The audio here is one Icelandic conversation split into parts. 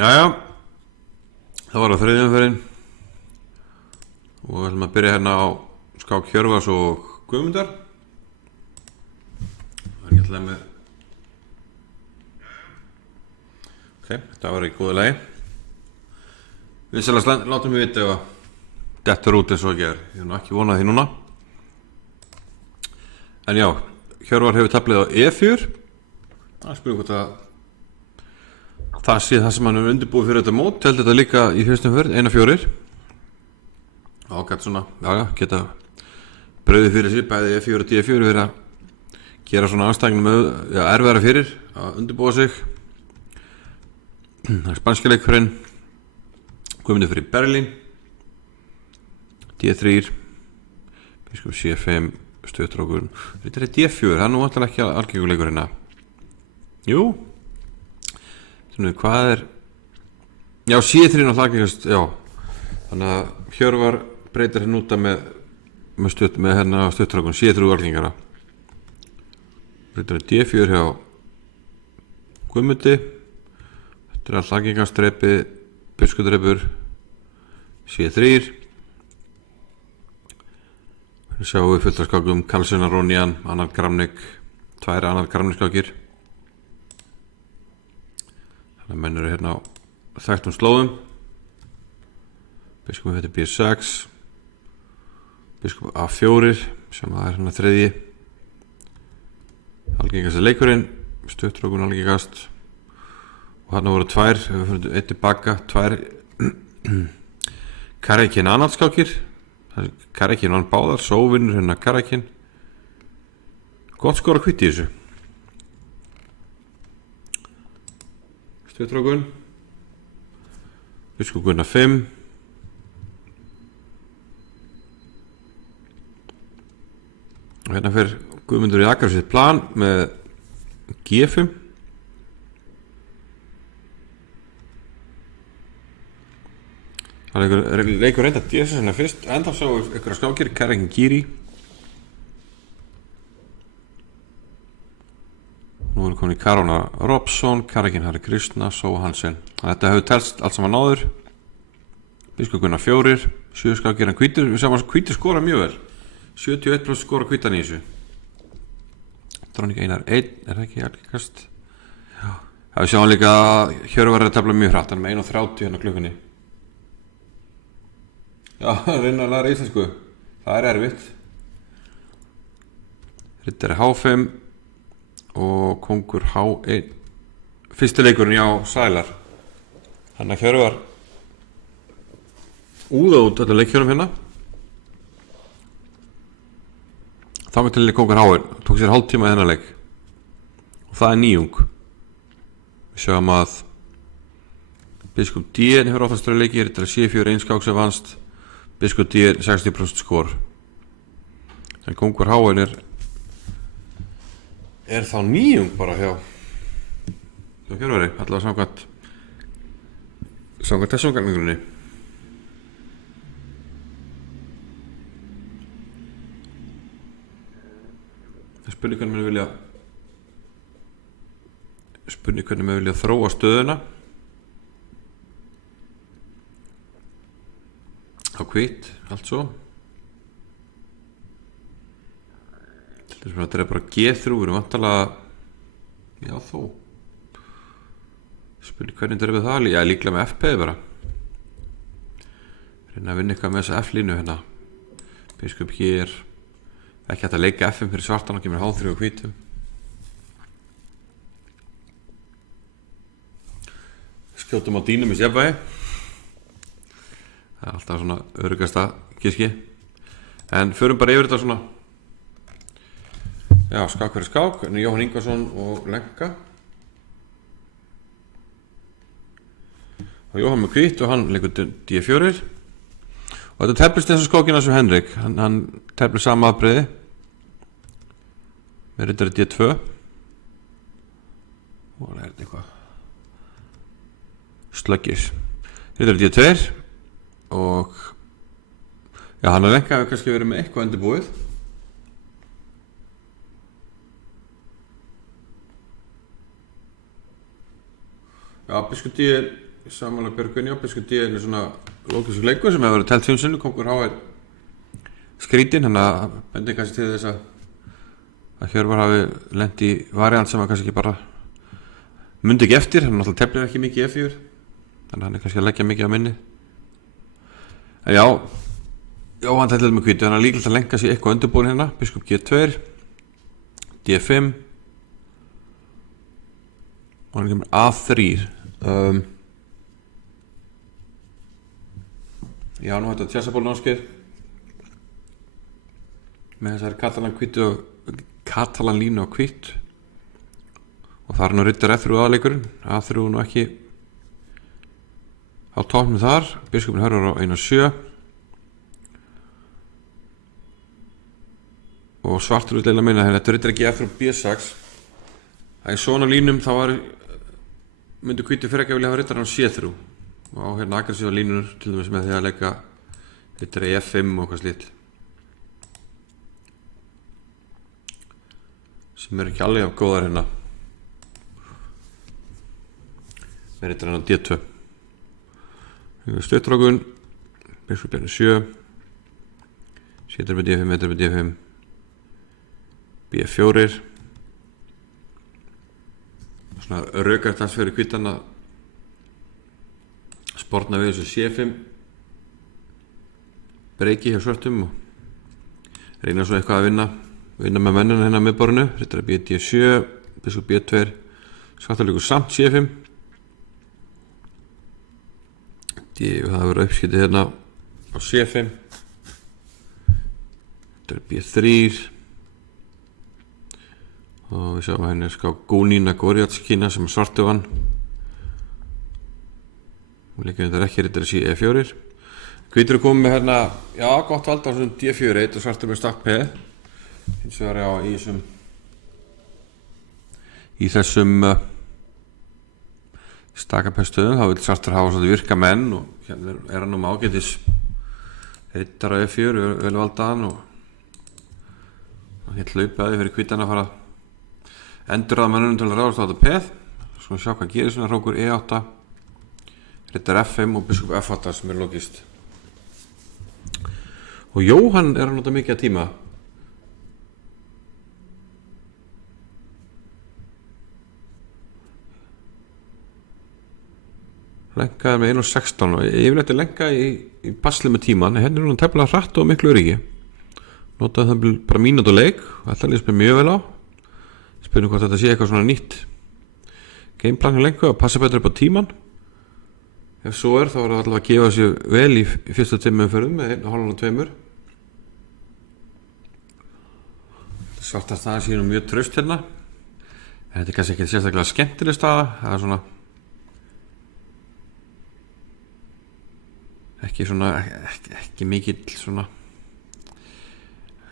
Jæja, það var á þriðju umferðin og við ætlum að byrja hérna á skák Hjörvars og Guðmundar. Það er ekki alltaf með. Ok, þetta var í góðu lagi. Við sælast látum við vita ef að dettur út eins og ekki er. Ég er nú ekki vonað því núna. En já, Hjörvar hefur taflið á E4. Það spyrir hvort að það sé það sem hann hefur undirbúið fyrir þetta mót. Held þetta líka í fyrstum fyrir 1-4. Og gæti svona, geta brauðið fyrir sig, bæði E4 og D4 fyrir að gera svona anstæðingum erfiðara fyrir að undirbúa sig. Það er spanski leikurinn. Guðmundur fyrir Berlín. D3. Biskup C5, stöðtrókur. Þetta er D4, það er nú vantilega ekki algengur leikurinn að. Jú. Þannig hvað er. Já, C3 náttúrulega algengast, já. Þannig að Hjörvar breytir hérna út með hérna stöðtrókun, C3 algengara. Breytir D4 hjá Guðmundi. Þetta er alltaf algengast drepi, biskudrepur, C3. Við sjáum við fullt af skákum, Karlsson, Ronjan, Annar Kramnik, 2 Annar Kramnik skákir. Þannig að menn eru hérna á þekktum slóðum. Biskup þetta B6, biskup A4 sem það er hérna þriðji. Algengast er leikurinn, stöðtrókun algengast. Og hérna voru 2, við fyrir eitt tilbaka, 2 Karakin Annar skákir. Karakin vann báðar, svo vinnur hérna Karakin. Gott skora hvitt í þessu. Stöðtrókun. Biskup Gunnar 5. Og hérna fer Guðmundur í aðgræða sitt plan með G5. Það er leikur reynda D6 hérna fyrst. Enda sá ykkur skákir, Karakin Giri. Nú erum komin í Karona Robson, Karakin Harry Krishna, Só Hansen. Þetta hefur telst allt saman áður. Biskup Gunnar 4, 7 skákir en hvítur. Við sjáum að hvítur skora mjög vel. 71% skora hvítan í þessu. Drónik Einar 1, er það ekki algengast? Já. Það við sjáum líka að Hjörvar er að tefla mjög hratt, hann er með 1:30 hérna klukkunni. Já, reyna að læra íslensku. Það er erfitt. Riddari H5 og kongur H1. Fyrsti leikurinn, já, sælar. Hann að Hjörvar úða út öllu leikjunum hérna. Þannig til kongur H1. Tók sér hálftíma í þennan leik. Og það er nýjung. Við sjáum að biskup D hefur oftast verið leikið. Riddari C4 einskák sem vannst. Biskup D 60% skor. En kongur H1 er þá nýjung bara hjá Hjörvari, allavega samkvæmt þessum gangningunni. Spurning hvernig við vilja þróa stöðuna á hvítt, allt svo. Þetta er bara G3, við erum vantalega, já þó. Spurning hvernig er við það, já líklega með FP bara. Reyna að vinna eitthvað með þessa F-línu hérna. Biskup hér, ekki hægt að leika F5 fyrir svartan og kemur H3 og hvítum. Skjótum á dýnum í sérfæði. Það er alltaf svona öruggasta giski. En förum bara yfir þetta svona. Já, skák fyrir skák. Jóhann Ingvarsson og Lenka. Og Jóhann með hvítt og hann leikur D4. Og þetta teflist eins og skákina sem Henrik. Hann teflir sama afbreyði. Með riddari D2. Og það er eitthvað slöggis. Riddari D2. Og já, hann að Lenka hefur kannski verið með eitthvað undirbúið. Já, biskup D samanlega Björgvinni og biskup D er svona lókísku leikur sem hefur verið telt 5 sinnum. Kongur H er skrítinn, þannig að bendi kannski til þess að Hjörvar hafi lent í variant sem hann kannski ekki bara mundi ekki eftir. Hann náttúrulega teflir ekki mikið í F4, þannig að hann er kannski að leggja mikið á minni. En já, hann tætlaði með hvítu, hann er líklega að lenga sér eitthvað undirbúin hérna. Biskup G2, D5 og hann kemur A3. Já, nú þetta tjessabólun Ásgeir með þessari Katalan línu á hvítt, og það er nú riddar F3 aðleikurinn. A3 nú ekki á tóknum þar. Biskupin hörður á 1-7 og svartur vil leila minna hérna, þetta riddar ekki F3 og B6. Það er svona línum þá myndi hvíti fyrir ekki að vilja hafa riddar á C3 og á hérna aggressíva línur, til dæmis með því að leika riddar í F5 og hvað slíkt, sem ekki alveg af góðar hérna með riddar á D2. Stuttrókun, biskup B7, setur með D5, metur með D5, B4. Svona raukart þess fyrir hvítan að sportna við þessu C5 breyki hjá svörtum og reyna svo eitthvað að vinna með mennina hérna með borinu. Riddar B7, biskup B2, svartalíkur samt C5. Það verður uppskiptið hérna á C5. Riddar B3 og við sjáum henni Gúnína Gorjatskína sem er svartu vann og líka þetta ekki riddar í E4. Hvítur er komið með hérna, já, gott vald á svona D4-1 og svartur með stakk P. Hins vegar já, í þessum stakapestöðum þá vil svartur hafa svona virka menn og hérna er hann með ágætis riddar á E4 vel valdaðan og hérna hlaupaði fyrir hvítan að fara endur að mennunum til að ráðast á þetta peð. Svo sjá hvað gerir svona hrókur E8, riddar F5 og biskup F8 sem er logist. Og Jóhann er að nota mikið að tíma. Lengaði með 1.16 og yfirleitt lenga í basli með tíman. Hérna er hún tefnilega hratt og miklu öryggi. Notaði það bara mínútu leik og þetta lýst mér mjög vel á. Spurnum hvort þetta sé eitthvað svona nýtt gameplan hjá lengu að passa betur upp á tíman. Ef svo er þá er það alltaf að gefa sér vel í fyrstu 2 umferðum með 1,5 og 2. Svarta staða sé nú mjög traust hérna. Þetta er kannski ekki sérstaklega skemmtileg staða. Það er svona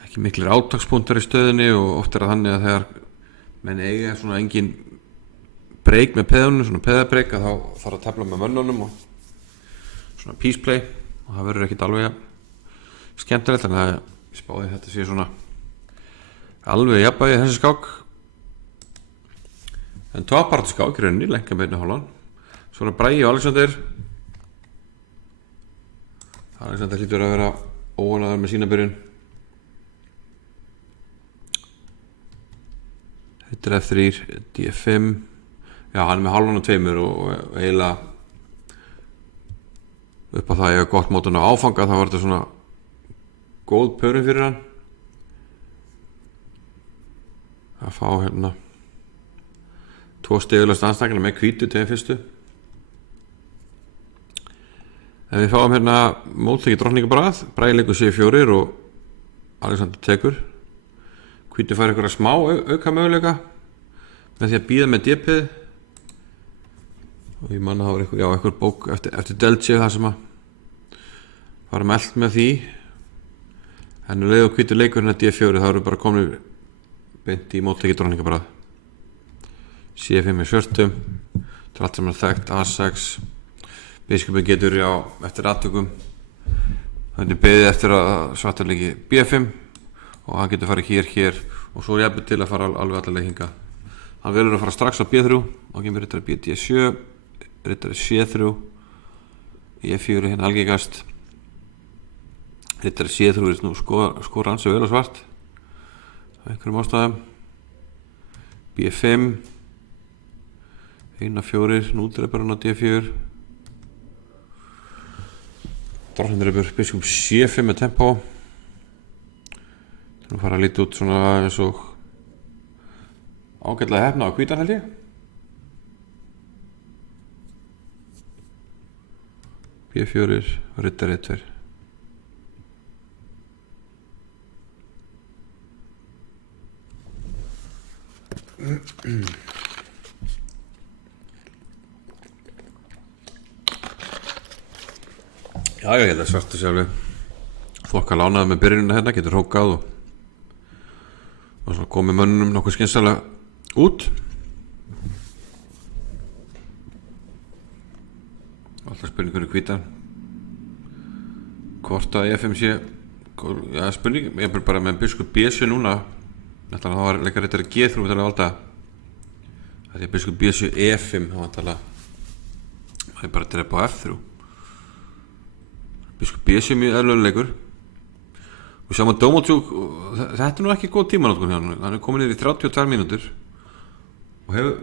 ekki miklir átakspunktar í stöðinni og oft er það þannig að þegar menn eiga svona engin breyk með peðunum, svona peðabreyk, að þá þarf að tefla með mönnunum og svona peace play og það verður ekkit alveg skemmtilegt, þannig að ég spáði þetta sé svona alveg jafnvægi þessi skák. En toppart skák í rauninni, lenga með 1,5. Svona Bragi og Alexander hlýtur að vera óanaður með sína byrjun. Þetta er F3, D5. Já, hann er með 1,5 og 2 og eiginlega upp á það ég hef gott mótun á áfanga, þá var þetta svona góð pörun fyrir hann að fá hérna 2 stigulast anstaklega með hvítu til fyrstu. En við fáum hérna mótleiki drottningabrað, Bragi leikur C4 og Alexander tekur. Hvítu fær einhverja smá auka möguleika með því að bíða með D-pið og ég manna að það var einhver bók eftir Delce það sem að var melt með því. En leið og hvítu leikur hérna D4 þá eru bara komin beint í mótleiki drottningabrað. C5 í svörtum, þetta er allt sem er þekkt, A6. Biskupin getur eftir attökum þannig beðið eftir að svartur leiki B5 og hann getur farið hér og svo jafnir til að fara alveg allarleið hingað. Hann velur að fara strax á B3 og kemur riddari BD7, rittari C3 E4 hérna algengast. Rittari C3 er nú skora ansi vel á svart af einhverjum ástæðum. B5 1-4 núdreipur hann á D4. Drottningdreipur biskup C5 með tempo. Það nú fara að líta út svona eins og ágætlega hefna á hvítan held ég. B4 rittari E2. Já, ég held að svartu sjálfi þokka lánaði með byrjunina hérna, getur hókað og svona komið mönnum nokkuð skynsalega út. Alltaf spurningur í hvítan hvort að E5 sé, ja, spurning, ég er bara með biskup B7 núna. Þetta var leikar rittari G3 við talaði valda að því að biskup B7 E5 þá talaði það er bara að drepa á F3. Biskup B7 mjög eðlulegur og sjá maður Dómotjúk, þetta er nú ekki góð tímanótkun hjá hann er komin niður í 32 mínútur og hefur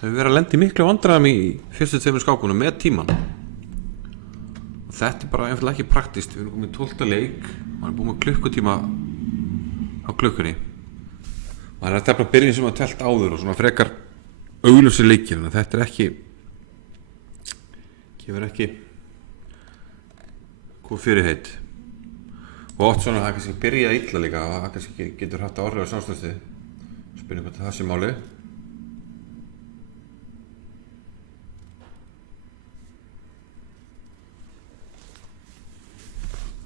verið að lenda í miklu vandræðum í fyrstu tveimur skákunum með tíman og þetta er bara einfaldlega ekki praktist. Við erum komin í 12. leik og hann er búin með klukkutíma á klukkunni og það er tefla byrjun sem að telt áður og svona frekar augljósir leikir en þetta er ekki gefur ekki hvað fyrirheit og oft svona það kannski byrja illa líka og það kannski getur haft áhrif á samstöðstu spurning hvað það sé máli.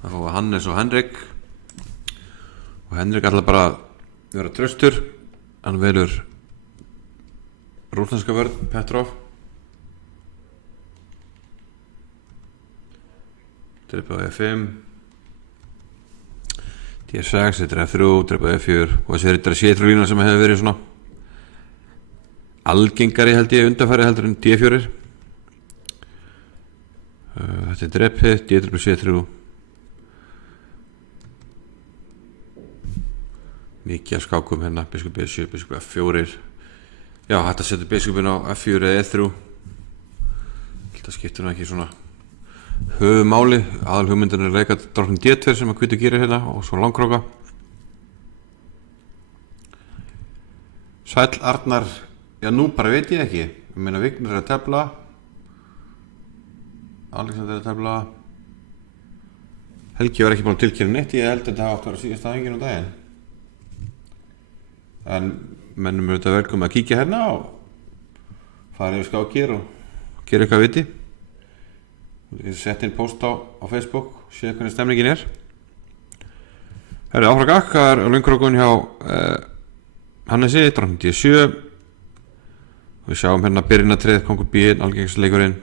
Það fá Hannes og Henrik og Henrik ætla bara að vera traustur. Hann velur rússneska vörn Petrov. Drepa á E5 D6, þetta er F3, drepa á E4 og þessi rittari C3 lína sem hefur verið svona algengari held ég undanfæri heldur en D4. Þetta er drepið, D-drepa C3 mikið af skákum hérna, biskup B7, biskup F4. Já, þetta setur biskupin á F4 eða E3. Þetta skiptir nú ekki svona höfumáli. Aðal hugmyndin er að leika drottning D2 sem að hvítu gerir hérna og svo langkróka. Sæll Arnar, já nú bara veit ég ekki. Ég meina Vignir er að tefla. Alexander er að tefla. Helgi var ekki búin að tilkynna neitt, ég held að þetta átt að vera síðast aðengin á daginn. En mennum eru þetta velkomin að kíkja hérna og fara yfir skákir og gera eitthvað viti. Þú getur sett inn post á Facebook, séð hvernig stemningin er. Það er áfram gakk, það er lungkrókun hjá Hannesi, drottning D7. Við sjáum hérna byrjunartrið, kongur B1, algengast leikurinn.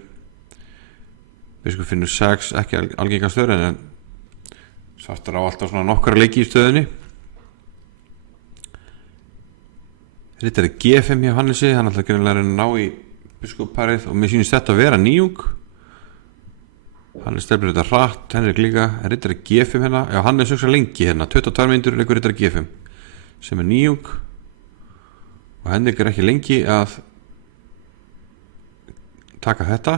Biskup finnur 6, ekki algengast stöður en svartar á alltaf svona nokkra leiki í stöðunni. Rittari G5 hjá Hannesi, hann ætlar greinilega að ná í biskupparið og mér sýnist þetta að vera nýjung. Hannes stefnir þetta hratt, Henrik líka, rittari G5 hérna, já Hannes hugsa lengi hérna, 22 mínútur leikur rittari G5 sem er nýjung og Henrik er ekki lengi að taka þetta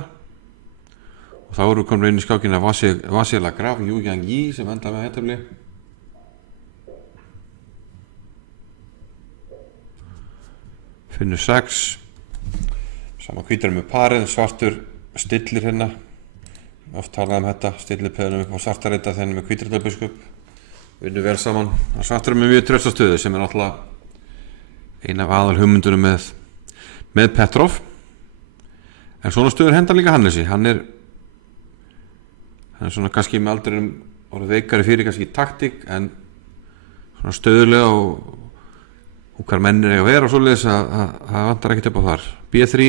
og þá eru komin inn í skákina Vasila Graf, Yu Yang Yi sem enda með hættabli. Finnur 6 sama hvítar með parið, svartur stillir hérna oft talaði þetta, stillir peðunum upp á svartarita þenni með hvítarita biskup vinnur vel saman, svartur með mjög tröstastöðu sem er náttúrulega ein af aðal hugmyndunum með Petrov en svona stöður hendar líka Hannesi hann er svona kannski með aldrinum orðið veikari fyrir kannski taktík en svona stöðulega og hver mennir eiga að vera og svoleiðis að það vantar ekkert upp á þar. B3,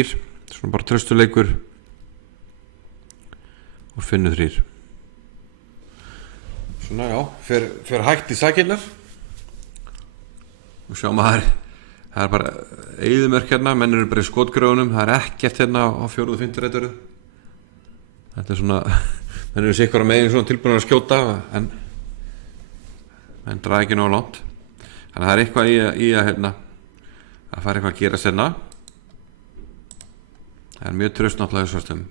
svona bara tröstuleikur og Finnur 3. Svona já, fer hægt í sakirnar og sjáum að það það er bara eyðimörk hérna, menn eru bara í skotgröfunum, það er ekkert hérna á 4. og 5. reitur. Þetta er svona menn eru sikkur að megin svona tilbúin að skjóta en draga ekki nógu langt, þannig að það er eitthvað í að hérna að fara eitthvað að gera sérna. Það er mjög traust náttúrulega svörstum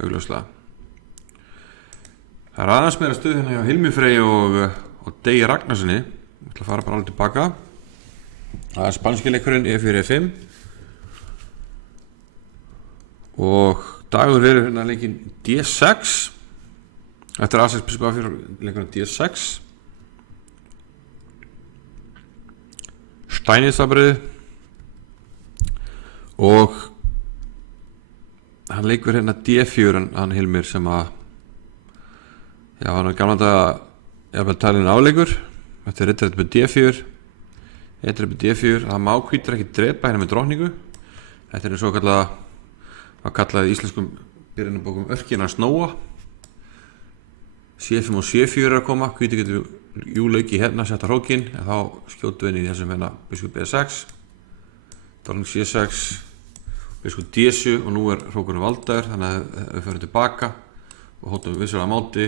augljóslega. Það er aðeins meira stuð hérna hjá Hilmi Frey og Degi Ragnarssoni. Ég ætla að fara bara alveg tilbaka. Það er spanski leikurinn E4 E5 og Dagur verður hérna leikinn D6 eftir A6 biskup A4 leikurinn D6 Steinitzabrið og hann leikur hérna D4 hann Hilmir sem að hann er gamla þetta jafnvel talin afleikur eftir rittarett með D4 rittarett með D4 það má hvítur ekki drepa hérna með drottningu. Þetta er svo kallað í íslenskum byrjunarbókum örkina snóa. C5 og C4 er að koma, hvítur getur júlauki hérna, setja hrókin en þá skjótu við inn í þessum hérna biskup B6 drottning C6 biskup D7 og nú er hrókurinn valdaður, þannig að við förum tilbaka og hóttum vissulega máti,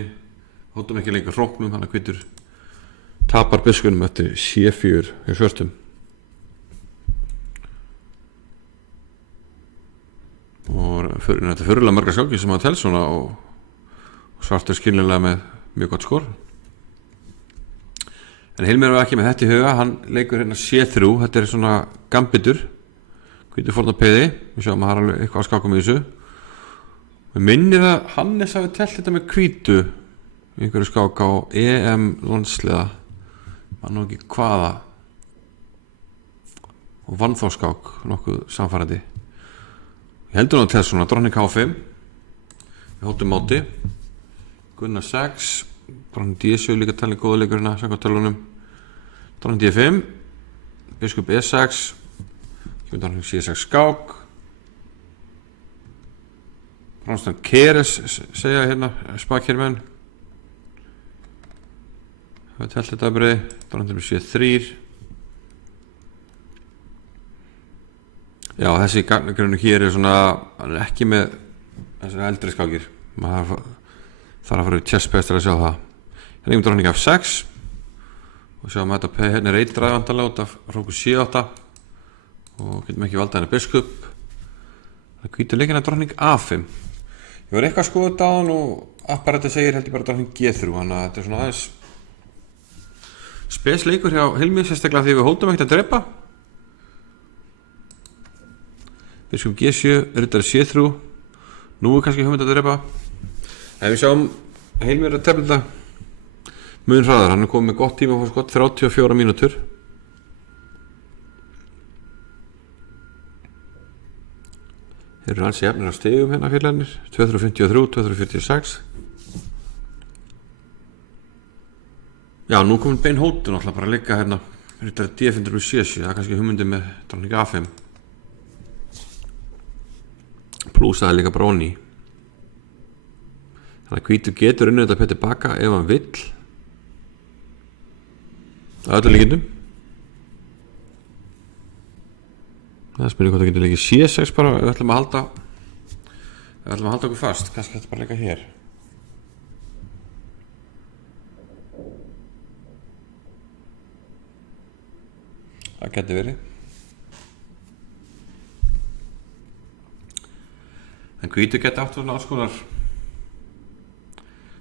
hóttum ekki lengur hróknum, þannig að hvítur tapar biskunum eftir C4 í svörstum. Og þetta er fyrirlega margar skákir sem að tel svona og svartur skiljanlega með mjög gott skor. En Hilmir var ekki með þetta í huga, hann leikur hérna C3, þetta er svona gambitur, hvítur fórnarpeiði, við sjáum að það er alveg eitthvað að skáka með þessu. Við minnir að Hannes hafi telt þetta með hvítu í einhverju skák á EM landsliða, maður nú ekki hvaða, og vann þá skák, nokkuð samfærandi. Ég heldur nú að telt svona drottning H5, við hóttum máti, Gunnar 6, drottning D7 líka talin góða leikurina, samkvæmt tölunum, drottning D5, biskup E6, drottning C6 skák, Bronstan Keres segja hérna spakkermenn, það er telt þetta breið, drottning C3. Já, þessi gagnagrunnu hér er svona, hann er ekki með þessari eldri skákir, maður þarf að fara í chessbest til að sjá það. Hérna er drottning F6 og sjáum að þetta hérna er eitraði vantanlega út af hrókur C8 og getum ekki valda henni biskup. Það hvítur leikina drottning A5. Ég var eitthvað að skoða þetta á hann og apparati segir held ég bara drottning G3, þannig að þetta er svona aðeins spes leikur hjá Hilmi, sérstaklega því við hótum ekkert að drepa. Biskup G7, riddari C3, nú er kannski hugmynd að drepa. En við sjáum að Hilmir er að tefla þetta mun hraðar, hann er komið með gott tíma og 34 mínútur. Þeir eru alls jafnir á stigum hérna félagarnir, 253, 246. Já, nú komin bein hótun alltaf bara að leika hérna riddari D5 C7, það er kannski hugmyndi með drottning A5. Plúsaði líka bróni. Þannig að hvítur getur unnið þetta pett tilbaka ef hann vill. Það er öllu líkindum. Það spyrir hvort það getur leikið C6 bara ef við ætlum að halda okkur fast. Kannski þetta bara leika hér. Það getur verið. En hvítur geti átt svona áskonar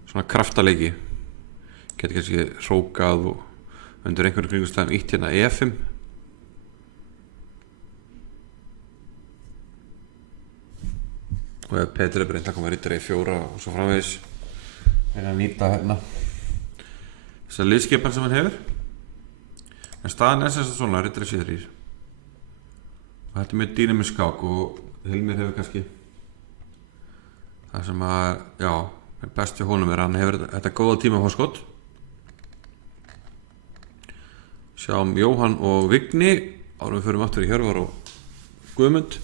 svona kraftaleiki, geti kannski hrókað og undir einhverjum kringumstæðum ítt hérna E5 og ef Petur er reynt að koma riddari E4 og svo framvegis að nýta hérna þessa liðskipan sem hann hefur. En staðan er sem sagt svona riddari C3 og þetta er mjög dýnamisk skák og Hilmir hefur kannski það sem að, já, best hjá honum er að hann hefur þetta góða tíma forskot. Sjáum Jóhann og Vigni, árum við förum aftur í Hjörvar og Guðmund.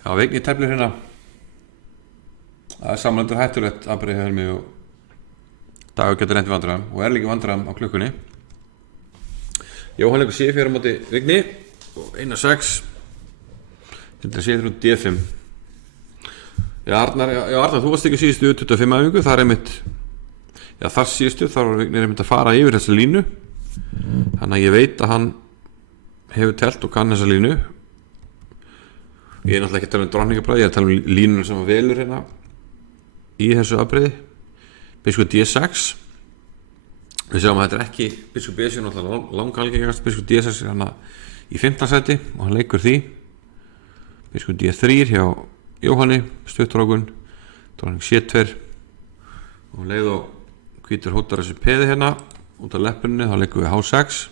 Já, Vigni teflir hérna. Það er samlendur hættulegt afbrigði hjá Helmi og Dagur getur reynt vandræðum og er líka vandræðum á klukkunni. Jóhann leikur C4 á móti Vigni og 1-6. Þetta er C3 D5. Já, Arnar, þú varst ekki síðustu 25 æfingu, það er einmitt, já, þar síðustu, þar var Vignir einmitt að fara yfir þessa línu. Þannig að ég veit að hann hefur telt og kann þessa línu. Ég er náttúrulega ekki að tala um dronningabræði, ég er að tala um línuna sem hann velur hérna í þessu afbrigði. Biskupur D6. Við sjáum að þetta er ekki biskupur B7, náttúrulega langalgengast. Biskupur D6 er hann í 15. sæti og hann leikur því. Biskupur D3 hjá Jóhanni, stutturókun, dronning C2 og leið og hvítur hótar þessi peði hérna út af leppunni, þá leikum við H6.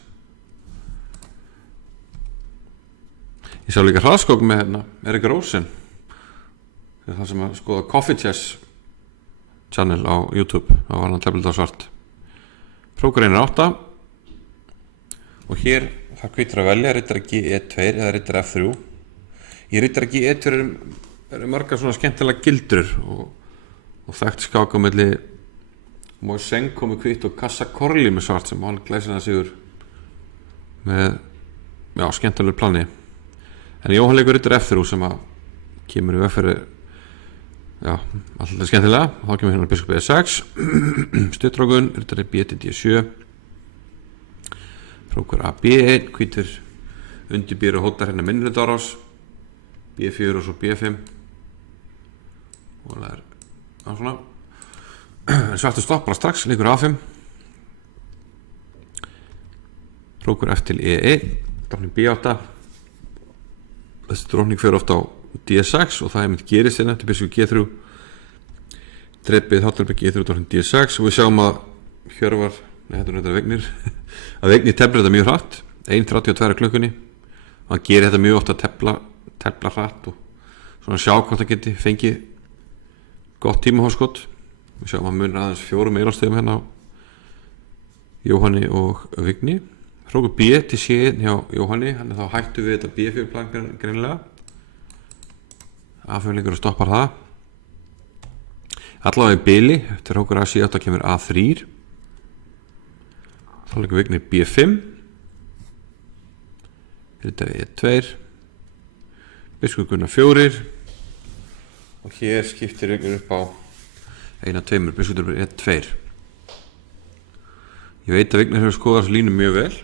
Ég sá líka hraðskók með hérna Erik Rosen, það sem að skoða Coffee Chess channel á YouTube, þá var hann tefnilega svart. Prókurinn er 8 og hér þarf hvítur að velja riddara G1-2 eða riddara F3. Í riddara G1-2 eru margar svona skemmtilega gildrur og þekkt skák á milli Moisenko með hvítt og Kassa Korli með svart sem hann glæsilega sigur með, já, skemmtilega plani. En Jóhann leikur riddara F3 sem að kemur í veg fyrir, já, alltaf skemmtilega. Þá kemur hérna biskupur E6, stuttrókun, riddari B til D7, prókur A B1, hvítur undirbýr og hótar hérna minnihlutarás, B4 og svo B5 og það er á svona. En svartur stoppar strax, leikur A5, prókur F til E1, dronning B8. Þessi dronning fyrir ofta á D6 og það er mynd gerist hérna eftir biskupur G3, dreipið Háttarberg G3 dronning D6 og við sjáum að Hjörvar, nei, þetta er þetta Vignir að Vignir teflir þetta mjög hratt, 1:32 klukkunni og hann gerir þetta mjög ofta að tefla hratt og svona sjá hvort það geti fengið gott tímahóskot. Við sjáum að munir aðeins 4 meirastegum hérna á Jóhanni og Vigni. Hrókur B til C1 hjá Jóhanni, hann er þá hættu við þetta B4 plan greinilega. Afhengur og stoppar það. Allavega í bili, eftir hrókur A7 kemur A3. Þá leikur Vigni B5. Þetta er E2. Biskupur Gunnar 4 og hér skiptir Vignir upp á 1-2, biskupur E2. Ég veit að Vignir hefur skoðað þessu línu mjög vel.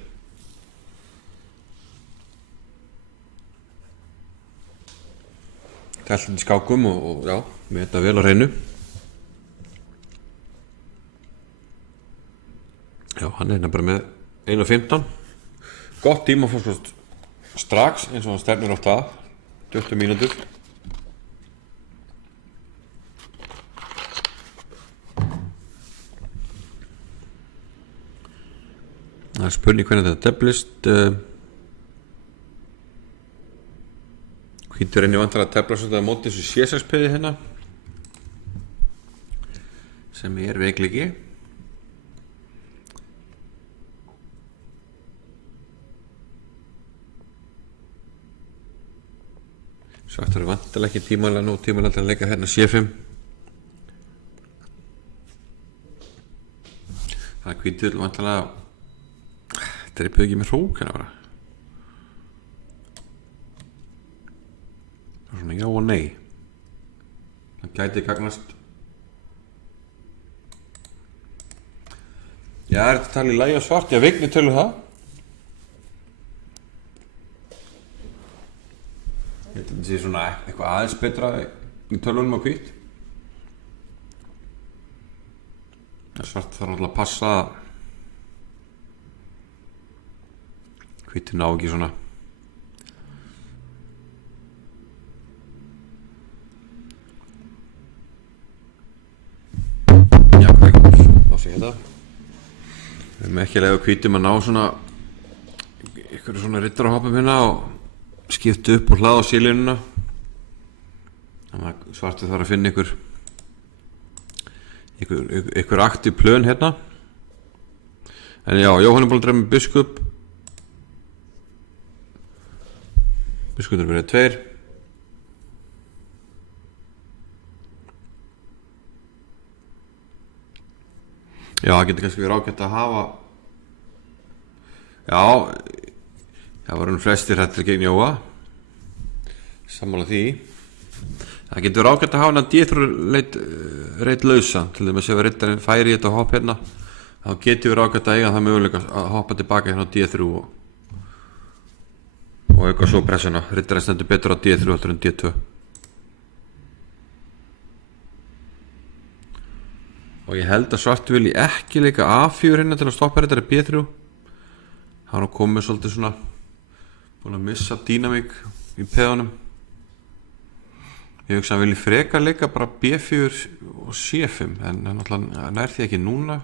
Tellandi skákum og já, við þetta vel á hreinu. Já, hann er hérna bara með 1:15. Gott tíma fórst strax eins og hann stefnir á það. 20 mínútur. Það er spurning hvernig þetta teflist. Hvítur einnig vantar að tefla svolítið á móti þessu C6-peði hérna sem er veikleiki. Svartur er vantilega ekki tímalega að leika hérna C5. Það er hvítur vantilega dreipið ekki með hrók hérna bara. Það er svona já og nei. Það gæti gagnast. Já, er þetta talið í lagi og svart? Já, Vignir tölur það. Ég held að þetta sé svona eitthvað aðeins betra í tölunum á hvítt. Svart þarf alltaf að passa að hvítur ná ekki svona. Já, hvað ekki, þá sé ég þetta. Við erum ekki að lega hvítum að ná svona ykkur svona riddarahopum hérna og skipta upp og hlaða á sílínuna. Þannig að svartur þarf að finna ykkur aktiv plön hérna. En já, Jóhann er búin að drefa með biskup. Biskupur verið 2. Já, það getur kannski verið ágætt að hafa Já, það voru flestir hættir gegn Jóa. Sammála því. Það getur ágætt að hafa hann að D3 reit lausa. Til dæmis ef rittarinn færi í þetta hopp hérna, þá getur við ágætt að eiga það möguleika að hoppa tilbaka hérna á D3 og auka svo pressuna. Rittarinn stendur betur á D3 heldur en D2. Og ég held að Svartur vilji ekki leika A4 hérna til að stoppa rittari B3. Hann er komið svolítið svona búin að missa dýnamík í peðunum. Ég hugsa að hann vilji frekar leika bara B4 og C5 en náttúrulega nær því ekki núna.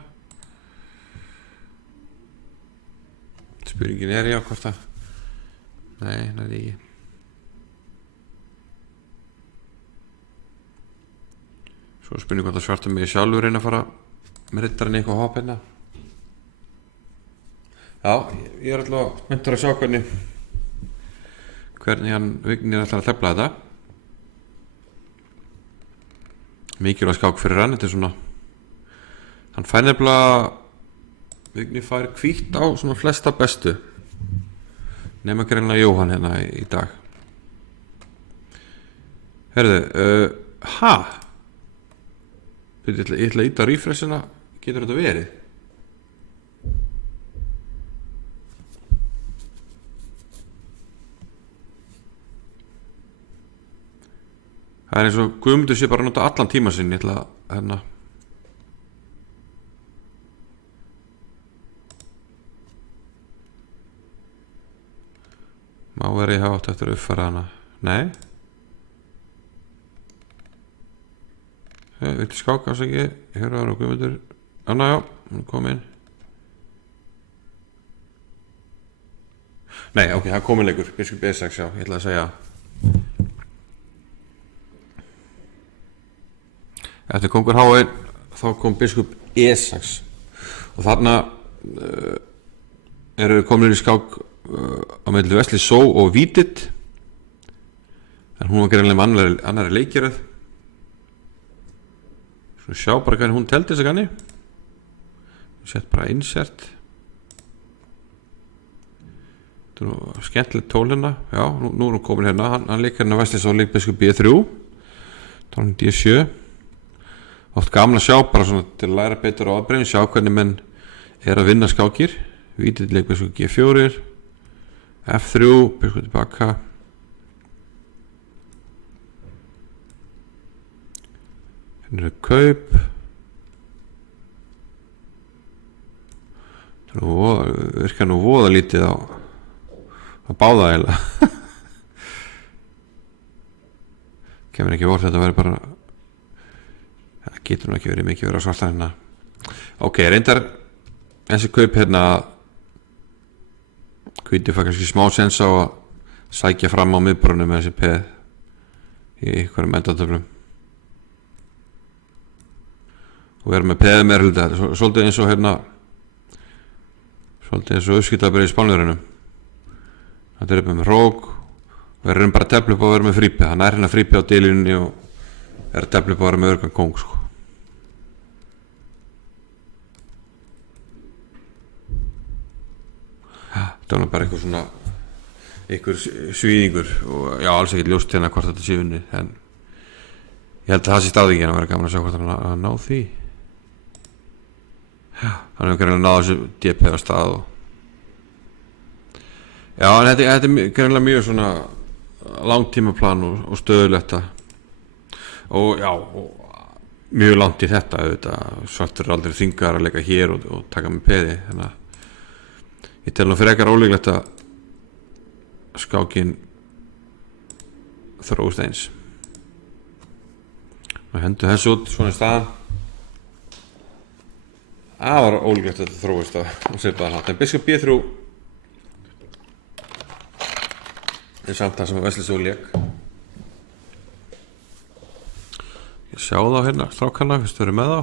Spurningin er já hvort að nei, nær því ekki. Svo spurning hvort að Svartur mig sjálfur reyna að fara með rittarinn eitthvað hopp hérna. Já, ég er alltaf spenntur að sjá hvernig hann Vignir ætlar að tefla þetta. Mikilvæg skák fyrir hann, þetta er svona hann fær nefnilega Vignir fær hvítt á svona flesta bestu nema greinlega Jóhann hérna í dag. Herðu, ég ætla að íta refreshina. Getur þetta verið? Það er eins og Guðmundur sé bara að nota allan tíma sinn. Ég ætla að hérna má vera ég hafa átt eftir að uppfæra hana. Nei, viltu skáka þess ekki. Ég höfðu að vera Guðmundur. Anna, já, hún kom inn. Nei, ok, það kom inn leikur. Biskup E6, já, ég ætla að segja. Eftir kongur H1 þá kom biskup E6 og þarna eru komin í skák á milli Vesli Só og Vítit en hún var greinlega með annari leikjaröð. Svo sjá bara hvernig hún teldi þess að ganni. Sett bara insert. Þetta er nú skemmtilegt tól hérna. Já, nú er hún komin hérna. Hann leikar hérna Vesli Só leik biskup B3. Þá er hann D7. Oft gaman að sjá bara svona til að læra betur á aðbreyðin, sjá hvernig menn er að vinna skákir. Vítit leik biskup G4, F3, biskup tilbaka. Hérna er kaup. Það virkar nú voða lítið á báða eiginlega. Kemur ekki vorð þetta að vera bara það getur nú ekki verið mikið verið á Svarta hérna. Ok, reyndar þessi kaup hérna Hvíti fær kannski smá sens á að sækja fram á miðbrunum með þessi peð í einhverjum endatöflum og vera með peð með hluta. Þetta er svolítið eins og hérna svolítið eins og uppskiptaðbyrði í Spánverðinum. Þetta er upp með rók og er bara að tefla upp á að vera með frípið. Hann er hérna frípið á dílinni og er að tefla upp á að vera með örgan kóng sko. Þetta var bara eitthvað svona einhver svíðingur og já, alls ekkert ljóst hérna hvort þetta sé unnið en ég held að það sé staðingin að vera gaman að sjá hvort hann að ná því. Já, hann hefur greinlega náð þessu DP á stað og já, en þetta er greinlega mjög svona langtímaplan og stöðulegt og já, og mjög langt í þetta auðvitað. Svartur er aldrei þingar að leika hér og taka með peði, þannig að ég tel nú fyrir ekkert ólíklegt að skákin þróist eins. Og hendur þessu út svona í staðan. Það var ólíklegt að þetta þróist á svipaðan hátt. En biskup B3 er samt það sem Vesli Só lék. Ég sjá þá hérna, strákana, fyrst þau eru með þá.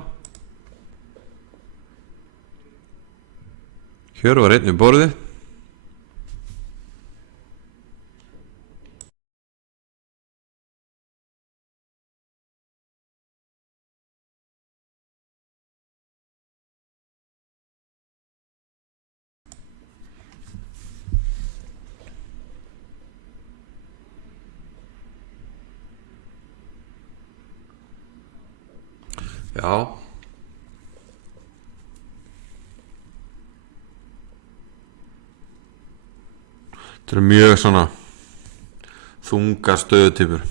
Hjörvar var einn við borðið. Já. Þetta eru mjög svona þungar stöðutýpur.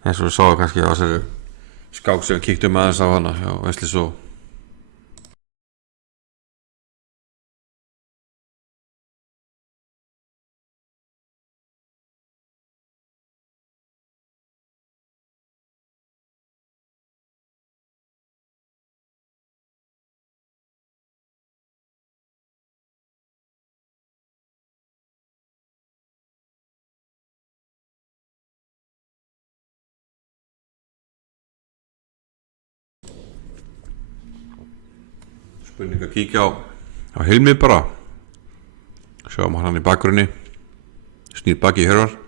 Eins og við sáum kannski á þessari skák sem við kíktum aðeins á hana hjá Wesley So. Spurning að kíkja á Hilmi bara. Sjáum hann í bakgrunni. Snýr baki í Hjörvar.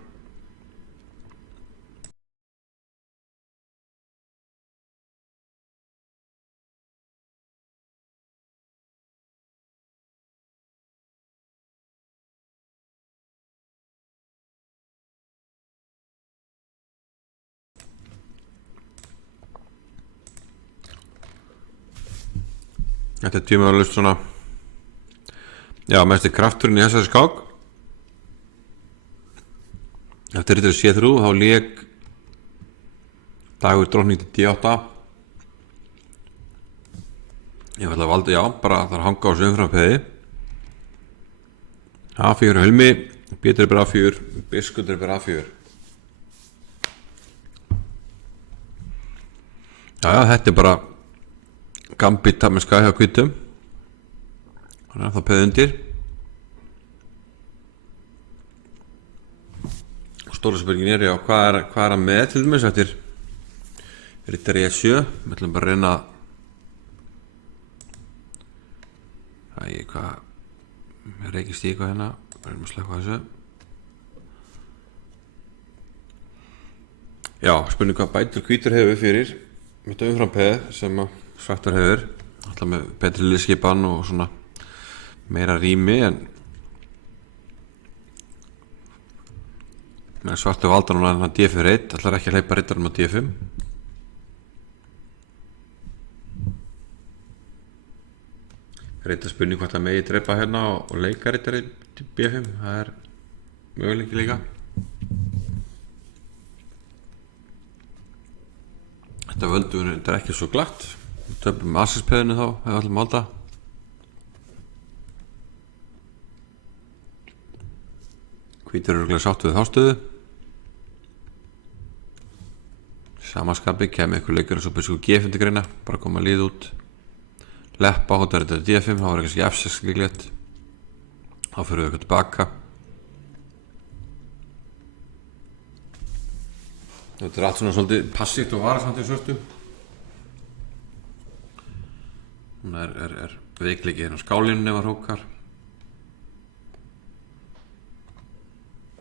Þetta er tímaðurlaust svona. Já, mest krafturinn í þessari skák. Eftir þetta C3 þá lék Dagur drottning til D8. Ég ætla að valda, já, bara það er hanga á sig umfram peði. A4 Hilmi, Pétur er bara A4, Biskup er bara A4. Já, þetta er bara gambit með skæði á hvítum. Þannig að það peði undir. Stóra spurningin er, já, hvað er að með til dæmis eftir rittari E7. Við ætlum bara að reyna hvað reykist í eitthvað hérna. Verðum að slaka þessu. Já, spurning hvað bætur hvítur hefur fyrir mitt umfram peð sem að svartur hefur. Alltaf með betri liðskipan og svona meira rými, en með svartu valda núna en D4-1, ætlar ekki að hleypa rittarum á D5. Reyta spurning hvort það megi drepa hérna og leika rittari til B5, það er möguleiki líka. Þetta völdum þetta er ekki svo glatt. Við töfum assispeðinu þá, ef við ætlum að valda. Hvítur eru örugglega sátt við þá stöðu. Samaskapi kemur ykkur leikur eins og Biskup G5 til greina, bara koma að líða út. Leppa, hóta er þetta D5, þá var kannski F6 líklegt. Þá fyrir við eitthvað tilbaka. Þetta er allt svona svolítið passíft og varasamt í svörtu. Núna er veikleiki hérna á skálinu ef að hrókar.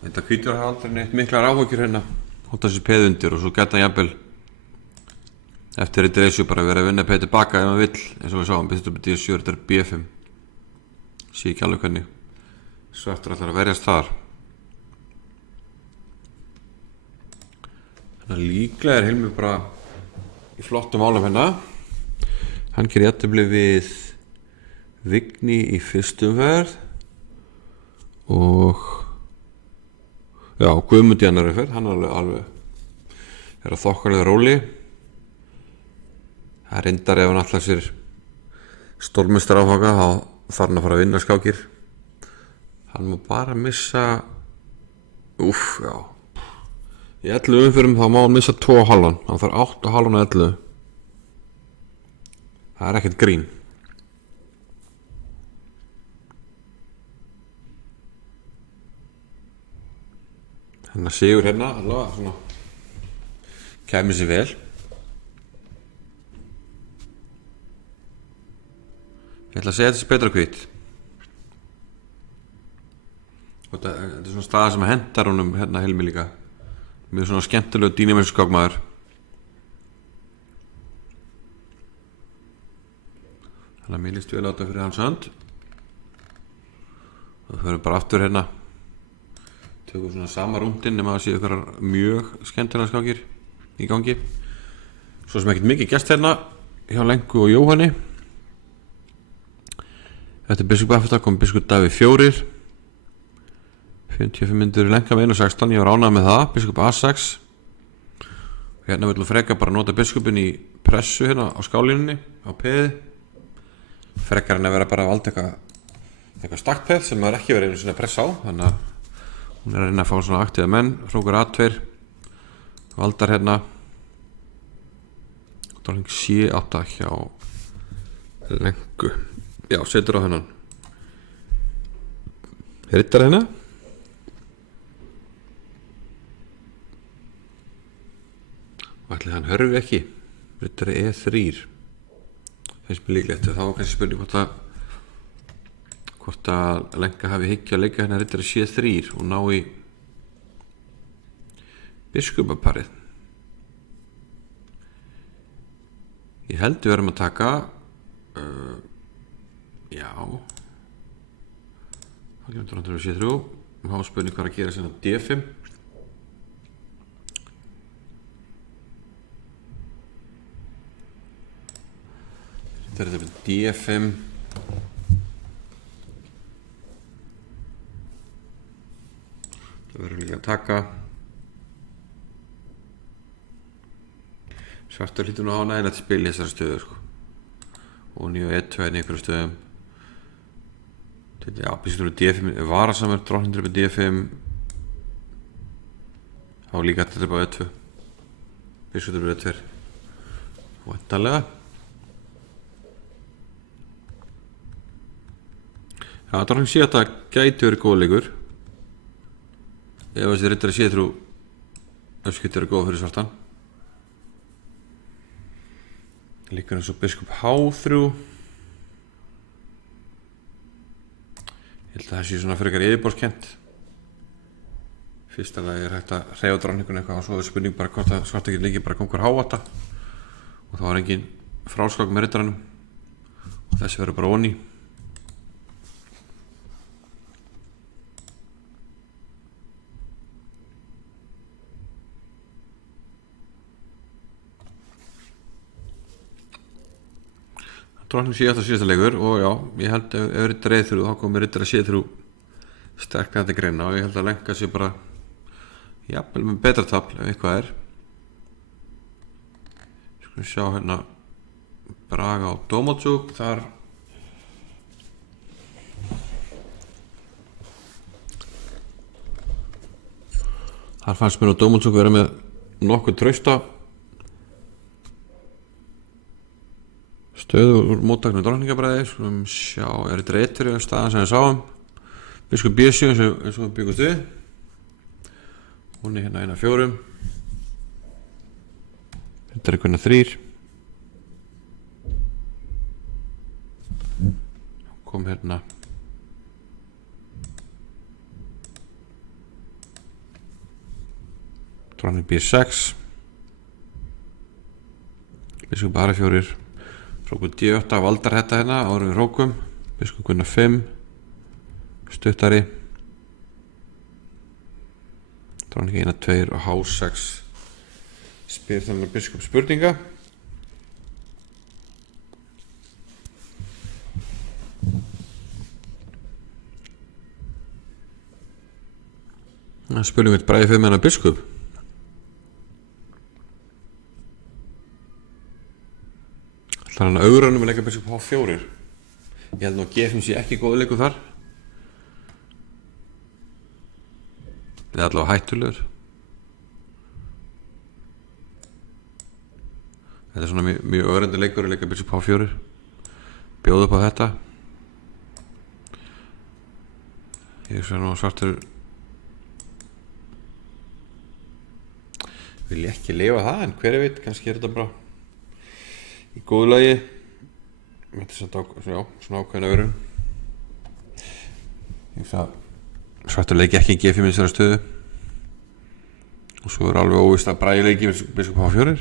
Þetta hvítur hafa aldrei neitt miklar áhyggjur hérna. Hóta sér peð undir og svo geta hann jafnvel eftir þetta reysju bara verið að vinna peð tilbaka ef hann vill, eins og við sáum byrst upp í D7, þetta er B5. Sé ekki alveg hvernig svartur ætlar að verjast þar. Þannig að líklega er Hilmi bara í flottum álum hérna. Hann gerir jafntefli við Vigni í fyrstu umferð og já, Guðmund í annarri umferð. Hann er alveg að þokkalega róli. Það er reyndar ef hann allar sér stórmeistar áfanga þá þarf hann að fara að vinna skákir. Hann má bara missa já. Í 11 umferðum þá má hann missa 2,5. Hann þarf 8,5 og 11. Það er ekkert grín. Þannig að sigur hérna allavega svona kæmi sér vel. Ég ætla að segja þessi betra hvít. Þetta er svona staða sem hendar honum hérna Hilmi líka. Mjög svona skemmtilegu dýnamísku skákmaður. Þannig að mér líst vel á þetta fyrir hans hönd. Og það fyrir bara aftur hérna. Tökum svona sama rúndinn nema að séu ykkur mjög skemmtilega skákir í gangi. Svo sem ekkert mikið gest hérna hjá Lenku og Jóhanni. Þetta biskup F8 kom biskup Davíð 4. 55 myndir Lenka með 1.16. Ég var ánægð með það. Biskup A6. Hérna viljum freka bara nota biskupin í pressu hérna á skálínunni á peði. Frekar en að vera bara að valda eitthvað stakkpeð sem maður ekki verið einu sinni að pressa á. Þannig að hún er að reyna að fá svona aktíða menn. Hrókur A2. Valdar hérna. Dróning C8 hjá Lenku. Já, setur á hennan. Rittar hérna. Og ætli hann hörfi ekki. Rittari E3. Finnst mér líklegt. Þá var kannski spurning hvort að Lenka hafi hyggja að leika hérna rittari C3 og ná í biskupaparið. Ég held við verðum að taka já þá kemur hann til að sé þrjú og þá spurning hvað að gera sem að D5. Þetta er þetta D5. Það verður líka að taka svartur hlýtur nú á nægilegt spil í þessari stöðu sko. Og nýju E2 í einhverju stöðum. Já, biskup D5 er varasamur, drottning upp D5. Þá líka þetta upp á E2. Biskup upp E2. Væntanlega. Já, drottning sé að það gæti verið góð leikur. Ef þessi rittari sé þrjú öskut verið góð fyrir svartan. Líka eins og biskup H3. Ég held að það sé svona frekar yfirborðskennt. Fyrst að það er hægt að hreyfa dróningun eitthvað og svo er spurning bara hvort að svarta getur líka bara kongur H8 og þá er engin fráskák með rittaranum og þessi verður bara onni. Dróning sé eftir síðasta leikur og já, ég held ef rittari E3 þá komið rittari C3 sterklega til greina og ég held að Lenka sé bara jafnvel með betra tafl ef eitthvað er. Skulum sjá hérna Braga á Domodzug þar fannst mér á Domodzug vera með nokkuð trausta stöðu úr móttaknu drottningabræði. Skulum sjá, er þetta E3 staðan sem við sáum. Biskup B7 eins og við byggumst við. Hún er hérna 1-4. Þetta er einhverna 3. Kom hérna drottning B6. Biskup A4. Hrókur D8 valdar þetta hérna áður við hrókum. Biskup Gunnar 5 stuttari drottning 1-2 og H6 spyr þannig biskup spurninga. Spurning veit bræði 5 hennar biskup. Það er hann augranum að leika biskup H4. Ég held nú að G5 sé ekki góð leikur þar. Það er allavega hættulegur. Þetta er svona mjög ögrandi leikur að leika biskup H4. Bjóða upp á þetta. Ég sé nú svartur vil ekki lifa það en hver veit, kannski er þetta bara í góðu lagi. Þetta er svona ákveðna öru. Ég veist að svartur leiki ekki G5 í þessari stöðu og svo er alveg óvist að Bragi leiki biskup H4.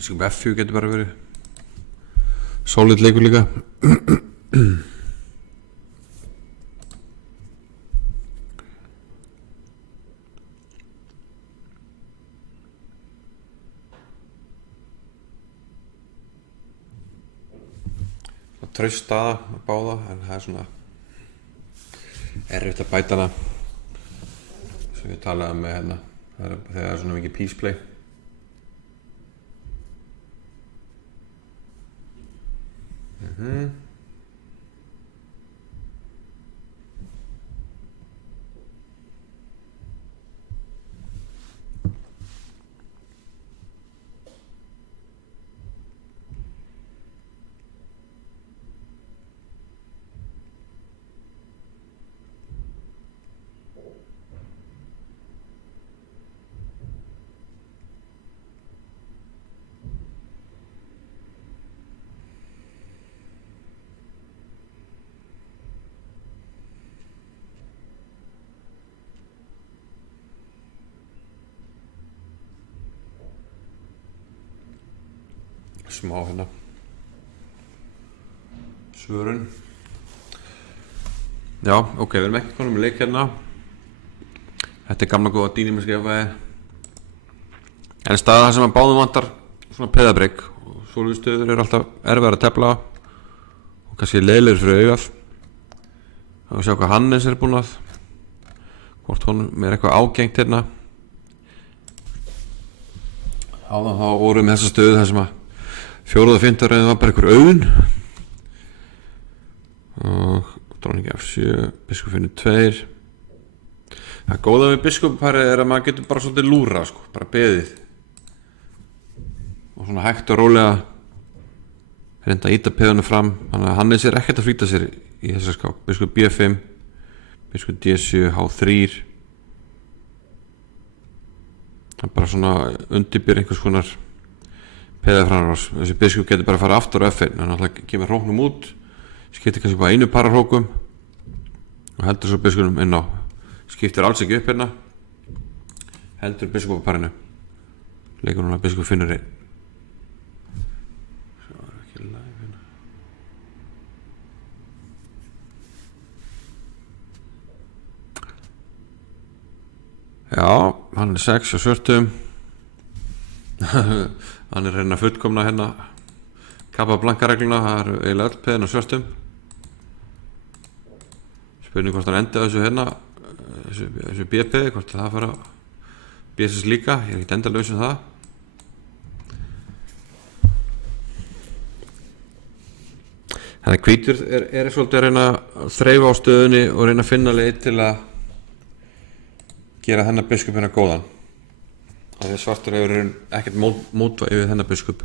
Biskup F4 getur bara verið solid leikur líka. traust staða báða, en það svona erfitt að bæta hana sem við talaðum með þegar það svona mikið peace play. Smá svörun. Já, ok, við erum ekki konum með leik Þetta gamla góða dýnamiska jafnvægi. En staða það sem að báðum vantar svona peðabrygg og svolífstöður alltaf erfiðar að tefla og kannski leiðilegur fyrir augað. Það við sjá hvað Hannes búinn að hvort honum eitthvað ágengt Áðan þá vorum við þessa stöðu þar sem að 4. og 5. röðin var bara einhver auðn og dróningi F7, biskup finnur 2. Það góða við biskupparið að maður getur bara svolítið lúra bara beðið og svona hægt og rólega reynda að ýta peðunum fram, þannig að Hannes ekkert að flýta sér í þessa skák. Biskup B5, biskup D7, H3. Það bara svona undirbýr einhvers konar peða framrás. Þessi biskup getur bara að fara aftur á F1, en alltaf kemur hróknum út, skiptir kannski bara einu para hrókum og heldur svo biskupnum inn á. Skiptir alls ekki upp heldur biskup á parinu. Leikur núna biskup finnur 1. Svo ekki live Já, hann 6 á svörtum. Hann reyna fullkomna kappa blanka regluna, það eru eiginlega öll peðin á svörtum. Spurning hvort hann endi á þessu BP, hvort það fara BSS líka, ég ekkert endalaus það. Þannig að hvítur svolítið að reyna að þreifa á stöðunni og reyna að finna leið til að gera þennan biskup góðan. Það svartur hefur ekkert mótvægi við þennan biskup.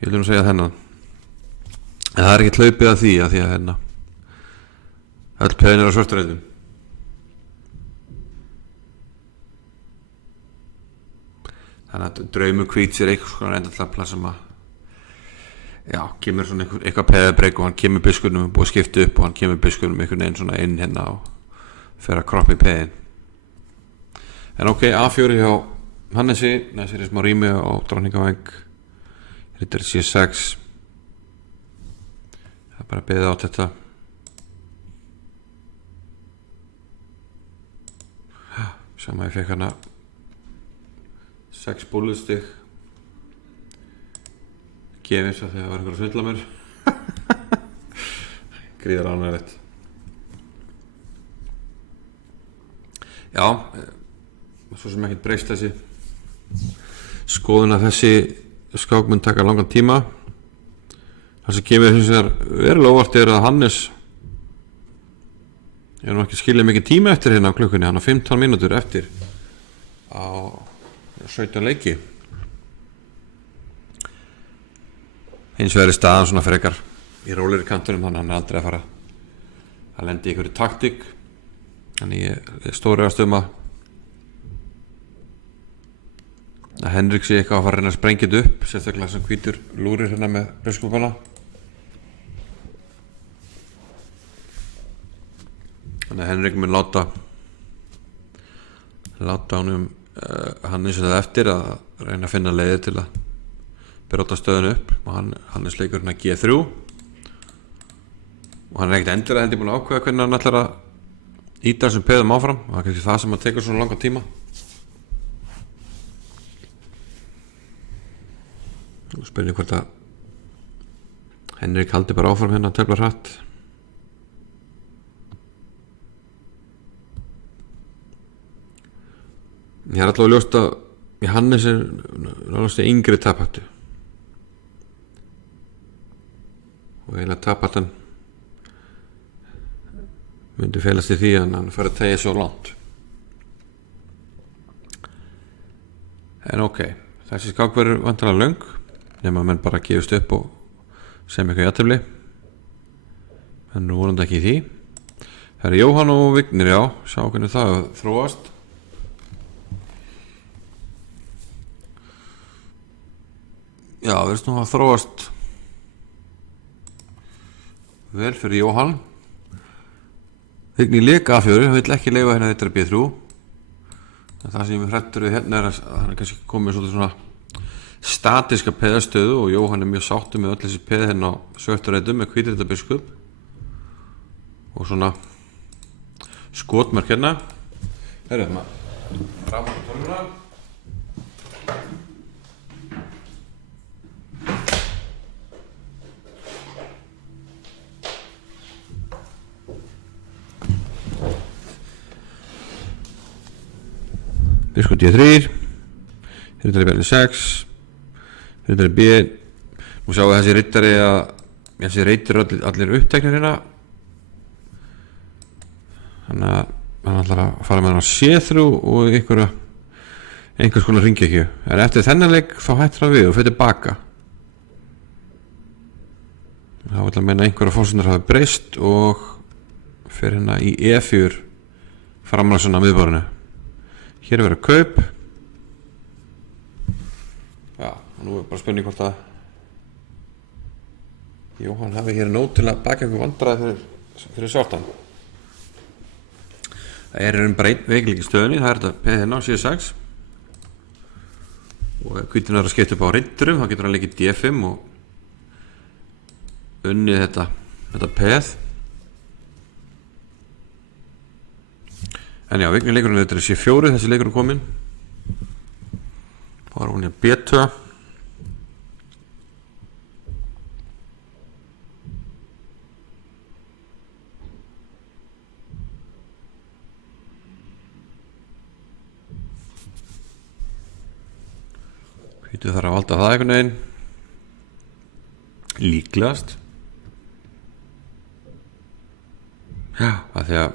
Ég vil segja þennan. En það ekkert hlaupið að því að öll peðin á svörturreitum. Þannig að draumur hvíts eitthvað svona endalapla sem að kemur svona eitthvað peðabreyk og hann kemur biskupnum búið að skipta upp og hann kemur biskupnum einhvern veginn svona inn og fer að kroppa í peðin. En ok, A4 hjá Hannesi, næsir smá rými á dróningaveng, rittar C6. Það bara beðið á þetta. Sem að ég fekk 6 búlustig gefins að því að það var einhver að svindla mér. Gríðar ánægilegt. Já, svo sem ekkert breyst þessi skoðun að þessi skák mun taka langan tíma. Það sem kemur hins vegar verulega óvart að Hannes nú ekki skilja mikið tíma eftir á klukkunni, hann á 15 mínútur eftir á 17 leiki. Hins vegar staðan svona frekar í rólegri kantunum, þannig að hann aldrei að fara að lendi í einhverju taktík. Þannig ég stóri að að Henrik sé eitthvað að fara að reyna að sprengja þetta upp, sérstaklega sem hvítur lúrir með biskupana. Þannig að Henrik mun láta honum Hannes eftir að reyna að finna leiði til að brjóta stöðun upp og Hannes leikur G3 og hann ekkert endilega búin að ákveða hvernig hann ætlar að íta þessum peðum áfram og það er kannski það sem að tekur svona langan tíma. Spurning hvort að Henrik haldi bara áfram hérna að tefla hratt. Ég er allavega ljóst að Hannes náttúrulega yngri taphættu og eiginlega taphættan myndi felast í því að hann fari að tegja svo langt. En ok, þessi skák verður vantanlega löng nema að menn bara gefist upp og sem eitthvað jafntefli, en nú vonandi ekki í því. Það er Jóhann og Vignir, já, sjá hvernig það þróast. Já, verðist nú að þróast vel fyrir Jóhann. Vignir lék A4, hann vill ekki leyfa hérna þetta B3. En það sem ég hrættur við hérna er að hann er kannski komið svolítið svona statiska peðastöðu og Jóhann er mjög sáttur með öll þessi peð hérna á svörtureitum með hvítrita biskup og svona skotmörk hérna. Herru, maður fram á tölvuna. Biskup D3, riddari B 6, riddari B. Nú sjáum við þessi riddari að þessi reytir allir uppteknir hérna. Þannig að hann ætlar að fara með hann á C3 og einhvers konar hringekju. En eftir þennan leik þá hættir það við og fyrir tilbaka. Þá vil að meina einhverja fórsendar hafi breyst og fer hérna í E4 framræðsuna á miðborðinu. Hér er verið kaup. Já, og nú er bara spurning hvort að Jóhann hafi hér nóg til að baka einhver vandræði fyrir svartan. Það er bara einn veikleiki í stöðunni, það er þetta peð hérna á C6 og hvítin er að skipta upp á riddurum, þá getur hann leikið D5 og unnið þetta peð. En já, Vignir leikurinn þetta er C4, þessi leikurinn kominn. Þá er hún í B2. Hvítu þarf að valda það einhvern veginn. Líklegast. Já, af því að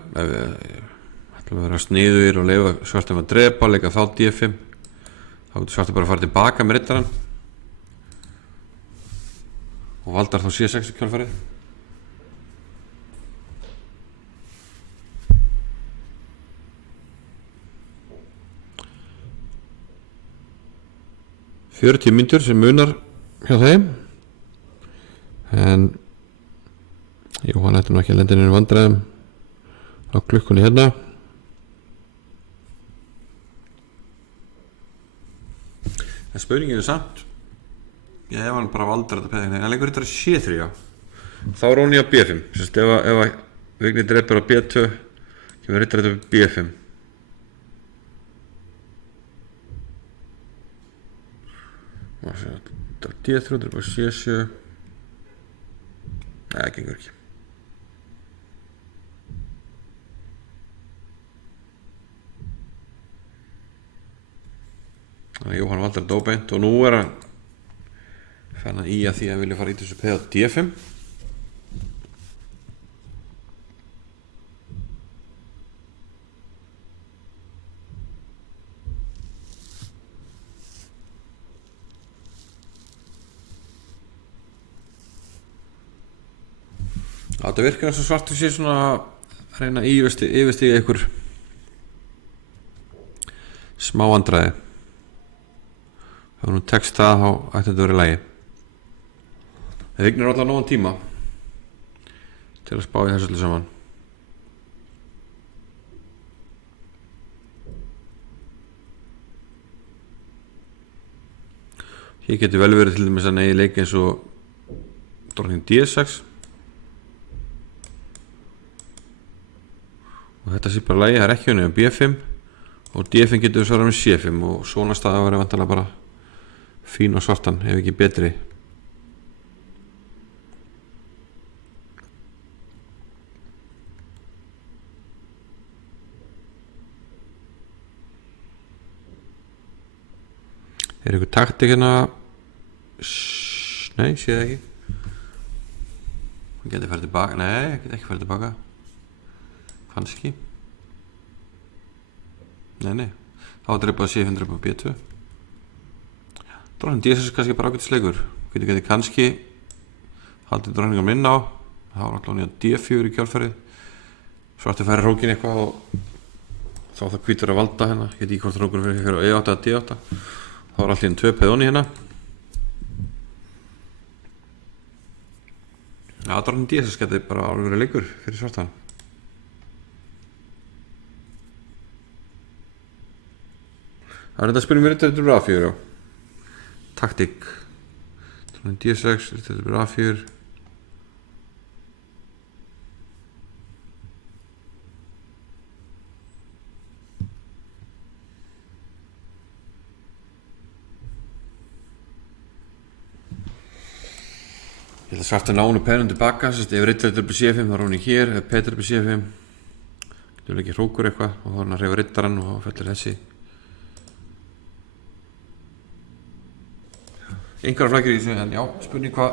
ætlum að vera sniður og leyfa svartum að drepa, leika þá D5. Þá getur svartum bara að fara tilbaka með riddarann og valdar þá C6 í kjölfarið. Fjörutíu mínútur sem munar hjá þeim, en Jóhann ætti nú ekki að lenda inn í vandræðum á klukkunni hérna. En spurningin er samt, ef hann bara valdar þetta peðið, en leikur þetta er C3, já. Þá er hún í á B5, sérst ef Vignir dreipur á B2, kemur þetta á B5. Þetta er D3, dreipur á C7. Nei, það gengur ekki. Þannig að Jóhann valdar þetta óbeint og nú er hann fann í að því að vilja fara í þessu peð á D5. Þetta virkar eins og svartur sé svona að reyna að yfirstíga einhver smá vandræði. Ef hún tekst það þá ætti þetta verið í lagi. Það Vignir allavega nógan tíma til að spá í þessu öllu saman. Hér getur vel verið til dæmis að neyja leik eins og drottning D6 og þetta sé bara lagi, það er ekki henni á B5 og D5 getur við svarað með C5 og svona staða verið vantanlega bara fín og svartan ef ekki betri. einhver taktik hérna? Nei, sé það ekki. Hann geti farið tilbaka. Nei, hann geti ekki farið tilbaka. Kannski. Nei. Þá dreipað C100 upp á B2. Drónin D6 kannski bara ágætisleikur. Geti kannski haldið dróningar minn á. Það var alltaf nýja D4 í kjálfærið. Svarti færi rókin eitthvað og þá það hvítur að valda hérna. Ég veit ekki hvort rókur fyrir á E8 eða D8. Það var alltaf einn 2 peðóni hérna. Já, drónin D6 geti bara alveg verið leikur fyrir svartan. Það er þetta að spyrja mér þetta er A4, já. Taktik. Drónin D6, þetta er A4. Ég ætla að svarta nánu pennum tilbaka, ef rittari upp í C5 þá er hún í hér, ef Petur upp í C5 getur ekki hrókur eitthvað og þá er hann að hreyfa rittaran og þá fellir þessi. Engar flækjur í þessu, en já, spurning hvað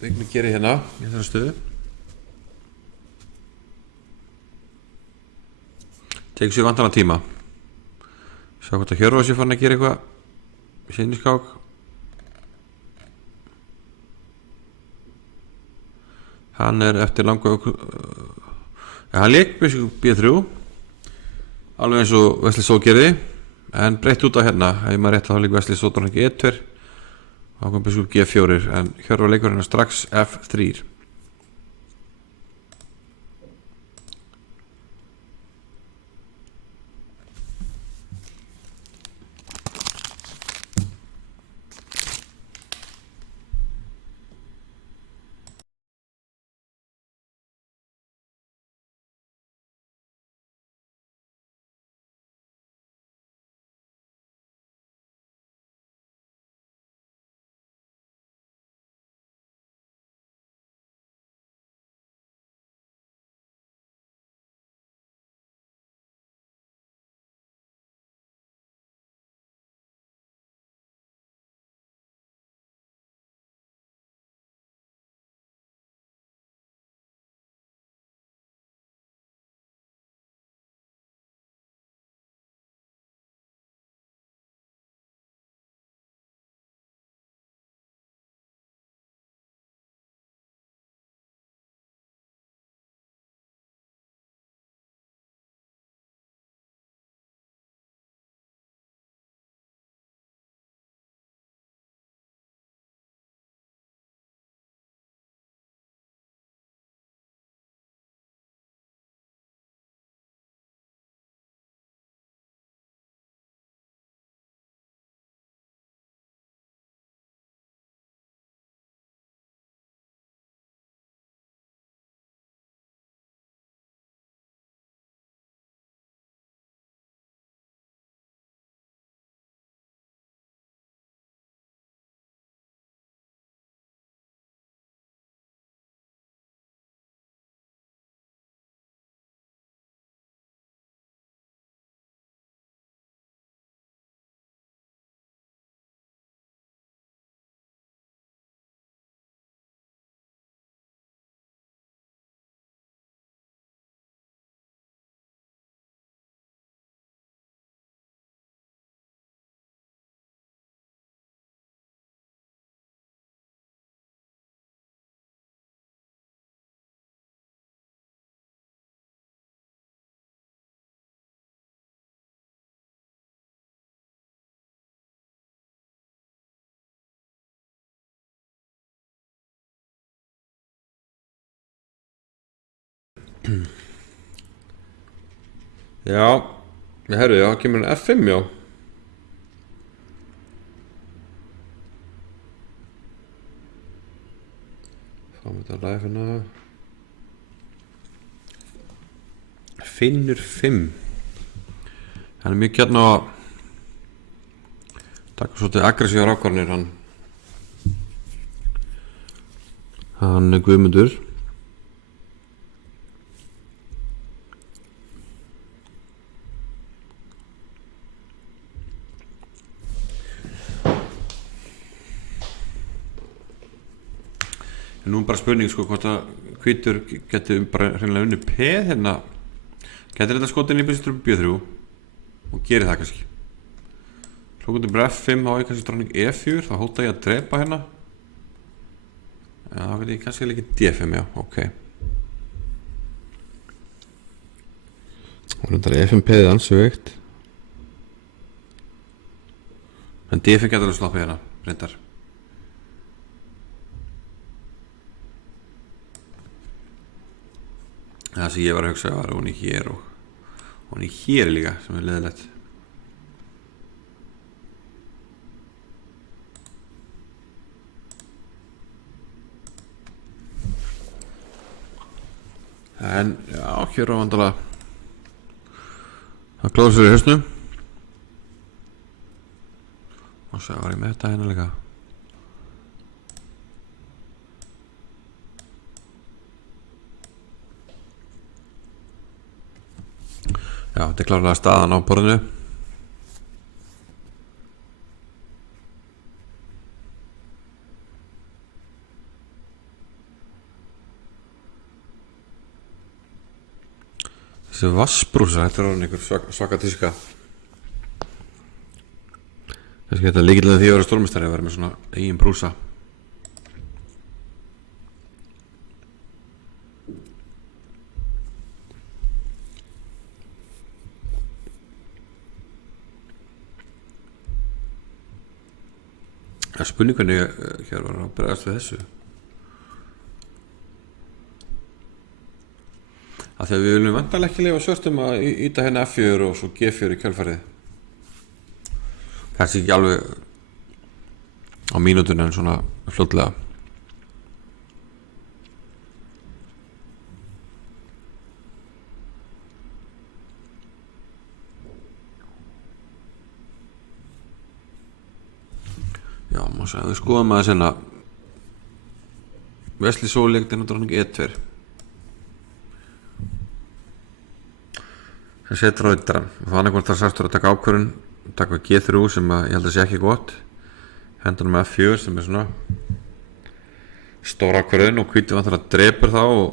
Vignir gerir hérna í þessari stöðu. Tekur sér vantanlega tíma. Sjá hvort að Hjörvar sé farin að gera eitthvað í sinni skák. Hann er eftir langa hann lék B3 alveg eins og Wesley So gerði en breytt út af hérna ef maður rétt þá líka Wesley So dróning E2 og hann kom biskup G4 en Hjörvar leikur hérna strax F3. Já, herru, já, kemur hann F5, já. Fáum þetta live hérna. Finnur 5. Hann er mjög gjarn á að taka svolítið aggressívar ákvarðanir hann er Guðmundur. En nú bara spurning sko hvort að hvítur getur bara hreinlega unni peð hérna. Getur þetta skotin í byssutur B3 og gerir það kannski. Hlókundur bara F5 á ég kannski dróning E4, þá hóta ég að drepa hérna. Já, þá veit ég kannski líka D5, já, ok. Og þetta F5 peðið ansi veikt. En D5 getur alveg sloppið hérna, reyndar. Það sem ég var að hugsa var hún í hér og hún í hér líka sem leðilegt. En já, hér á vandalega það klóður sér í hausnum og svo var ég með þetta hérna líka. Já, þetta klárlega staðan á borðinu. Þessi vassbrúsa, þetta orðin einhver svaka tíska. Kannski þetta lykillinn því að vera stórmeistari að vera með svona eigin brúsa. Það er spurning hvernig ég hér var að bregðast við þessu. Af því að við viljum vantarlega ekki leyfa svörtum að íta hérna F4 og svo G4 í kjölfarið. Kannski ekki alveg á mínútunni en svona fljótlega. Já, má segja, við skoðum að senna Vesli Sóleiktin og dróning E2. Það setur á yttran. Þannig hvort það sastur að taka ákvörðun, taka G3 sem að ég held að sé ekki gott. Hendur með F4 sem er svona stóra ákvörðun og hvítur vantar drepur þá og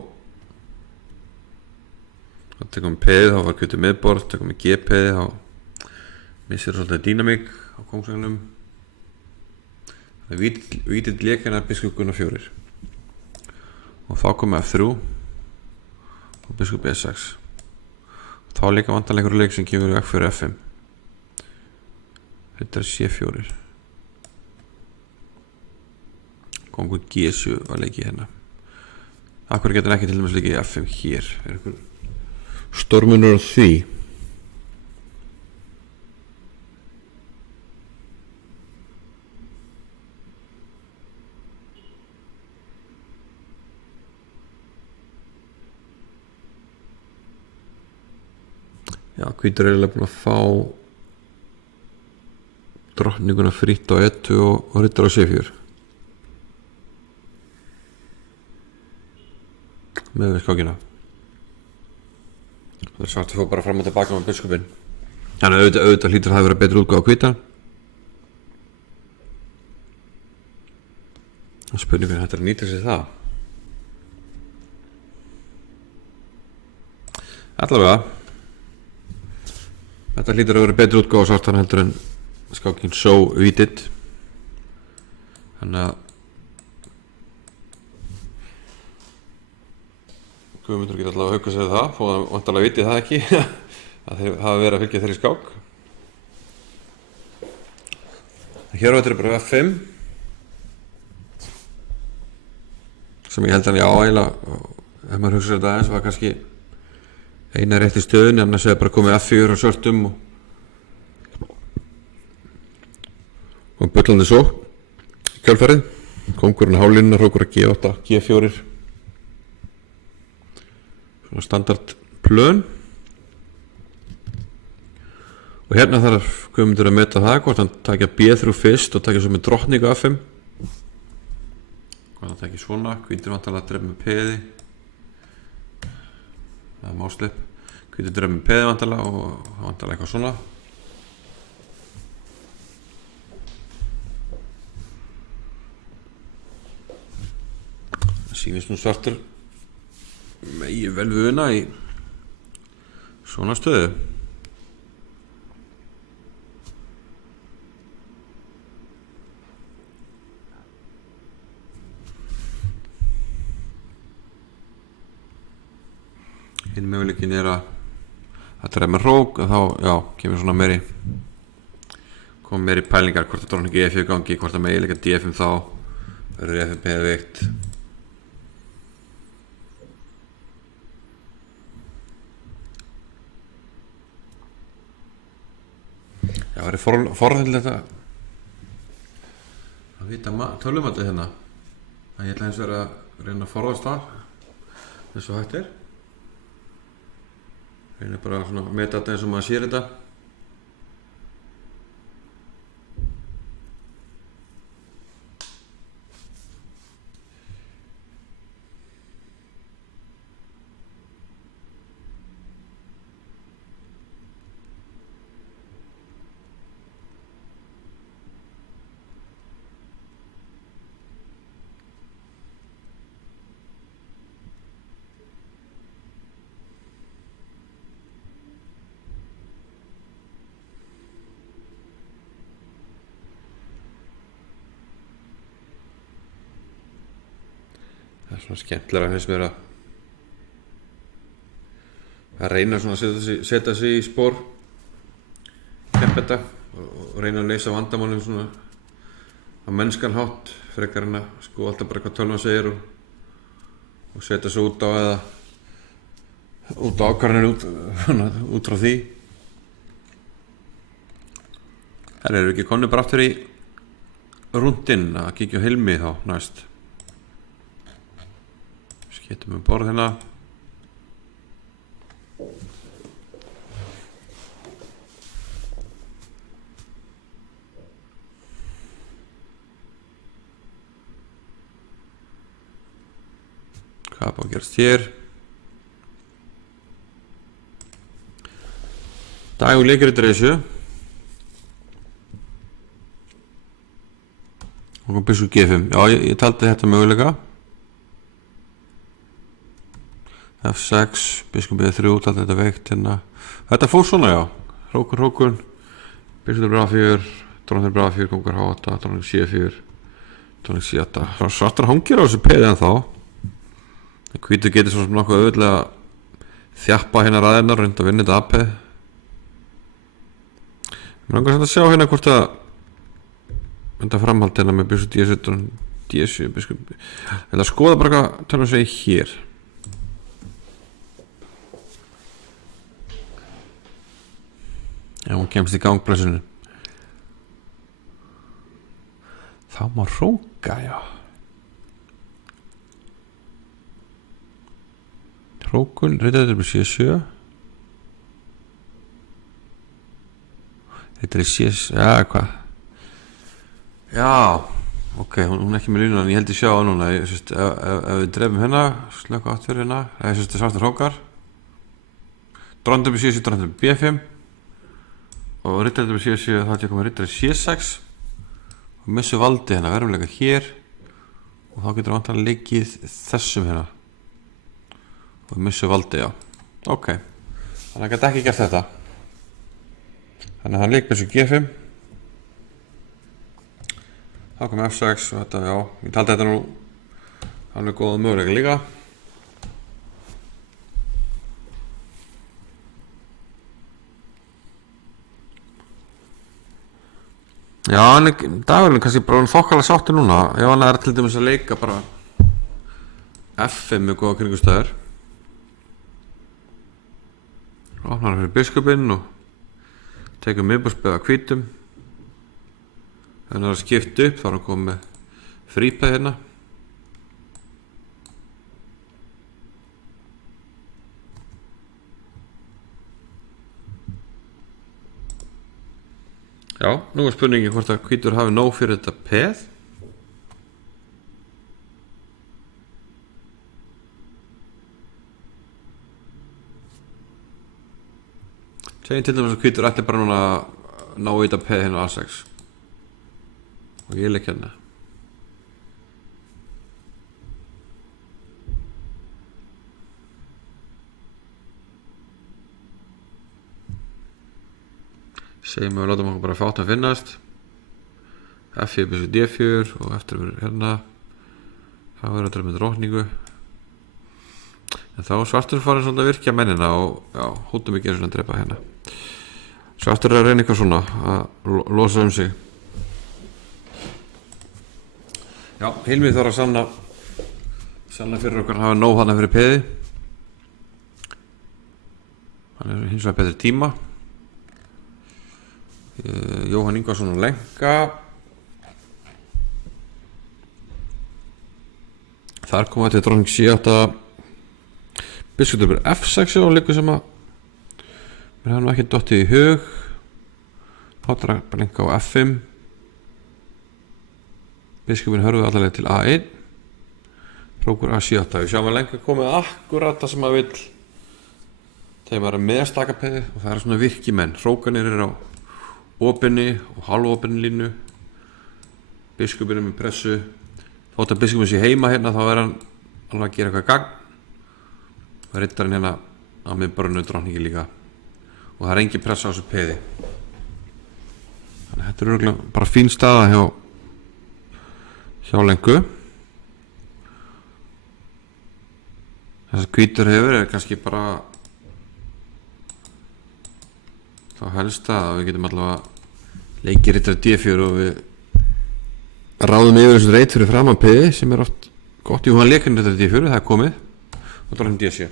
þá tekum við peðið, þá var hvítur miðborð, tekum við G-peðið, þá missir svolítið dýnamík á kóngsveginum. Það er vítill lékina biskup Gunnar 4 og þá komið F3 og biskup E6 og þá líka vantanlega einhverju leik sem kemur í veg fyrir F5. Þetta er C4 kongur G7 var leikið hérna. Akkur getur ekki til dæmis leikið í F5 hér. Er einhver stormunur á því? Já, hvítur er eiginlega búin að fá drottninguna fritt á E2 og rittar á C4 með við skákina. Það er svart að fá bara fram og tilbaka með biskupinn. Þannig auðvitað hlýtur það að vera betur útgáð á hvíta. Og spurningun hættir að nýta sér það. Allavega þetta hlýtur að vera betri útgáfa á svartan heldur en skákinn so vítitt. Þannig að Guðmundur getur allavega að hauka sér það og það vantarlega vitið það ekki að þeir hafa verið að fylgja þeirri skák. Hér á þetta er bara F5 sem ég held að já eiginlega ef maður hugsa þetta aðeins var kannski eina rétt í stöðunni, annars hefði bara komið F4 á svörtum og bullandi svo kjölfarið, kóngurinn hálínuna hrókur að G8, G4 svona standard plön og hérna þarf Guðmundur að meta það hvort hann takja B3 fyrst og takja svo með drottningu F5 hvort hann takja svona, hvítur vantarlega að drepa með peði það er máslepp, hvítur drepa með peði vantarlega og vantarlega eitthvað svona sýnist nú svartur megi vel vuna í svona stöðu. Hinn möguleikin að þetta með hrók, þá, já, kemur svona meiri pælingar hvort það drókn ekki E4 gangi, hvort það megi líka D5 þá verður F5 með veikt. Já, það er forðilegt að vita tölumætið hérna. En ég ætla hins vegar að reyna að forðast það eins og hægt er. Reyna bara svona að meta þetta eins og maður sér þetta. Það er svona skemmtilega finnst mér að reyna svona að setja sig í spor keppenda og reyna að leysa vandamálum svona á mennskan hátt frekar en að sko alltaf bara hvað tölvan segir og setja sig út á eða út á ákvarðanir út frá því. Þær eru ekki komnir bara aftur í rúndinn að kíkja á Hilmi þá næst. Getum við borð hérna. Hvað búið að gerast hér? Dagur leikir í dreisu. Og kom biskup G5. Já, ég taldi þetta möguleika. F6, biskup B3, taldi þetta veikt hérna. Þetta fór svona, já. Hrókun, biskup B4, drónir B4, kongur H8, drónir C4, drónir C8. Svartar hangir á þessu peði en þá. Hvítur getur svo sem nokkuð auðvitað þjappa hérna ræðirnar, reynda að vinna þetta AP. Mér langar að sjá hérna hvort að þetta framhald hérna með biskup D7, D7, biskup. Ég ætla að skoða bara hvað tölum við segja hér. Ef hún kemst í gangblössinu þá má hróka, já. Hrókun, rittar C7 rittar C7, já, hvað? Já, ok, hún er ekki með línu en ég held ég sjá á núna, ef við drefum hérna, slökka aftur hérna, það er svartar hrókar, drónir C7, drónir B5 og rittar C7 þá tekum við rittar C6 og missu valdi hérna, verðumleika hér og þá getur vantanlega leikið þessum hérna og missu valdi, já, ok, þannig að hann gæti ekki gert þetta, þannig að hann leik missu G5 þá kom F6 og þetta, já, ég taldi þetta nú hann er góða möguleika líka. Já, dagurinn kannski bara þokkalega sáttur núna ef hann er til dæmis að leika bara F5 með góða kringumstæður. Opnar hann fyrir biskupinn og tekur miðborðsspil af hvítum. Þegar hann er að skipta upp þá er hann komið með frípæð hérna. Já, nú er spurningi hvort að hvítur hafi nóg fyrir þetta peð. Segjum til dæmis að hvítur ætli bara núna að ná í þetta peð hérna A6 og ég leik hérna. segjum við látum okkur bara fátt að finnast. F4 byssu D4 og eftir að vera hérna þá er þetta með drottningu. En þá svartur farin svolítið að virkja mennina og já, hóttum ekki eins og að drepa hérna. Svartur er að reyna eitthvað svona að losa sig. Já, Hilmi þarf að sanna fyrir okkur að hafa nóg hana fyrir peði. Hann er hins vegar betri tíma. Jóhann Ingvarsson og lenka. Þar kom þetta dróning C8 biskup F6 og líka sem að mér hefði nú ekki dottið í hug. Hátar að lenka á F5. Biskupin hörfuð allavega til A1. Rókur A7. Við sjáum að lenka komið akkurat það sem að vill þegar maður er með stakapeði og það er svona virkimenn. Rókanir eru á opinni og halvopinni línu. Biskupin er með pressu. Þótt að biskupin sé heima hérna þá er hann alveg að gera eitthvað gagn. Og riddarinn hérna á miðbörnu drottningi líka. Og það er engin pressa á þessu peði. Þannig að þetta er örugglega bara fín staða hjá lengu. Þess að hvítur hefur er kannski bara þá helsta að við getum allavega leikið riddari D4 og við ráðum yfir þessu reit fyrir framan peði sem er oft gott. Jú, hann leikir riddari D4, það er komið og drottning D7.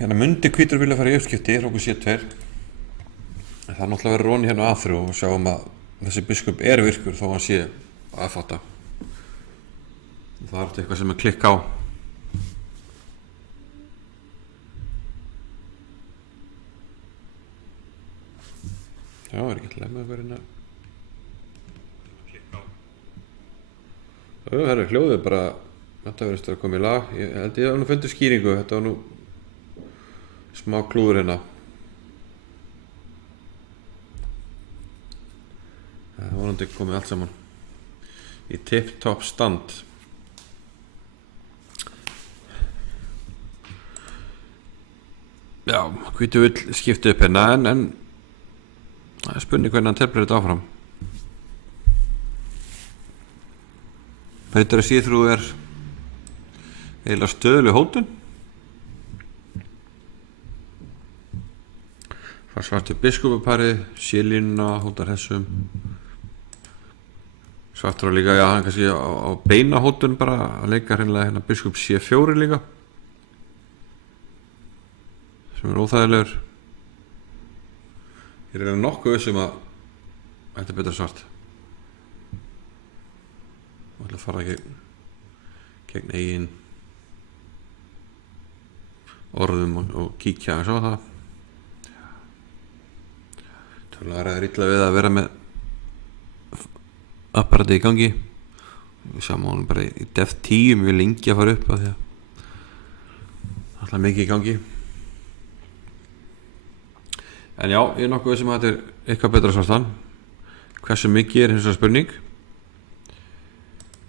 Hérna myndi hvítur vilja fara í uppskipti, rókur C2. En það er náttúrulega verið róni hérna á A3 og sjáum að þessi biskup er virkur þó hann sé að aðfatta. Það er eitthvað sem er klikk á. Já, er ekki alltaf með að vera hérna. Klikk á. Það er hljóðið bara, þetta verðist að koma í lag. Ég held ég hef nú fundið skýringu, þetta var nú smá klúður hérna. Það var náttúrulega komið allt saman í tip-top stand. Já, hvítu vill skipta upp hérna en það er spurning hvernig hann teflir þetta áfram. Riddari C3 er eiginlega stöðuleg hótun. Far svartur biskupaparið, C-línuna, hótar þessum. Svartur á líka, já, hann kannski á beina hótun bara að leika hreinlega hérna biskup C4 líka. Sem er óþægilegur. Ég er nokkuð að þetta er betra svart. Ég ætla að fara gegn eigin orðum og kíkja eins á það. Það er illa við að vera með apparati í gangi. Við sáum honum bara í def 10 mjög lengi að fara upp af því að alltaf mikið í gangi. En já, ég er nokkuð sem að þetta er eitthvað betra svartan. Hversu mikið er hins vegar spurning.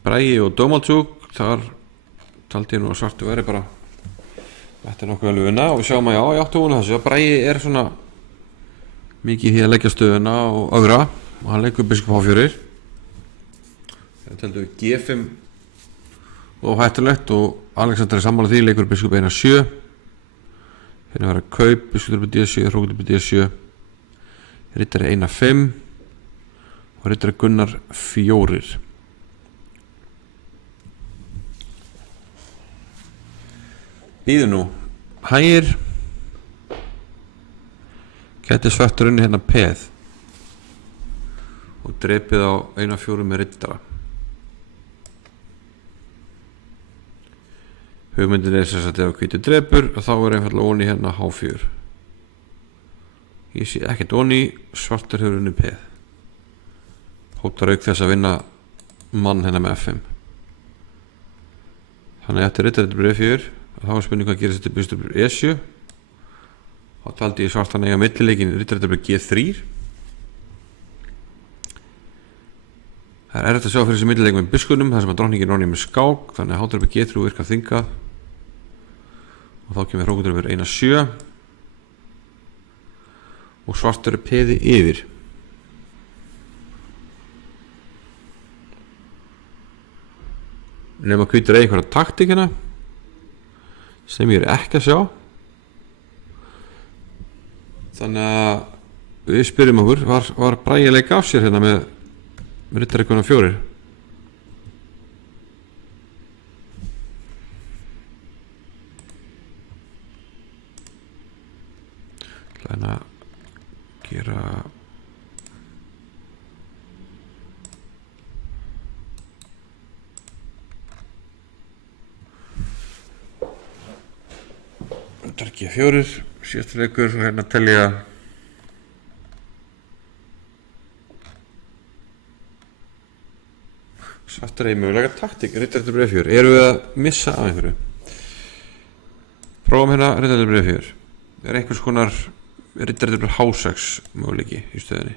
Bragi og Dómaldsúk, þar taldi ég nú að svartu veri bara þetta er nokkuð vel vinna og við sjáum að já, ég áttu vona þessu að Bragi er svona mikið því að leggja stöðuna og ögra og hann leikur biskup H4. Þetta heldur við G5 og hættulegt og Alexander er sammála því leikur biskup 1-7. Hérna verður kaup, biskup D7, hrókur D7, riddari 1-5 og riddari Gunnar 4. Bíðu nú, hægir. Gæti svartur unni hérna peð og drepið á 1-4 með riddara. Hugmyndin er þess að ef hvítur drepur þá er einfallega onni hérna H4. Ég sé ekkert onni, svartur hefur unni peð. Hótar auk þess að vinna mann hérna með F5. Þannig eftir riddari E4 þá er spurning hvað gerist þetta biskup E7. Þá taldi ég svartan eiga millileikin riddari G3. Það er erfitt að sjá fyrir þessi millileikum með biskunum þar sem að drottningin er onni með skák, þannig að hátar G3 virkar þingað og þá kemur hrókutur yfir 1-7 og svartur er peði yfir. Nefnum að hvítur einhverja taktíkina sem ég er ekki að sjá. Þannig að við spyrjum okkur, var Bragi að leika af sér hérna með Riddareikona 4? Þannig að gera Riddareiki 4 síðasti leikur og hérna telja svartur er mögulega taktík. Riddareiki bréf 4, erum við að missa af einhverju? Prófum hérna Riddareiki bréf 4. Er einhvers konar Riddareiki bréf H6 möguleiki í stöðinni?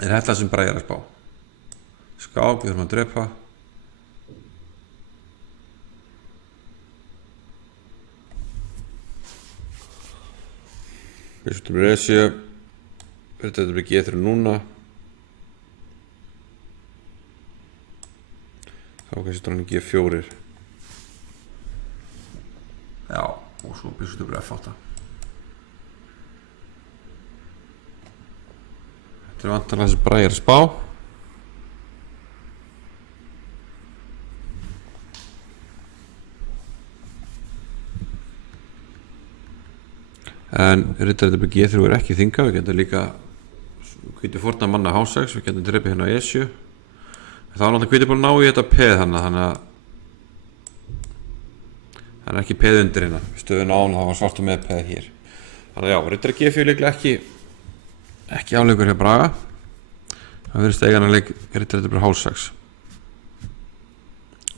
Er þetta sem Bragi er að spá? Skáp, við þurfum að drepa. Bishop bréf 7, Riddareiki bréf G3 núna. Þá kannski drónin G4. Já, og svo byrjum við F8. Þetta er vantanlega þessi Bragi er að spá. En Riddareiki G3 er ekki þinga. Við getum líka hvíti fórna manna H6. Við getum dreipið hérna á E7. Það var náttúrulega hvíti búin að ná í þetta peð þannig að hann er ekki peð undir hérna. Stöðun án, það var svartur með peð hér. Þannig að já, Riddareiki G4 líklega ekki afleikur hjá Braga. Það verðist eigan að leik Riddareiki H6.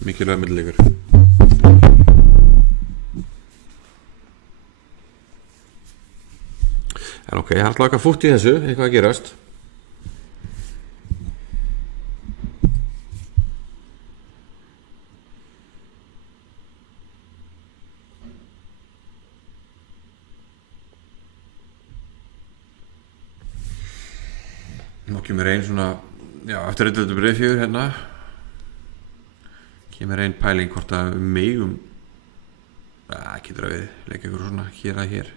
Mikilvæg millileikur. En ok, það er alltaf eitthvað fútt í þessu, eitthvað að gerast. Nú kemur ein svona, já, eftir Riddareiki bréf 4 hérna kemur ein pæling hvort að megum getur að við leika ykkur svona hér að hér.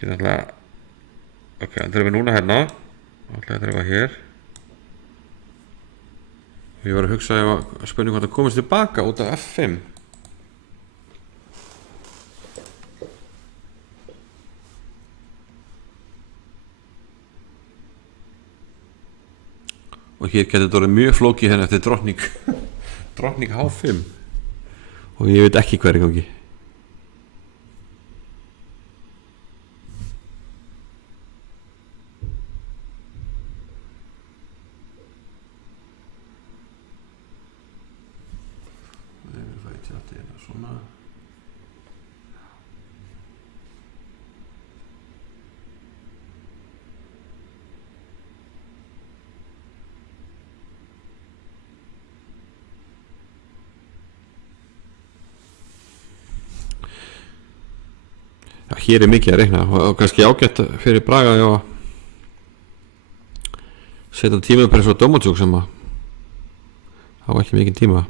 Getur alltaf, ok, það er við núna hérna og alltaf þetta er við hér og ég var að hugsa að spurning hvort að komast tilbaka út af F5. Og hér getur þetta orðið mjög flókið hérna eftir drottning H5 og ég veit ekki hver í gangi. Svona. Já, hér er mikið að reikna og kannski ágætt fyrir Braga að setja tímapressu á Dómatsjúk sem að hafa ekki mikið tíma.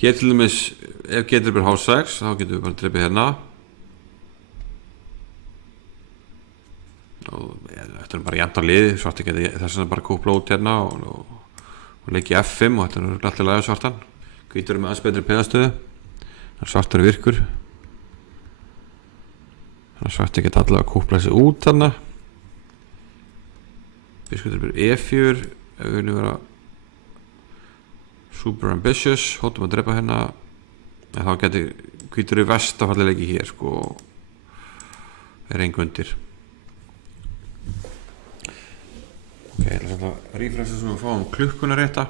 Hér til dæmis, ef getur bara H6 þá getum við bara dreipið hérna og þetta er bara jæmt á liði, svarti geti þess vegna bara kúpla út hérna og leiki F5 og þetta er glattilega svartan. Hvítur er með aðeins betri peðastöðu, svartur er virkur. Þannig að svarti geti allavega kúpla þessi út þarna. Biskutur byrju E4 ef við viljum vera super ambitious, hóttum að drepa hérna en þá geti hvítur í vest að falla leiki hér sko er engu undir. Ok, ég ætla að refresha svo við fáum klukkuna rétta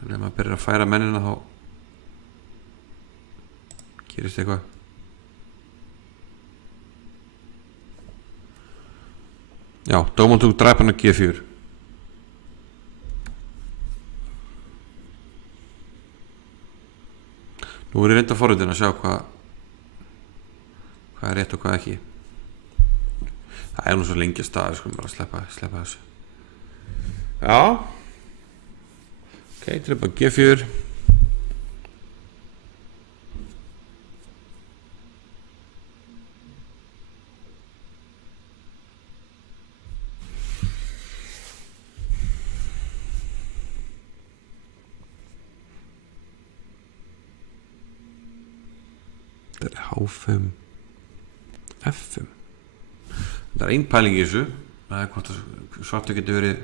þannig að maður byrjar að færa mennina þá gerist eitthvað. Já, Dómatsjúk dræpa hann að G4 Nú er ég reynda forritin að sjá hvað er rétt og hvað ekki. Það er nú svo lengi að stað, við skulum bara sleppa þessu. Já. Ok, drepa G4. Þetta er H5 F5. Það er ein pæling í þessu. Það er hvort að svartur getur verið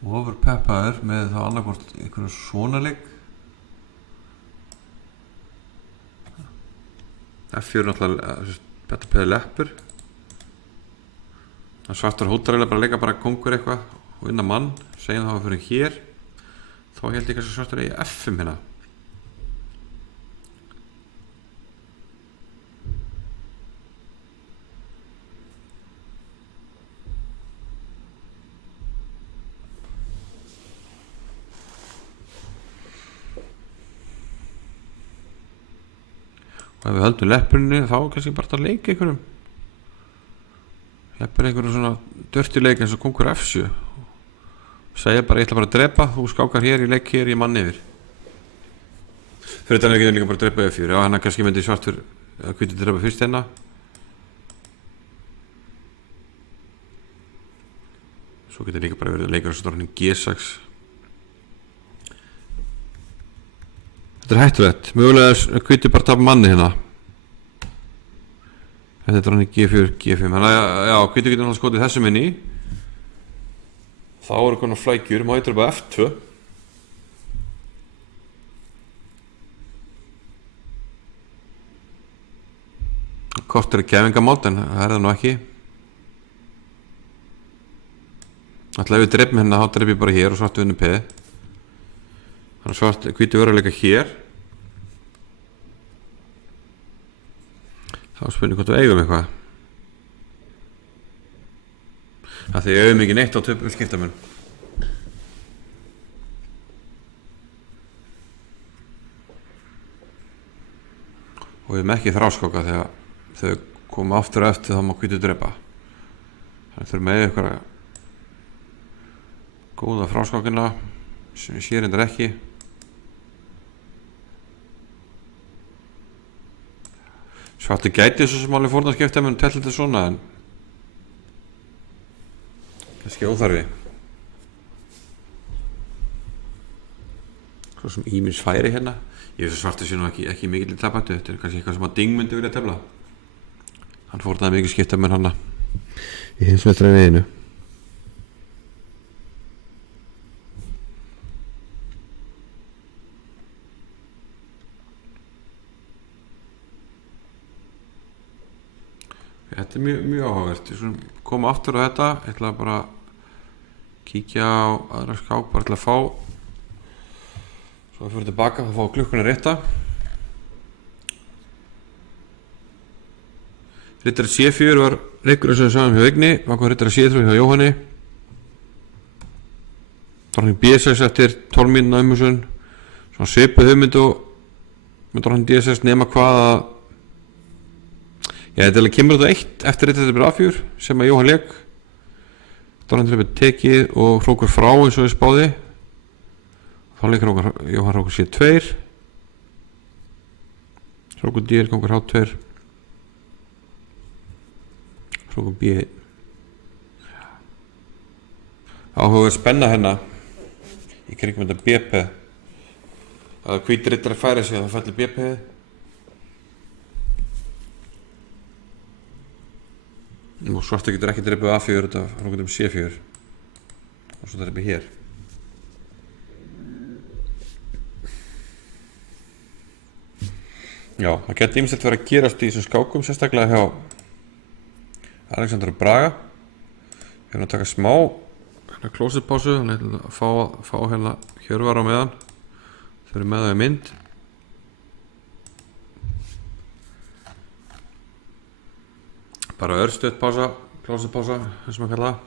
overpeppaður með þá annarkvort einhverjum svona leik. F4 er náttúrulega betur peði leppur. Svartur hótar eiginlega bara að leika bara kongur eitthvað og vinna mann, segjum það fyrir hér. Þá held ég kannski svartur eigi F5 hérna. Og ef við höldum leppurinn þá kannski bara að leika einhverjum. Leppur einhverjum svona dörtileik eins og kongur F7. Segja bara ég ætla bara að drepa, þú skákar hér, ég leik hér, ég mann yfir. Fyrir þannig getur líka bara að drepa F4. Já, hann kannski myndi svartur að hvítur drepa fyrst hérna. Svo getur líka bara verið að leika þessu dróknin G6. Þetta er hættulegt. Mögulega að hvítur bara tapa manni hérna. Þetta er dróknin G4, G5. Þannig að já, hvítur getur náttúrulega skotið þessum inn í. Þá eru konar flækjur, má ég drepa F2. Kort er kefingamót en það er það nú ekki. Alltaf ef við dreipum hérna þá dreip ég bara hér og svartu vinnu P. Þannig að svart hvítu verður að leika hér. Þá spurning hvort við eigum eitthvað. Það því auðvitað mikið neitt á töpum skiptamun. Og við erum ekki þráskáka þegar þau koma aftur og eftir þá má hvítu drepa. Þannig þurfum með eitthvað góða fráskákina sem ég sé reyndar ekki. Svartur gæti þessu sem alveg fórn að skipta mun tell þetta svona en kannski óþarfi. Svo sem ímins færi hérna. Ég veist að svartur sé nú ekki mikill í tapættu. Þetta er kannski eitthvað sem að Ding myndi vilja tefla. Hann fórnaði mikið skipta mun hana í hins vetra veginu. Þetta er mjög áhugavert. Ég koma aftur á þetta. Ég ætla bara að kíkja á aðra skák. Bara til að fá svo að fyrir tilbaka að fá klukkuna rétta. Rittari C4 var leikur sem við sáum hjá Vigni. Vakar rittari C3 hjá Jóhanni. Dróknin B6 eftir 12 mínúna umhugsun. Svona svipuð hugmynd og með dróknin D6 nema hvað að þetta kemur út á 1 eftir rittari A4 sem að Jóhann leik. Dróknin trefið tekið og hrókur frá eins og við spáði. Þá leikur Jóhann hrókur C2. Hrókur D, kongur H2. Hrókur B. Áhugaverð spenna hérna í kringum þetta BP. Að hvítir rittari færi sig að það fællir BP. Og svartur getur ekki dreipið A4 þetta hrókur C4 og svo dreipið hér. Já, það geti ýmislegt verið að gerast í þessum skákum, sérstaklega hjá Alexander Braga. Ég er að taka smá hérna klósetpásu, þannig að fá hérna Hjörvar á meðan. Þau eru með það í mynd. Bara örstuð pása, klósetpása, eins og maður kalla það.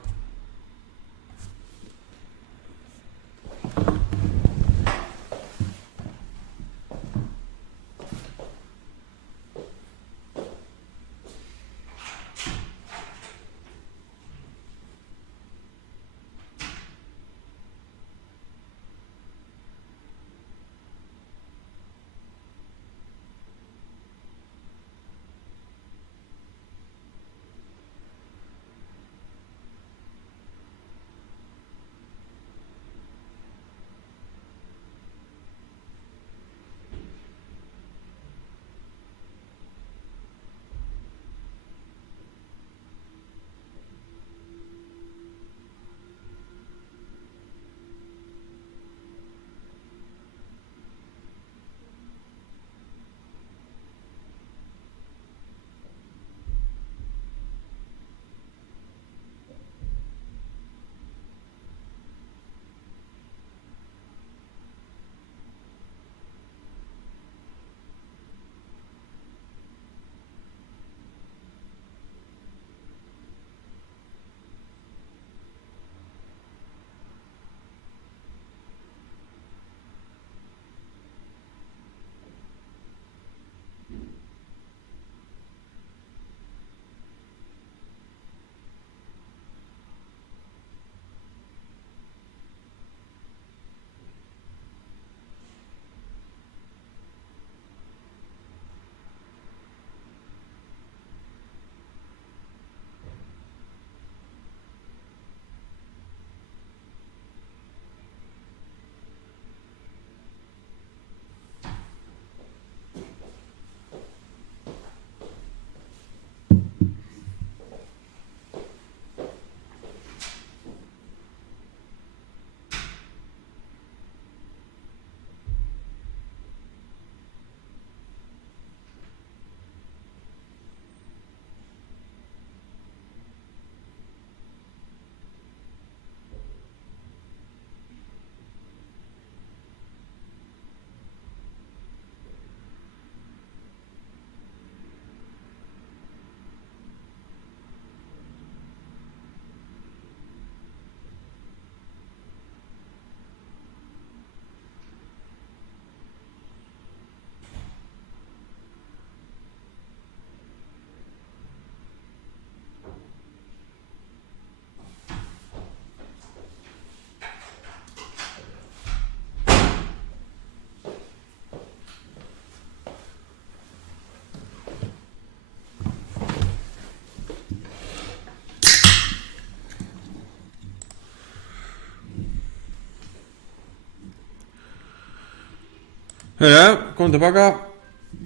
Komum tilbaka.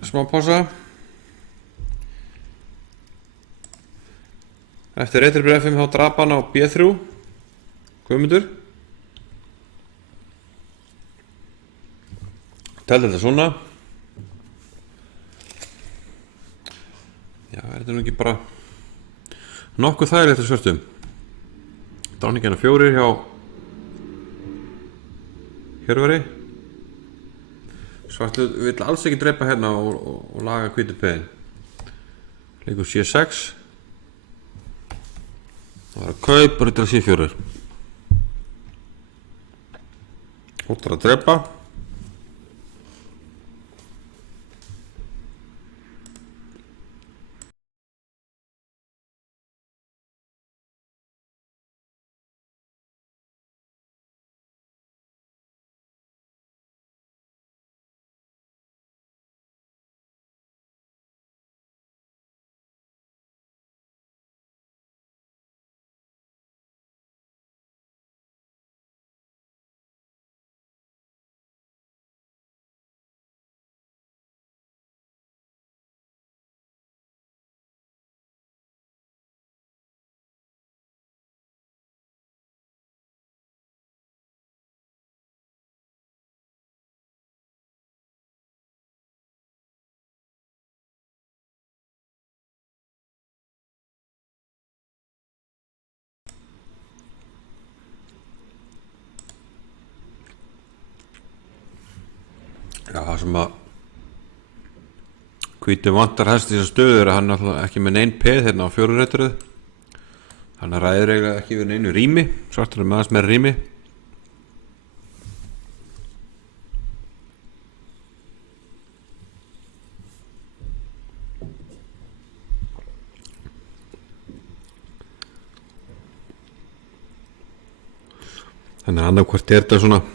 Smá pása. Eftir Eiturbrið FM þá drap hann á B3 Guðmundur. Teldi þetta svona. Já, þetta nú ekki bara nokkuð þægilegt að svörtum. Dráningina 4 hjá Hjörvari. Svartlu vill alls ekki drepa hérna og laga hvítu peðin. Leikur C6. Það var að kaup og reyndar C4. Hóttar að drepa. Já, það sem að hvíti vantar helst í þessar stöður að hann er ekki með neinn peð hérna á 4 rétturöð. Hann ræður eiginlega ekki við neinu rými. Svartur er með aðeins meira rými. Þannig að annarkvort er þetta svona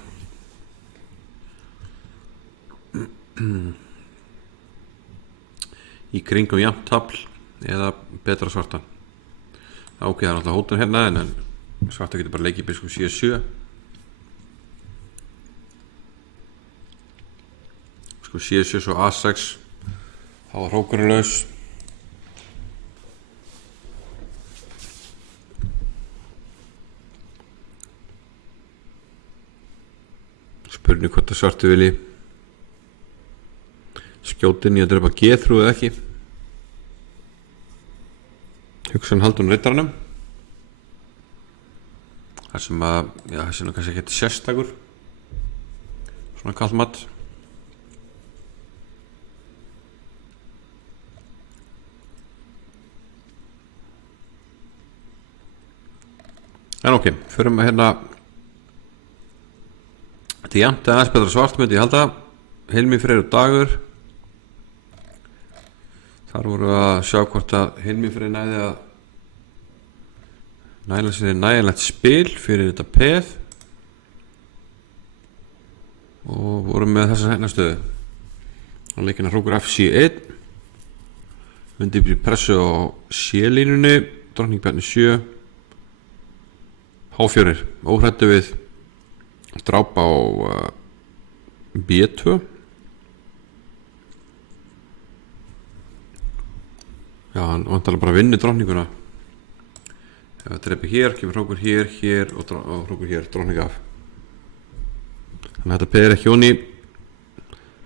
í kringum jafnt tafl eða betra svarta. Ok, það er alltaf hótun hérna en svarta getur bara leikið biskup C7. Biskup C7 svo A6. Þá var hrókurinn laus. Spurning hvort að svartu vilji skjótin í að drepa G3 eða ekki. Hugsan haldun rittaranum. Það sem að, já, þessi nú kannski ekki sérstakur. Svona kallt mat. En ok, förum að hérna þetta er jæmt aðeins betra svart myndi ég halda. Hilmi Freyr og Dagur. Þar voru að sjá hvort að Hilmi Freyr næði að næla sér nægilegt spil fyrir þetta peð og voru með þessa hérna stöðu. Hann leikina hrókur FC1 undir pressu á C-línunni, drottning bjarni 7 H4 óhrættu við drápa á B2. Já, hann vantar bara að vinna drottninguna. Ef það drepi hér, kemur hrókur hér, hér og hrókur hér, drottning af. Þannig að þetta peðir ekki onni.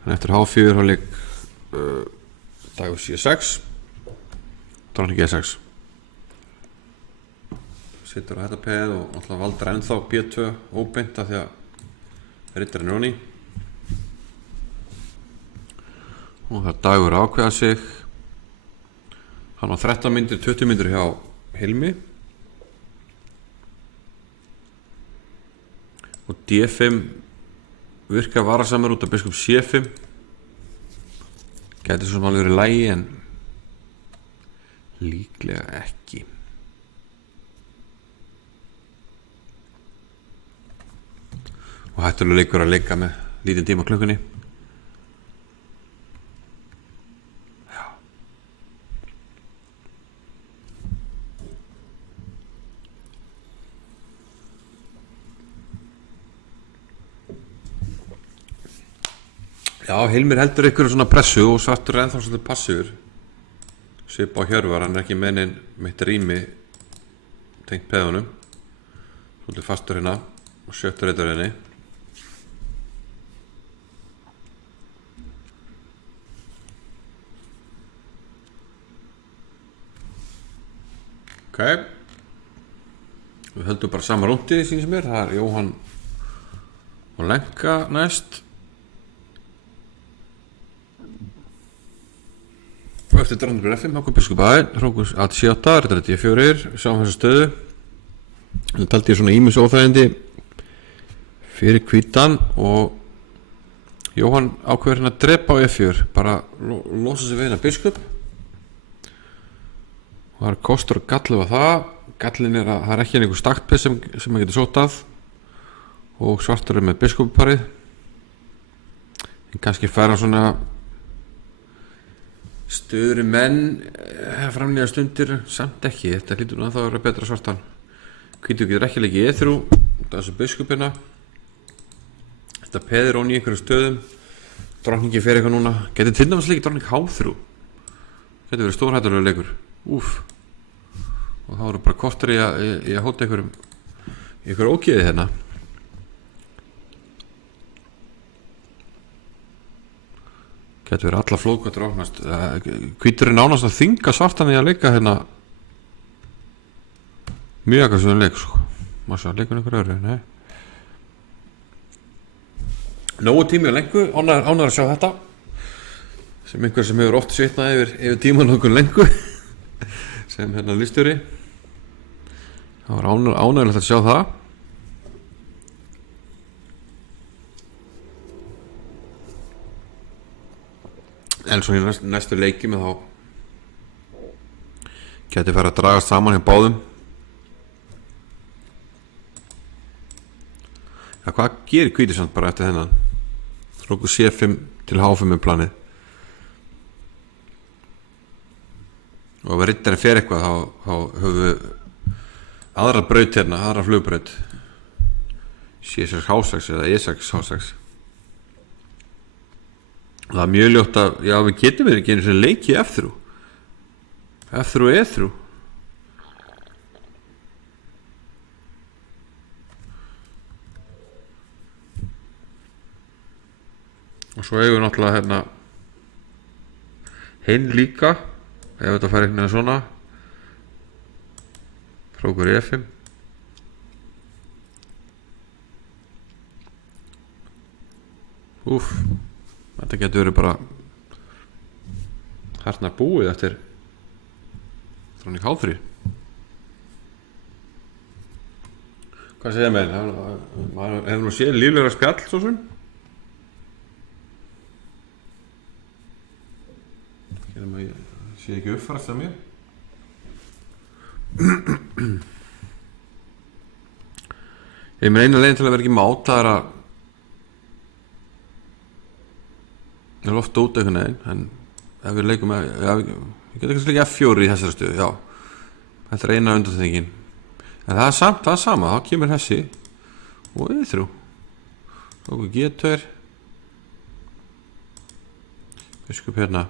Þannig eftir H4 þá leik Dagur C6 drottning E6. Sittur á þetta peð og alltaf valdar ennþá B2 óbeint af því að rittarinn er onni. Og það Dagur ákveða sig. Hann á 13 mínútur, 20 mínútur hjá Hilmi. Og D5 virka varasamur út af biskup C5. Gæti svo alveg verið í lagi en líklega ekki. Og hættulega leikur að leika með lítinn tíma á klukkunni. Já, Hilmir heldur ykkur svona pressu og Svartur er ennþá svolítið passífur. Svipa á Hjörvar, hann er ekki mennin mitt rými tengt peðunum. Svolítið fastur hérna og sjöttur eitur henni. Ok. Við höldum bara sama rúndi sín sem það er Jóhann og Lenka næst. Og eftir Drangur FM, Hákon Biskup Aðein, Hrókus AT7, þetta 4, sjáum þessu stöðu. Það taldi ég svona ýmis óþægindi fyrir hvítan og Jóhann ákveður hérna að drepa á F4, bara losa sig við hérna Biskup. Og það er kostur og galli við það. Gallin er að það er ekki einhver staktpiss sem maður getur sótað og Svartur er með Biskuparið. En kannski fær hann svona stöðri menn framlega stundir, samt ekki. Þetta hlýtur að það vera betra Svartan. Hvítur getur ekki leikið E3 þessu Biskupina. Þetta peður hún í einhverjum stöðum. Drottningi fer eitthvað núna. Getur til dæmis leikið drottning H3. Getur verið stórhættulegur leikur. Úff. Og þá eru bara kortur í að hóta einhverjum ógeði hérna. Getur verið alla flóðkvættur áknast. Hvítur er nánast að þynga Svartan í að leika hérna mjög eitthvað sem leik sko. Má sjá, leikur einhver öðru, nei. Nógu tími og Lenku, ánægður að sjá þetta. Sem einhver sem hefur oft svitnað yfir tíman okkur Lenku. Sem hérna listjóri. Það var ánægilegt að sjá það. En svo í næstu leiki með þá geti farið að dragast saman hjá báðum. Ja, hvað gerir hvítur samt bara eftir þennan? Þróku C5 til H5 með planið. Og ef rittarinn fer eitthvað þá höfum við aðra braut hérna, aðra flugbraut. C6 H6 eða E6 H6. Það er mjög ljótt að, já, við getum ekki einu sinni leikið F3 og E3. Og svo eigum við náttúrulega hérna hinn líka, ef þetta fær einhvern veginn svona. Hrókur E5. Úff. Þetta getur verið bara harnar búið eftir Drottning H3. Hvað segja menn? Maður hefur nú séð líflegra spjall svo sem. Hérna ég sé ekki uppfærast af mér. Ég með eina leiðin til að vera ekki máta er að ég er ofta út einhvern veginn, en ef við leikum við getum kannski leikið F4 í þessari stöðu, já. Þetta er eina undantekningin. En það er sama, þá kemur þessi og E3. Og G2. Biskup hérna.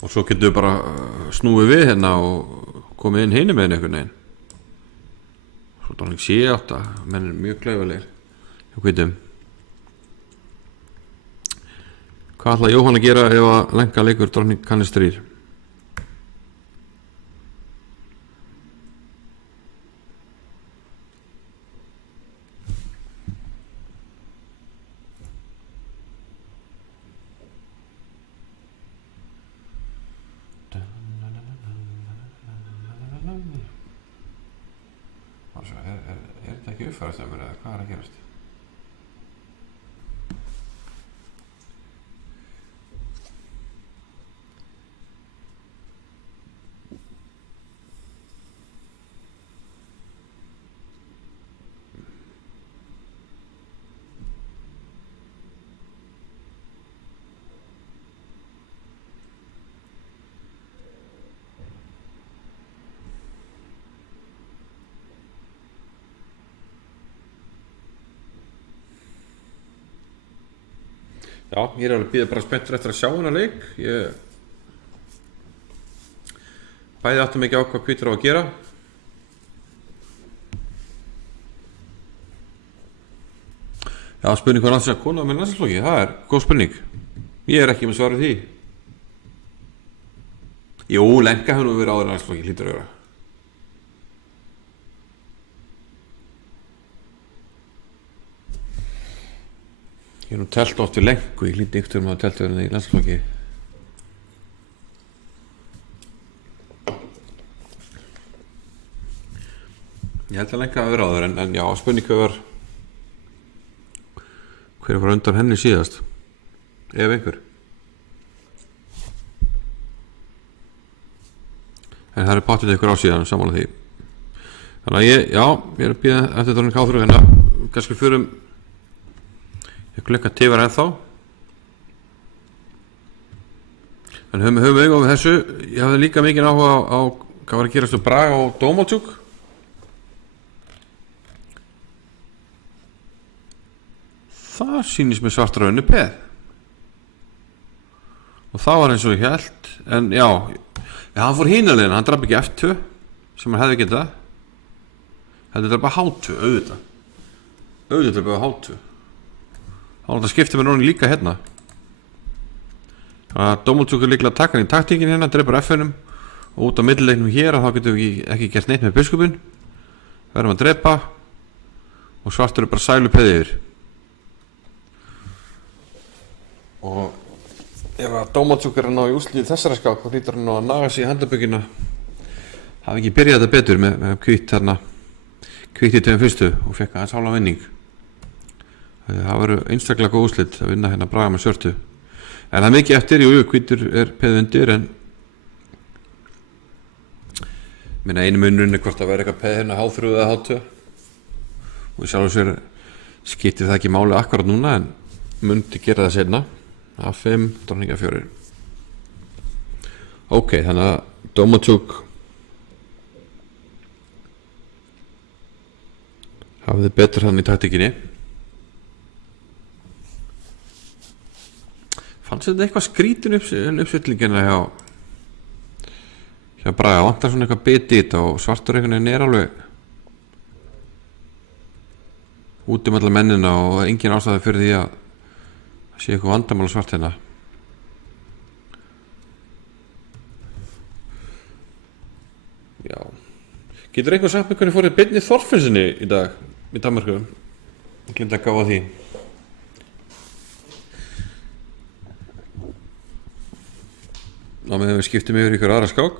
Og svo getum við bara snúið við hérna og komið inn hinum með einhvern veginn. Svo Drottning C8, menn er mjög klaufalegir. Hjá hvítum. Hvað ætla Jóhann að gera ef að Lenka leikur Drottning Kannis 3? Er þetta ekki uppfærast eða hvað er að gerast? Já, ég alveg býða bara spenntur eftir að sjá hana leik. Ég bæði áttum ekki á hvað Hvítur á að gera. Já, spurning hvað náttúrulega kona með landsliðsflokki, það er góð spurning. Ég er ekki með svarið því. Jú, Lenka hefur nú verið áður landsliðsflokki, hlýtur að vera. Ég nú telt oft við Lenku, ég hlýtti ykkur að telt við henni í landsliðsflokki. Ég held að Lenka hafi verið áður, en já, spurning hver var undan henni síðast, ef einhver. En það er páttið ykkur á síðan samanlega því. Þannig að ég er að býða eftir Dórin Káþur hérna, kannski förum ég klukka tífar ennþá. En höfum auðvitað við þessu. Ég hafði líka mikið áhuga á hvað var að gerast við Braga og Dómaldsjúk. Það sýnist mér svartur á önnu peð. Og það var eins og ég held. En já, hann fór hínulegina, hann draf ekki F2 sem hann hefði getað. Þetta er bara H2, auðvitað. Auðvitað er bara H2. Þá þetta skipti mér núna líka hérna. Dómaldsjúk er líklega að taka hann í taktíkin hérna, dreipur F1-um og út á millileiknum hér að þá getum við ekki gert neitt með biskupin. Verðum að dreipa og svartur er bara sælu peði yfir. Og ef að Dómaldsjúk er að ná í úrslitið þessara skák þá hlýtur hann að naga sig í handabökina. Hafi ekki byrjað þetta betur með Hvít þarna, Hvít í 2. og fekk aðeins hálfa vinning. Það verður einstaklega góð úrslit að vinna hérna Braga með Svörtu. En það er mikið eftir, jú, Hvítur er peð undir, en minna einu munurinn er hvort að vera eitthvað peð hérna H3 eða H2. Og sjálf sér skiptir það ekki máli akkurat núna, en mundi gera það seinna. A5, dróninga 4. Ok, þannig að Dómaldsjúk hafði betur hann í taktíkinni. Fannst þetta eitthvað skrítin uppsvillingina hjá Braga, vantar svona eitthvað biti í þetta og svartur einhvern veginn er alveg út alla mennina og engin ástæði fyrir því að sé eitthvað vandamál svart hérna. Já. Getur eitthvað sagt mér hvernig fór þið Birni Þorfinsinni í dag í Danmörku? Ég gleymdi að gáfa því. Ná meðan við skiptum yfir ykkur aðra skák.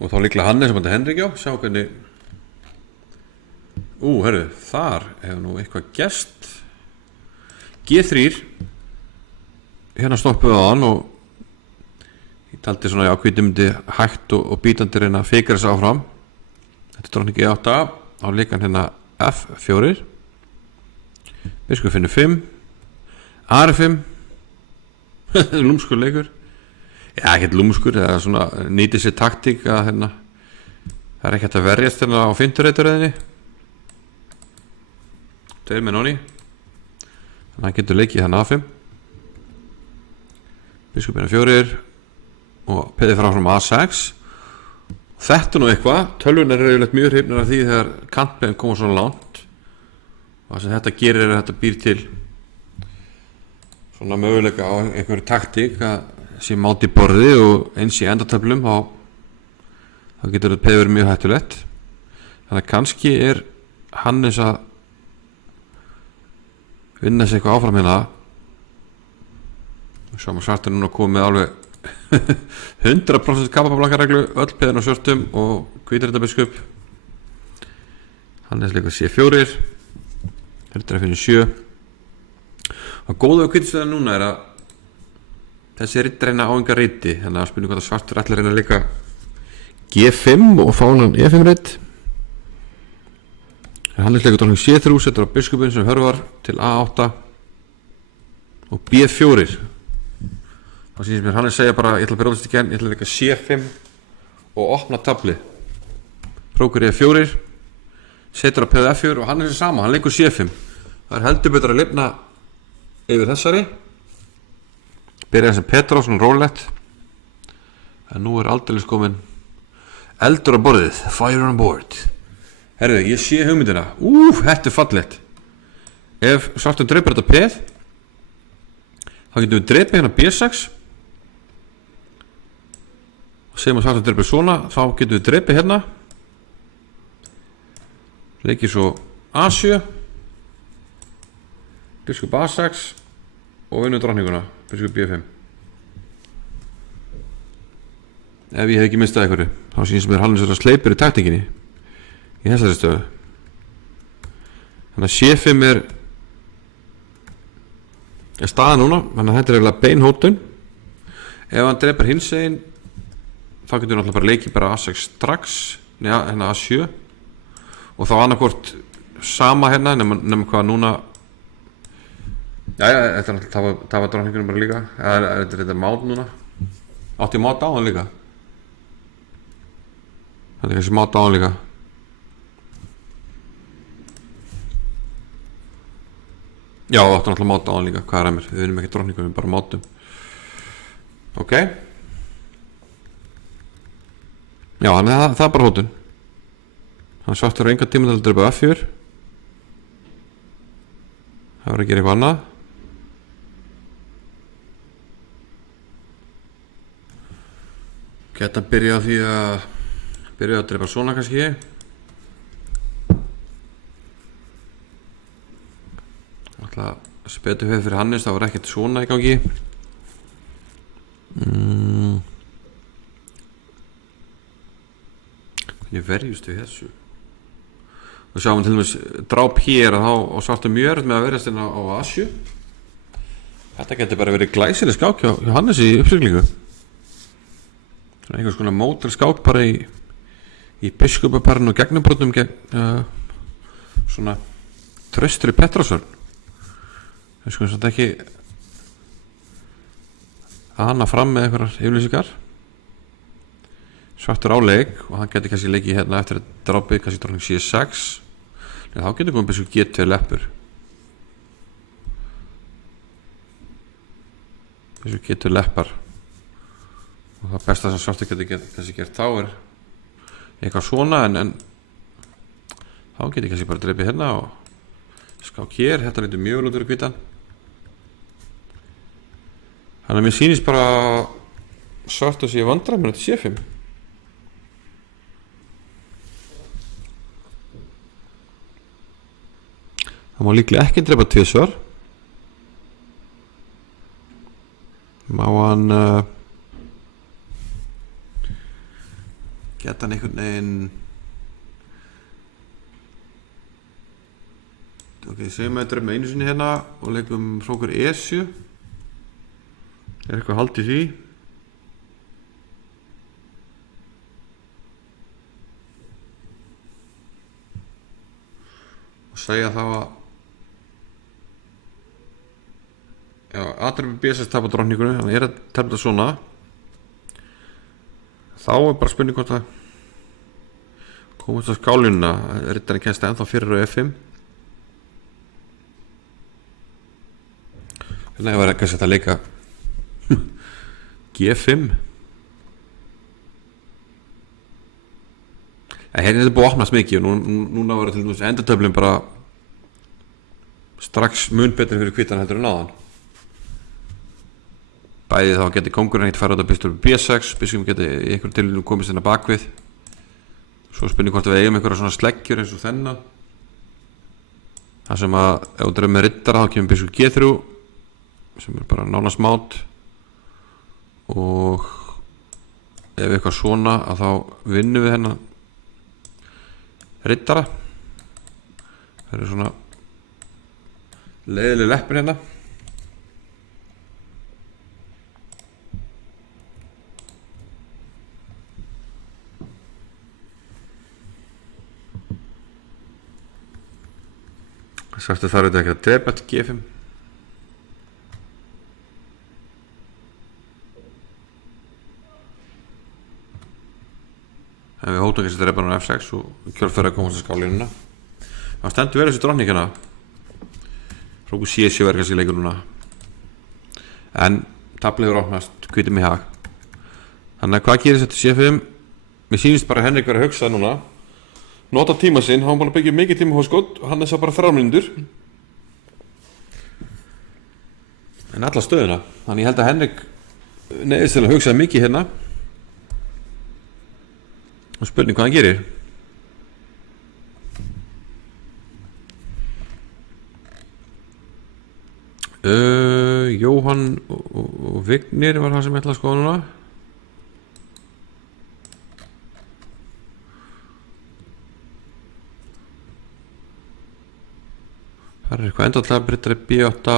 Og þá líklega Hannes sem þetta Henrik á. Sjá hvernig. Herru, þar hefur nú eitthvað gerst. G3 hérna stoppuði á hann og ég taldi svona Hvítur myndi hægt og bítandi reyna að fikra þess áfram. Þetta er dróningi 8 á líkan hérna F4 biskup finnur 5 R5 lúmskur leikur. Já, ekkert lúmskur, það er svona nýtið sér taktík að hérna það er ekkert að verjast hérna á 5. reyturöðinni. Tveir með nonni. Þannig að hann getur leikið hann A5 biskupina 4 og peði fram A6. Þetta nú eitthvað, tölvun er reyðilegt mjög hrifnir af því þegar kantbeginn koma svona langt og það sem þetta gerir er að þetta býr til svona möguleika á einhverju taktík að sé mátt í borði og eins í endatöflum þá getur þetta peði verið mjög hættulegt. Þannig að kannski er Hannes að vinna sér eitthvað áfram hérna. Svo maður svartur núna komið með alveg 100% kapablankareglu, öll peðin á svörtum og Hvítarittabiskup. Hannes leikur C4 Riddari finnur 7. Og góða við Hvítaristöðan núna er að þessi riddarina á enga riti, þannig að spurning hvað svartur ætlar reyna að leika G5 og fá hann E5 ritt. Hannes leikur dróning C3, setur á biskupin sem hörvar til A8 og B4. Þá sýnist mér Hannes segja bara ég ætla að byrja í genn, ég ætla að leika C5 og opna tabli. Prókur E4 setur á P4 og Hannes er sama, hann leikur C5. Það er heldur betur að lifna yfir þessari. Byrjaði sem Petró, svona rólegt. En nú aldeilis komin eldur á borðið. Fire on board. Herðu, ég sé hugmyndina. Þetta fallegt. Ef svartum dreipur þetta peð, þá getum við dreipið hérna B6. Og segjum að svartum dreipur svona, þá getum við dreipið hérna. Leikir svo A7. Biskup A6. Og vinnum drottninguna. Biskup B5. Ef ég hef ekki mistað einhverju, þá sýnst mér hann svona sleipur í taktinginni í þessari stöðu. Þannig að C5 er staða núna, þannig að þetta eiginlega bein hótun. Ef hann drepar hinsegin, þá getur við náttúrulega bara leikið bara A6 strax, hérna A7, og þá annarkvort sama hérna, nema hvað núna. Jæja, það var drottningunum bara líka. Þetta er mát núna. Átti ég mát á hann líka? Þetta er kannski mát á hann líka. Já, það átti náttúrulega mát á hann líka. Hvað er mér? Við vinnum ekki drottningu, við bara mátum. Ok. Já, þannig að það er bara hótun. Hann svartur á enga tíma til að drepa F4. Það var að gera eitthvað annað. Geta byrja á því að drepa svona kannski. Alltaf spetu höf fyrir Hannes, það var ekkert svona í gangi. Hvernig verjust við þessu? Og sjáum til dæmis dráp hér að þá á svartum mjörð með að verjast inn á A7. Þetta getur bara verið glæsileg skák hjá Hannes í uppsiglingu. Svona einhvers konar mótel skák bara í biskupaparinn og gegnubrotum gegn svona Traustri Pettersson. Við skulum svona ekki hana fram með einhverjar yfirlýsingar. Svartur á leik og hann getur kannski leikið hérna eftir að drápið kannski drottning C6. Nei, þá getur komið biskup G2 leppur. Biskup G2 leppar. Og það besta sem svartur getur kannski gert þá er eitthvað svona en þá getur kannski bara dreipið hérna og skák hér. Þetta lítur mjög vel út fyrir hvítan. Þannig að mér sýnist bara svart að sé vandræð með þetta C5. Það má líklega ekki drepa tvisvar. Má hann geta hann einhvern veginn. Ok, segjum við að drepa einu sinni hérna og leikum frá okkur E7. Er eitthvað haldið því? Og segja þá að aðdrepa B6 tapar drottningunni, þannig að tefla svona. Þá er bara spurning hvort að komast á skálínuna. Rittarinn kemst ennþá fyrir á F5. Þannig að það var ekki að setja að leika G5. Hérna er þetta búið að opnast mikið og núna var til dæmis endatöflin bara strax mun betur fyrir hvítan heldur en áðan. Bæði þá geti kóngurinn ekkert fara út af biskup B6, biskup geti í einhverjum tilvíðum komist hérna bakvið. Svo spurning hvort við eigum einhverja svona sleggjur eins og þennan. Það sem að ef þú dreifir með riddara þá kemur biskup G3 sem er bara nánast mát. Og ef eitthvað svona að þá vinnum við hennan riddara. Það eru svona leiðileg leppur hérna. Svartu þarf þetta ekki að drepa til G5. En við hótum ekki að drepa hann á F6 og kjölfæra að komast að skálínuna. Það stendur verið þessi drottningina. Frá okkur C7 er kannski leikur núna. en tablið hefur opnast, hvítum í hag. Þannig að hvað gerist þetta C5? Mér sýnist bara Henrik verið að hugsa núna, nota tíma sinn, hann búin að byggja mikið tíma hóskot og hann er bara 3 mínútur en alla stöðuna. Þannig ég held að Henrik neyðist til að hugsa mikið hérna og spurning hvað hann gerir. Jóhann og Vignir var það sem ég ætla að skoða núna. Það er eitthvað endallega breytari B8.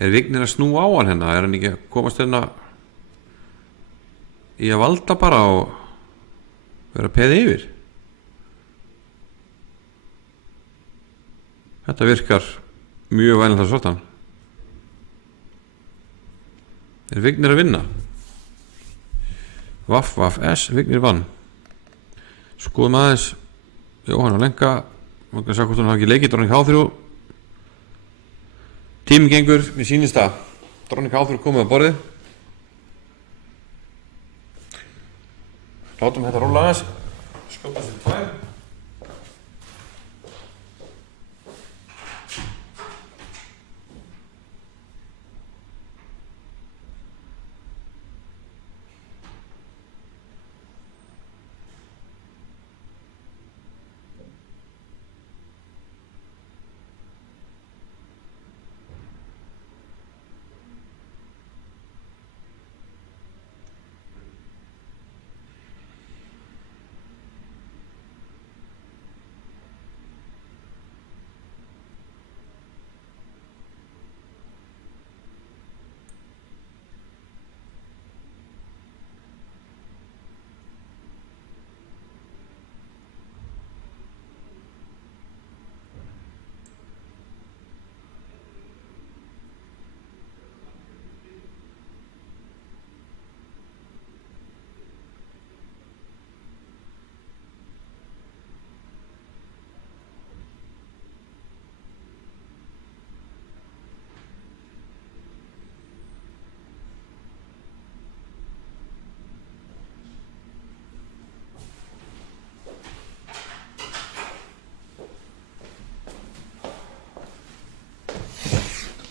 Er Vignir að snúa á hann hérna? Er hann ekki að komast hérna í að valda bara og vera peði yfir? Þetta virkar mjög vænlega það svartan. Er Vignir að vinna? Vaff, S, Vignir vann. Skoðum aðeins Jóhann og Lenka. Má ekki að sjá hvort hann hafa ekki leikið Dronning H3. Tíminn gengur, mér sýnist það Dronning H3 komið á borðið. Látum þetta rúlla aðeins. Skjóta sér 2.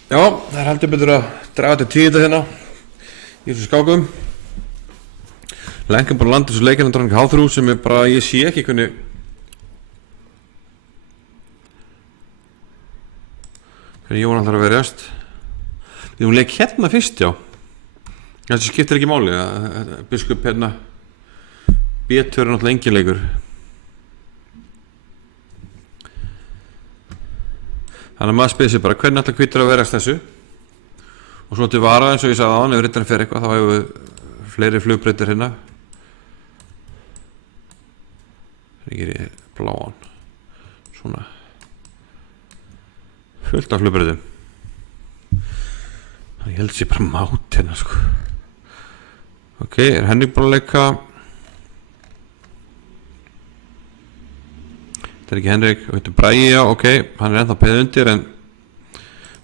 Já, það er heldur betur að draga til 10 hérna í þessum skákum. Lengjum bara landa þessu leikina Dronning H3 sem er bara, ég sé ekki hvernig Jón ætlar að verjast. Við höfum leik hérna fyrst, já. Þessi skiptir ekki máli að biskup hérna B2 er náttúrulega engin leikur. Þannig að maður spyrir sig bara hvernig ætla hvítur að verjast þessu og svo til vara eins og ég sagði aðan ef rittarinn fer eitthvað þá hefur við fleiri flugbreytir hérna. Það gerir ég bláan svona fullt af flugbreytum. Þannig ég held sér bara mát hérna sko. Ok, er Henrik bara að leika? Þetta er ekki Henrik, þetta er Bragi, já, ok, hann er ennþá peðið undir en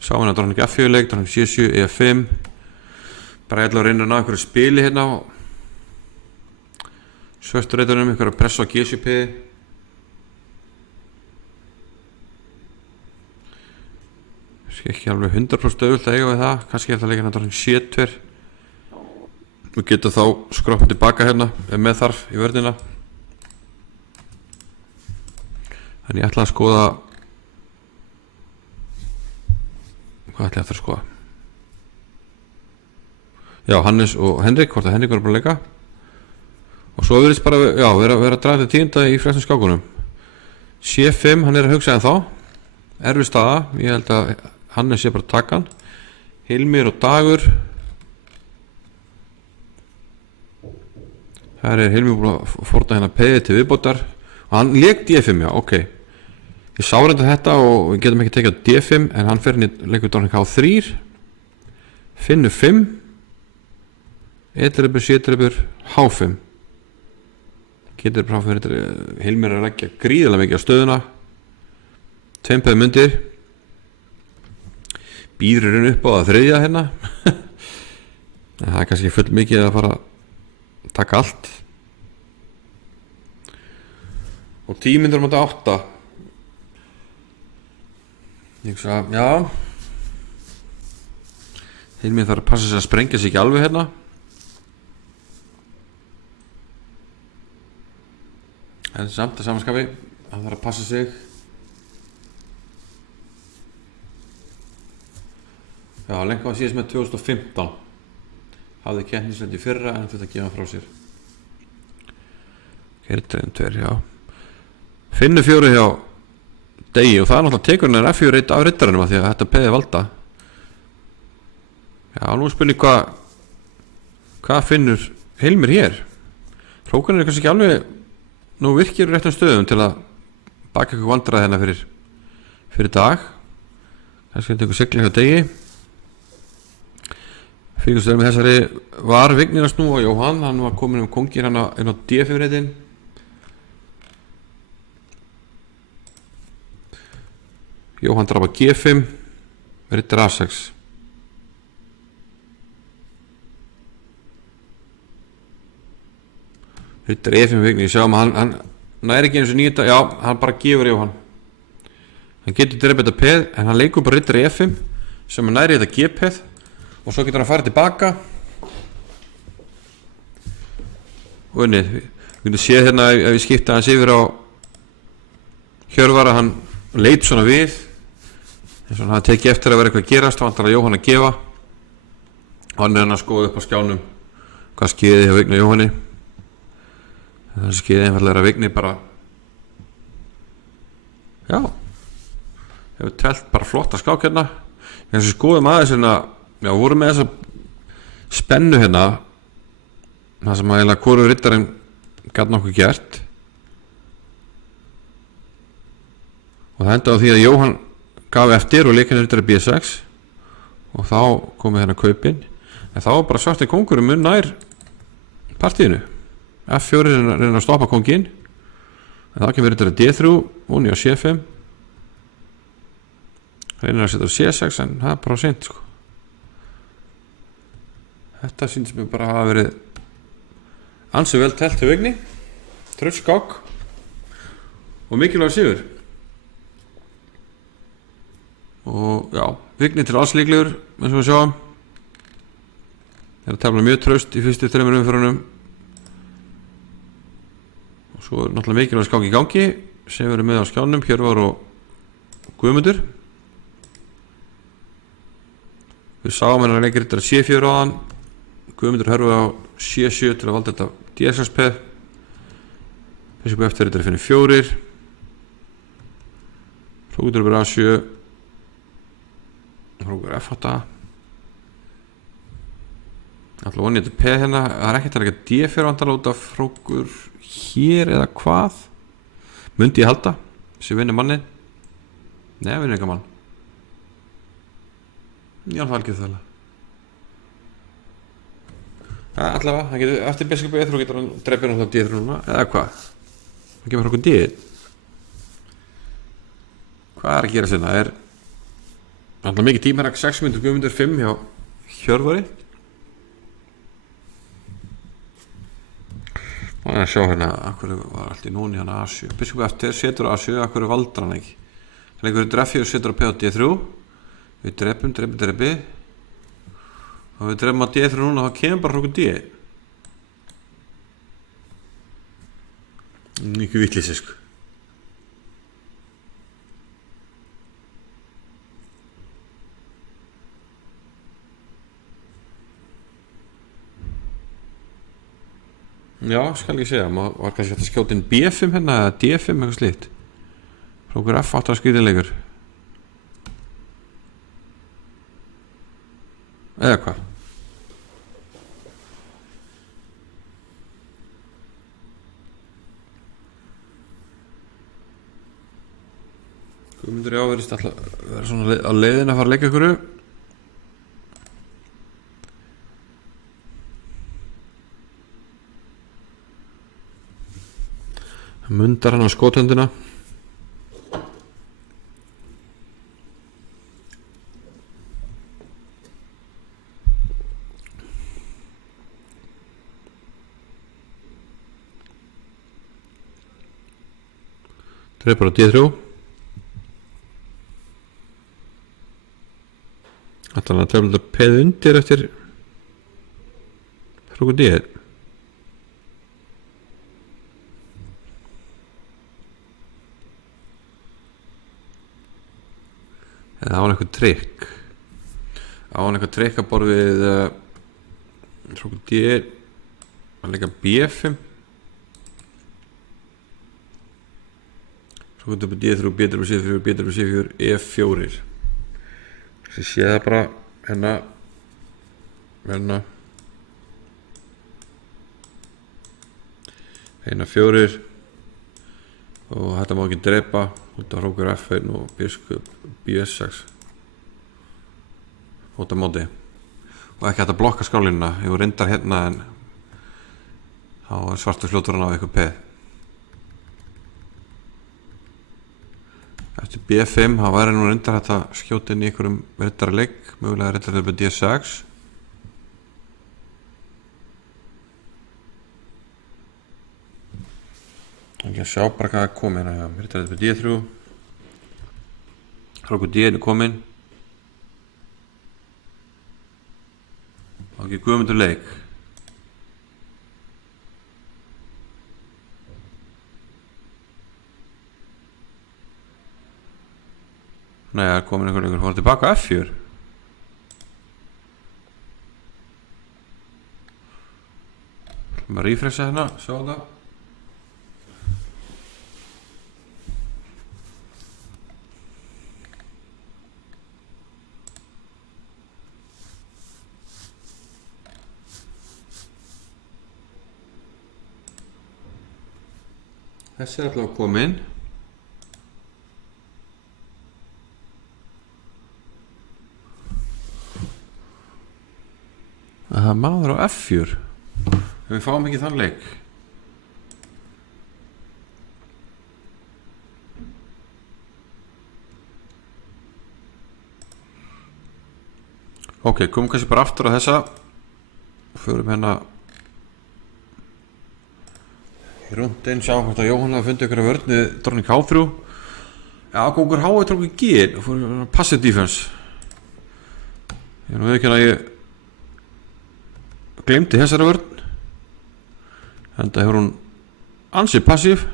sá hann að Dronning F4 leik, Dronning C7, E5. Bragi ætla að reyna að ná einhverju spili hérna á svörtureitunum, einhverju að pressa á G7. Ekki alveg 100% auðvöld að eiga við það, kannski eftir að leika hérna Dronning C2. Við getum þá skroppið tilbaka hérna ef með þarf í vörnina. En ég ætla að skoða hvað ætla ég eftir að skoða? Já, Hannes og Henrik, hvort að Henrik var bara að leika og svo virðist bara, já, vera að draga til 10. í flestum skákunum. C5, hann er að hugsa en þá erfið staða, ég held að Hannes sé bara að taka hann. Hilmir og Dagur, það er Hilmir búin að fórna hérna peðið til viðbótar og hann lék D5, já, ok. Ég sá reynda þetta og við getum ekki tekið á D5 en hann fer inn í leikur Dronning H3, finnur 5, E-drepur, C-drepur, H5. Getur bara fyrir Hilmir að leggja gríðarlega mikið á stöðuna, 2 peðum undir. býrurinn upp á að þriðja hérna. En það kannski full mikið að fara að taka allt. Og 10 mínútur á móti 8. Ég hugsa, já, Hilmir þarf að passa sig að sprengja sig ekki alveg hérna. En samt að samanskapi, hann þarf að passa sig. Já, lengi var síðast með 2015. Hafði keppnislegt í fyrra en þetta gefa frá sér. Ritarinn 2, já. Finnur 4 hjá Degi og það náttúrulega tekur hann F4 af rittarinnum að því að þetta peði valda. Já, nú spurning hvað finnur Hilmir hér? Hrókan kannski ekki alveg nú virkir réttum stöðum til að baka ykkur vandræði hérna fyrir dag. Kannski ykkur sigling hjá Degi. Fylgjumstöður með þessari var Vignir að snúa Jóhann, hann var komin kongir hann inn á D5-reitin. Jóhann drapa G5, rittar A6. Rittar E5 Vignir, sjáum að hann næri ekki eins og nýta, já, hann bara gefur Jóhann. Hann getur drefið þetta peð, en hann leikur bara rittar E5 sem hann næri þetta G-peð og svo getur hann að fara tilbaka og unnið. Við getum séð hérna ef við skipta hans yfir á Hjörvar að hann leit svona við eins og hann hafði tekið eftir að vera eitthvað að gerast, þá vantar að Jóhann að gefa. Hann að skoða upp á skjánum hvað skeiði hjá Vigni og Jóhanni. Það skeiði einfallega að Vigni bara já hefur telt bara flotta skák hérna. Eins og skoðum aðeins hérna, já, voru með þessa spennu hérna það sem að eiginlega hvoru rittarinn gat nokkuð gert og það endaði á því að Jóhann gaf eftir og leikinn rittari B6 og þá komið hérna kaupin en þá var bara svarti kóngurinn mun nær partíinu. F4 reyna að stoppa kóngin en þá kemur rittari D3 og á C5 reynir að setja á C6 en það er bara sent sko. Þetta sýnst mér bara að hafa verið ansi vel telt til Vigni, tröll skák og mikilvæg sigur. Og já, Vigni til alls líklegur eins og við sjáum. Það er að tefla mjög traust í fyrstu 3 umferðunum. Og svo er náttúrulega mikilvæg skák í gangi sem verður með á skjánum, Hjörvar og Guðmundur. Við sáum hennar leikir þetta C4 á hann. Guðmundur hörfu á C7 til að valda þetta D6-peð. Þessi eftir þetta finnir 4. Hrókur verður A7. Hrókur F8. Alltaf vonið þetta peð hérna. Það er ekkert að leika D4 vandala út af hrókur hér eða hvað. Mundi ég halda. Þessi vinnir mannin. Nei, vinnir ekki mann. Já, það er ekki það. Allavega, hann getur eftir biskup E3 getur hann dreipið hann á D3 núna eða hvað? Hann kemur okkur D. Hvað er að gera sinna? Það er alltaf mikið tíma hérna 6 mínútur Guðmundur 5 hjá Hjörvari. Og að sjá hérna akkur var allt í núni hann A7. Biskup eftir setur A7, akkur valdur hann ekki. Það leikur F4 og setur á P á D3. Við dreipum og við drefum á D3 núna og þá kemur bara okkur D. Ekki vitleysi sko. Já, skal ég segja, maður var kannski hægt að skjóta inn B5 hérna eða D5 eitthvað slíkt. Hrókur F8 skýrinleikur. Eða hvað? Guðmundur verðist alltaf vera svona á leiðin að fara að leika ykkur. Mundar hann á skothöndina. Drepar á D3. Þetta er að peða undir eftir hrókur D. Eða á hann eitthvað trikk. Á hann eitthvað trikk að borð við hrókur D. Að leika B5. Svo getur við D3, B3, C4, B3, C4, E4. Þessi sé það bara hérna eina 4 og þetta má ekki drepa út af hrókur F1 og biskup B6 út af móti og ekki hægt að blokka skálínuna. Ég reyndar hérna en þá er svartur fljóturinn á eitthvað peð. Eftir B5 þá væri nú reyndar hægt að skjóta inn í einhverjum riddaralegg, mögulega riddaralegg með D6. Ekki að sjá bara hvað er komin hérna. Riddaralegg með D3. Hrókur D er komin. Og ekki Guðmundur leik. Nei, það er komin einhver fór tilbaka F4. Maður refresha hérna, sjá það. Þessi er allavega komin. Það er maður á F4. Við fáum ekki þann leik. Ok, komum kannski bara aftur á þessa og förum hérna í rúndin, sjáum hvort að Jóhann hafi fundið ykkur að vörn við dróning H3. Já, kongur H er trókið G og fór passive defense. Ég nú ekki að ég glemdi þessari vörn. Enda hefur hún ansi passív.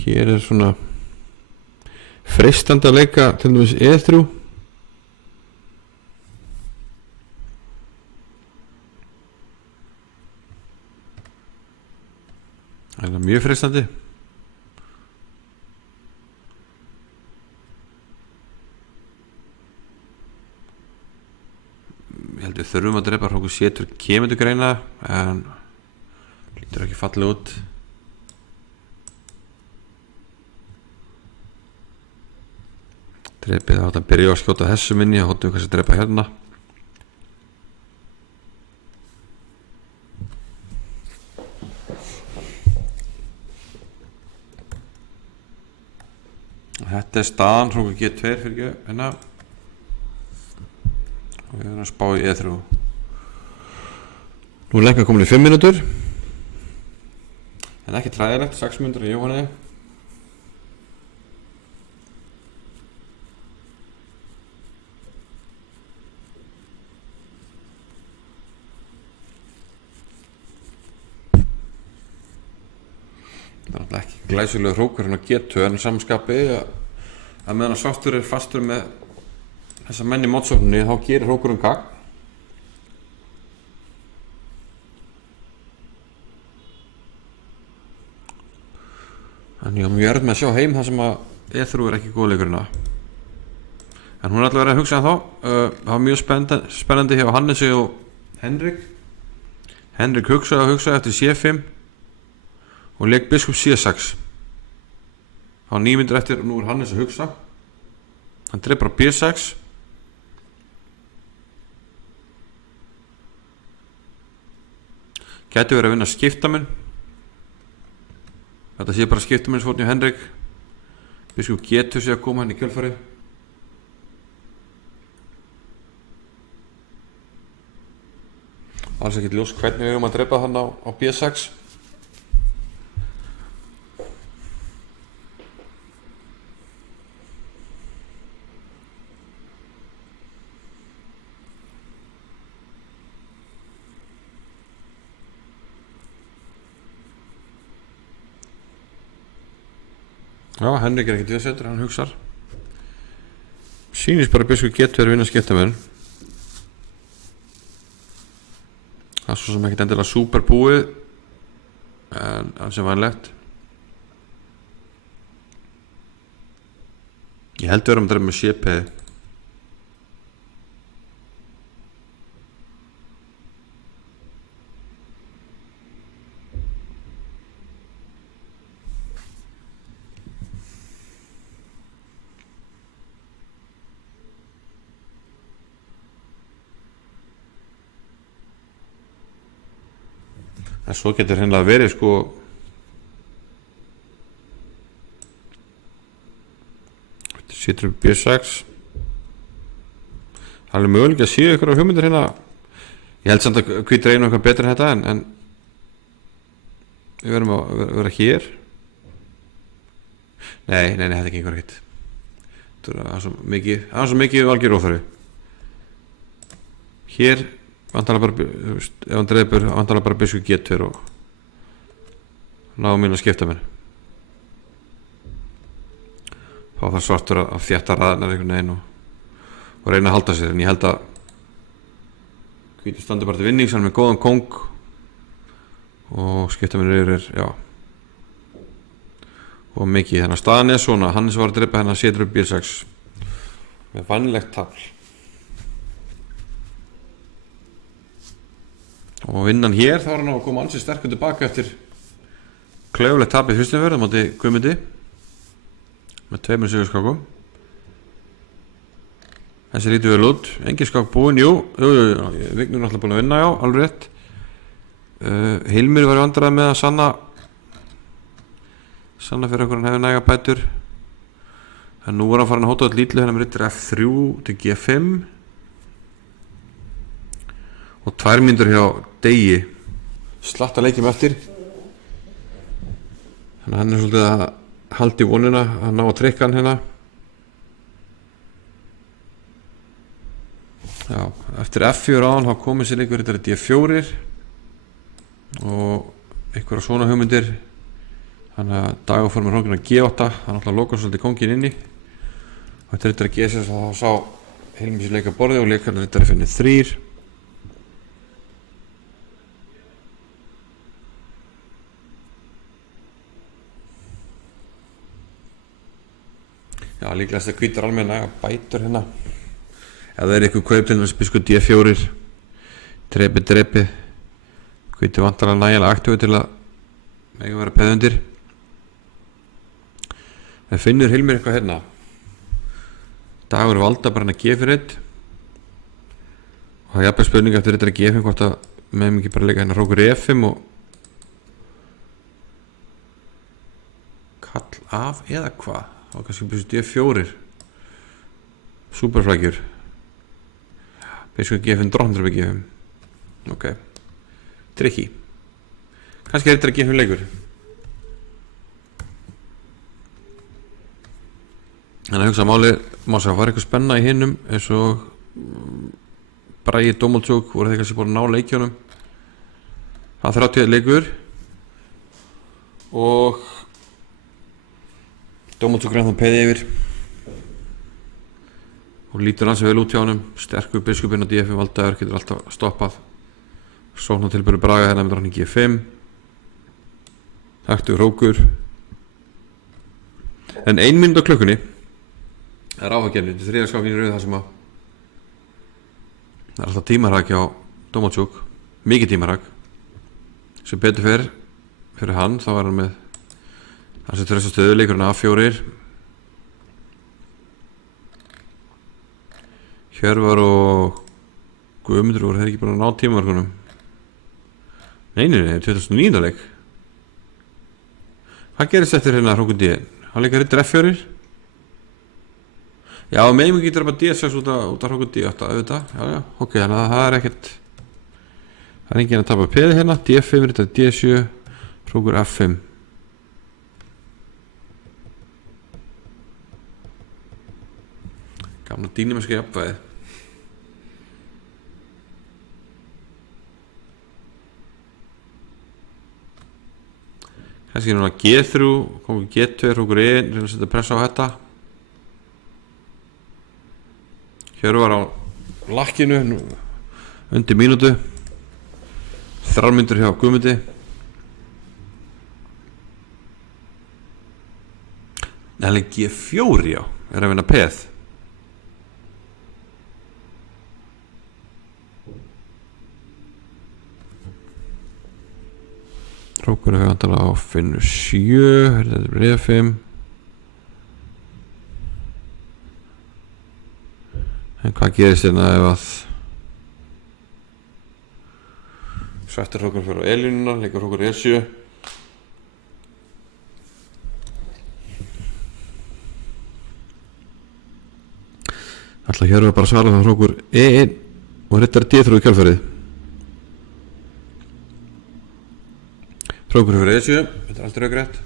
Hér er svona freistandi að leika til dæmis E3. Það er mjög freistandi. Ég held við þurfum að drepa hrókur setur kemur til greina en lítur ekki fallið út. Drepið átt að byrja að skjóta þessu minni og hóttum við kannski að drepa hérna. Þetta er staðan hrókur G2 fyrir ekki hérna. Og við erum að spá í E3. Nú er lengan komin í 5 mínútur. En ekki træðilegt, 6 mínútur í Jóhanni. Það er náttúrulega ekki glæsilega hrókur hérna á G2 en samanskapi að meðan að svartur er fastur með þessa menn í mótsókninni þá gerir hrókurinn gagn. En ég var mjög erfitt með að sjá heim þar sem að E3 er ekki góð leikurina. En hún er alltaf verið að hugsa en þá. Það var mjög spennandi hjá Hannesi og Henrik. Henrik hugsaði eftir C5 og leik biskup C6. Það var 9 mínútur eftir og nú er Hannes að hugsa. Hann drepar á B6. Gæti verið að vinna skiptamun. Þetta sé bara skiptamunnsfórn hjá Henrik. Biskup G2 sé að koma hann í kjölfarið. Alls ekkert ljós hvernig við höfum að drepa hann á B6. Já, Henrik er ekkert viðsettur, hann hugsar. Sýnist bara biskup G2 vinna skiptamenn. Það er svo sem ekkert endilega súper búið, en alls vanlegt. Ég held við erum að drefa með CP. En svo getur hreinlega verið sko Setur upp B6. Það er alveg mögulega að séu ykkur á hugmyndir hérna. Ég held samt að hvítir einu eitthvað betur en þetta en við verðum að vera hér. Nei, þetta er ekki einhver hitt. Það er svo mikið valgir óþarfi. Hér vantalega bara, ef hann dreipur, vantalega bara biskup G2 og náðum mín að skipta mér. Þá þarf svartur að þétta raðnar einhvern veginn og reyna að halda sér, en ég held að hvítur standi bara til vinning sem með góðan kóng og skipta mér yfir, já, og mikið. Þannig að staðan er svona, Hannes var að dreipa hennar, setur upp B6 með vannlegt tafl. Og vinnan hér þá er hann að koma ansið sterkur tilbaka eftir klauflegt tap í fyrstum fyrir á móti Guðmundi með 2 sigurskákum. Þessi lítur vel út, engin skák búinn, jú, Vignur er alltaf búin að vinna, já, alveg rétt. Hilmir var í vandræði með að sanna fyrir okkur hann hefði næga bætur, en nú var hann farin að hóta all lítlu hérna með rittir F3 til G5 og 2 mínútur hjá Degi slatta leikjum eftir, þannig að hann er svolítið að halda í vonina að ná að trikka hann hérna. Já, eftir F4 áðan þá komið sér leikur þetta D4 og einhverja svona hugmyndir, þannig að Dagur fór með hrókinn á G8, það er náttúrulega lokað svolítið kóngin inni og eftir þetta G6 þá sá Hilmi sér leika borðið og leikarinn þetta finnir 3. Já, líklegast að hvítur alveg næga bætur hérna. Ef það er eitthvað kaup til þess biskup D4 drepi hvítur vantarlega nægilega aktífu til að mega vera peðundir. En finnur Hilmir eitthvað hérna. Dagur valda bara hann að G4 og það er jafnveg spurning eftir þetta G5 hvort að meðum ekki bara leika hérna hrókur E5 og kall af eða hvað. Og kannski biskup D4 superflækjur biskup G5 drottnir við G5 ok, trikki kannski er þetta G5 leikur. En að hugsa máli má segja að var eitthvað spenna í hinnum eins og Bragi Dómaldsjók voru þeir kannski búin að ná leikjónum. Það 30 leikur og Dómaldsjók reynd þá peði yfir og lítur ansi vel út hjá honum. Sterkur biskupinn á D5 valdaður, getur alltaf stoppað sóknar tilbyrðu Braga hérna með drottning G5 taktur hrókur. En 1 mínúta á klukkunni er áhagjarni, þetta er þriðarskákin í rauð það sem að það er alltaf tímarhag hjá Dómaldsjók, mikið tímarhag sem betur fyrir hann. Þá var hann með þessi trösta stöðuleikurinn A4 Hjörvar og Guðmundur voru þeir ekki bara að ná tímamarkunum. Nei, 2009 leik. Hvað gerist eftir hérna hrókur D? Hann leikar rittur F4 já, meðum ekki drepa D6 út af hrókur D8 auðvitað, já, ok, þannig að það er ekkert það er enginn að tapa peði hérna. D5 rittur D7 hrókur F5 gamla dýnamiska jafnvægið. kannski núna G3, kongur G2, hrókur E1, reyna að setja pressa á þetta. Hjörvar á lakkinu undir mínútu, 3 mínútur hjá Guðmundi. Nei, G4 já, er að vinna peð. Hrókur er vantanlega á Finnur 7, þetta er byrja 5. En hvað gerist hérna ef að Svartur hrókur fyrir á E-línuna, leikur hrókur E7. Alltaf hér var bara að svara það hrókur E1 og Riddar D3 í kjálfærið. Hrókur fyrir E7, þetta er alltaf raugrætt.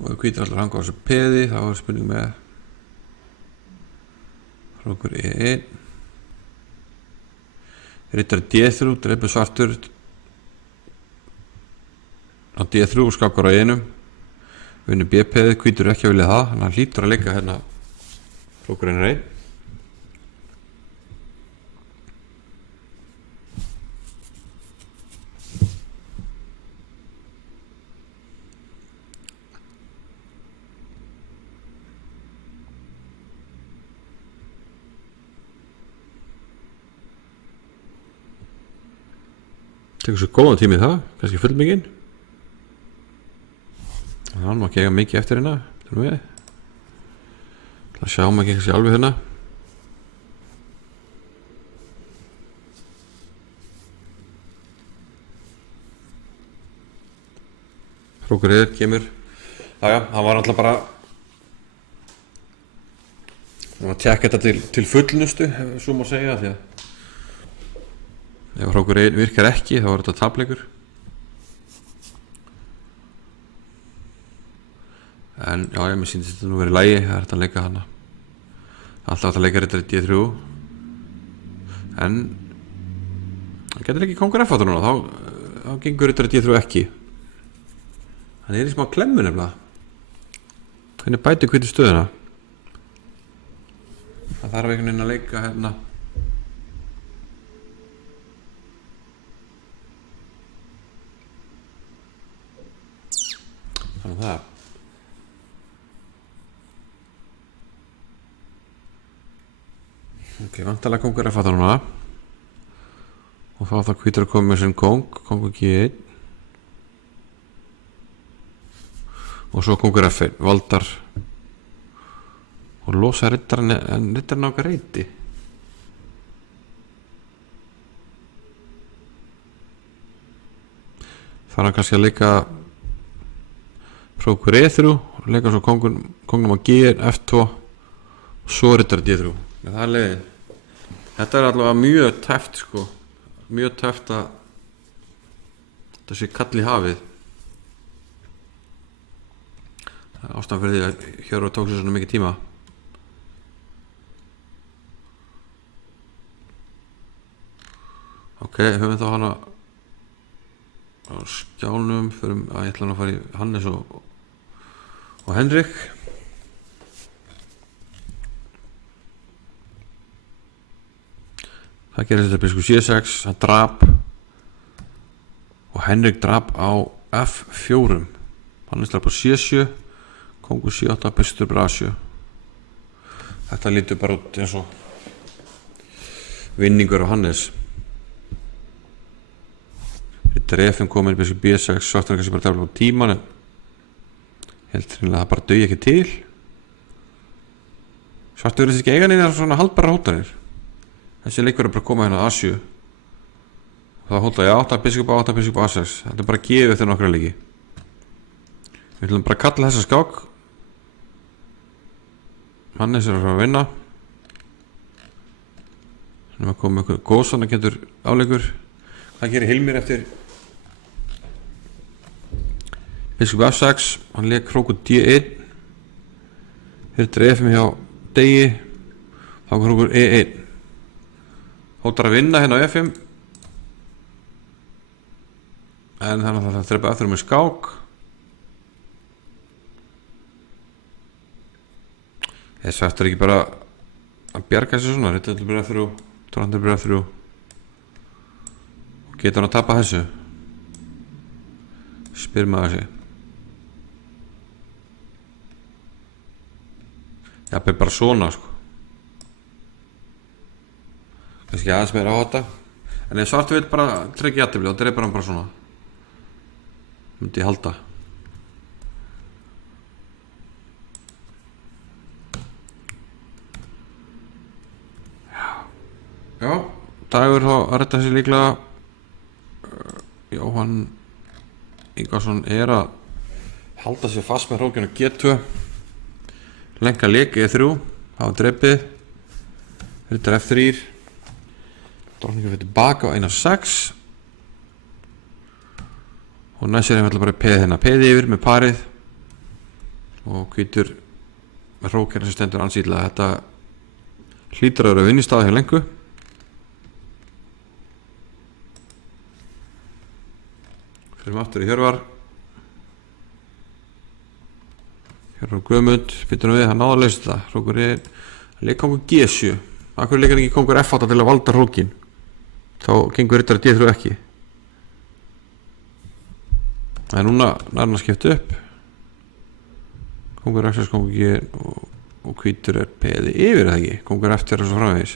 Og ef hvítir allar hanga á þessu peði, þá er spurning með hrókur E1. Riddar D3, dreipur svartur á D3 og skapar á E1. Vinnur B-peði, hvítur ekki að vilja það, þannig að hann hlýtur að leika hérna hrókur N1. Tekur svo góðan tími í það, kannski fullmikinn. Það má ekki eiga mikið eftir hérna, þetta er nú við. Það sjá maður ekki kannski alveg hérna. Hrókur eður kemur. Jájá, það var alltaf bara að tjekka þetta til fullnustu, ef svo má segja, því að ef hrókur einn virkar ekki, þá er þetta tapleikur. En já, ég mér sýndist þetta nú verið í lagi, það er þetta að leika hana. Alltaf að leika Riddar D3. En það getur ekki kongur F8 núna, þá gengur Riddar D3 ekki. Hann er í smá klemmu nefnilega. Hvernig bæti hvítir stöðuna? Það þarf einhvern veginn að leika hérna. Þannig að það. Ok, vantarlega kongur F8 núna. Og þá það hvítur að koma með sinn kongur G1. Og svo kongur F1, valdar. Og losa riddarinn, en riddarinn á okkar reyti. Það er kannski að leika hrókur E3 og leika svo kongnum á G1, F2 og svo Riddar D3. Það er leiðin. Þetta er allavega mjög tæft sko. Mjög tæft að þetta sé kall í hafið. Það er ástæðan fyrir því að Hjörvar tók sér svona mikið tíma. Ok, höfum þá hana á skjánum fyrir að ég ætla hann að fara í Hannes og Henrik. Það gerir þetta biskup C6, hann drap og Henrik drap á F4. Hannes drap á C7, kongur C8, biskup A7. Þetta lítur bara út eins og vinningur á Hannes. Riddar E5 komin, biskup B6, svartur kannski bara tafla á tíman, en held að það bara dögi ekki til. Svartur verður ekki eiga neina svona haldbara hótanir. Þessi leikur er bara að koma hérna að A7. Og það hóta ég 8, biskup A8, biskup A6. Þetta er bara að gefa eftir nokkra leiki. Við ætlum bara að kalla þessa skák. Hannes er að fara að vinna. Þannig að koma með eitthvað góðsann að getur áleikur. Hvað gerir Hilmir eftir biskup F6, hann leik hrókur D1. Riddar E5 hjá Degi. Þá hrókur E1. Hótar að vinna hérna á E5. En þannig að það drepa eftir með skák. Þessi eftir ekki bara að bjarga þessu svona. Þetta er bara F3, drótandi bara F3. Og getur hann að tapa þessu? Spyr maður sig. Jafnvel bara svona sko. Kannski aðeins meira á þetta. En ef svartu vil bara tryggja jafntefli, þá dreipur hann bara svona. Myndi ég halda. Já, Dagur þá að redda sér líklega. Jóhann Ingarsson er að halda sér fast með hrókinu G2. Lenka leik E3, hafa dreipið. Rittar F3. Drottningur fyrir tilbaka á 1-6. Og næst er ég bara peð hérna. Peði yfir með parið. Og hvítur með hrókina sem stendur ansýtlega. Þetta hlýtur að vera vinnistaði hjá lengu. Fyrir aftur í Hjörvar. Hjörvar Guðmund. Býtum við, hann náða að leysa þetta. Hrókur er leikkongur G7. Akkur leikar ekki kongur F8 til að valda hrókin. Þá gengur Rittar D3 ekki. En núna er hann að skipta upp. Kongur F6, kongur G og hvítur er peði yfir það ekki. Kongur F2 og svo framvegis.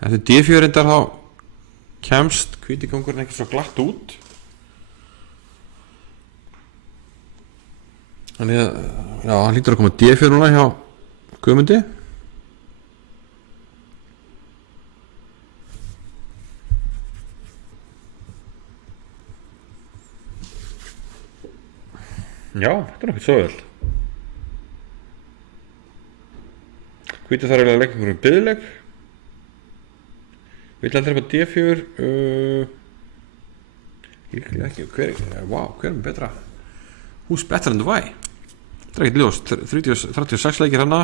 Eftir D4 reyndar þá kemst hvíti kongurinn ekki svo glatt út. Þannig að já, hann lítur að koma D4 núna hjá Guðmundi. Já, þetta er nokkið svo vel. Hvíti þarf eiginlega að leika einhverjum biðleik. Vill hann drepa D4. Líklega ekki. Hver er betra? Who's better than the Y? Þetta er ekkert ljóst. 36 leikir hana.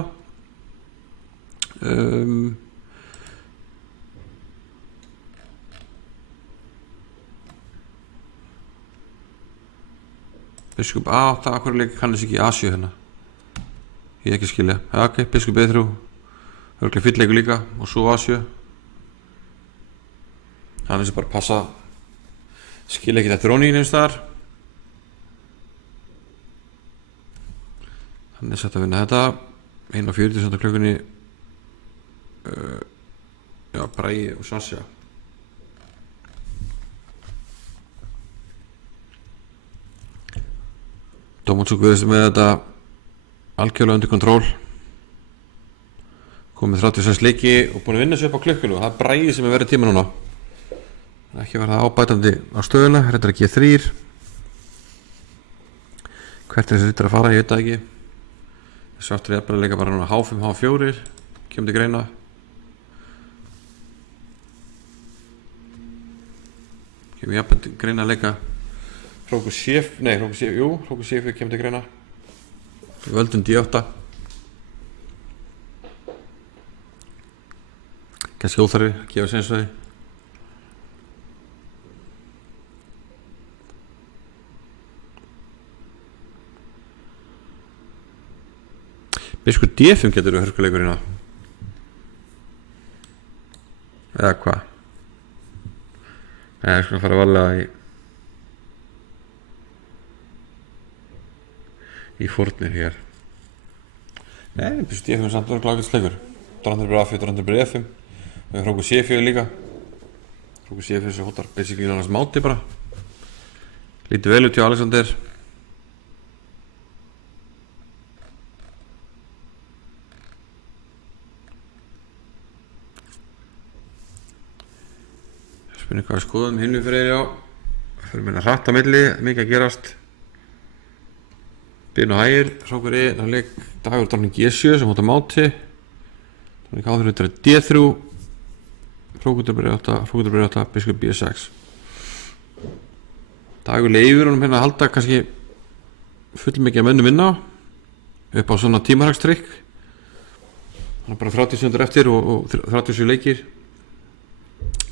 Biskup A8, akkur leik kannast ekki A7 hérna. Ég ekki skilja. Ja, ok, biskup B3. Örglega fyllleikur líka og svo A7. Hann er sem bara passa. Skilja ekki þetta róni í nefnst þar. Hann er sett að vinna þetta. 1:40 klukkunni. Já, Bragi og Sasja. Dómansúk viðst með þetta algjörlega undir kontról. Komið 36 leiki og búin að vinna sér upp á klukkunu. Það er Bragi sem er verið tíma núna. Ekki verða ábætandi á stöðuna. Þetta er G3. Hvert er þessi rittar að fara? Ég veit það ekki. Svartur er jafnvel að leika bara núna H5, H4. Kemur til greina. Kemur jafnvel til greina að leika Hrókur Séf, Hrókur Séf kemur til greina. Völdum D8. Kannski óþarfi, gefa sensvæði. Biskup D5 getur við hörkuleikur hérna. Eða hvað? Nei, ég skal fara að varlega í fórnir hér. Nei, Biskup D5 samt verður glákvæmsleikur. Drandur bara A4, drandur bara E5. Við höfum Hrókur C4 líka. Hrókur C4 sem hóttar basically annars máti bara. Lítið vel út hjá Alexander. Spurning hvað við skoðum hinn við fyrir á. Fyrir minna hratt á milli, mikið að gerast. Byrn og hægir, Hrókur E, það leik Dagur Dranning G7 sem hóttar máti. Þannig áður þetta er D3. Hrókur byrja 8, biskup B6. Dagur leifur honum hérna að halda kannski full mikið að mönnum vinna upp á svona tímarakstrykk. Hann er bara 30 sekundur eftir og 37 leikir.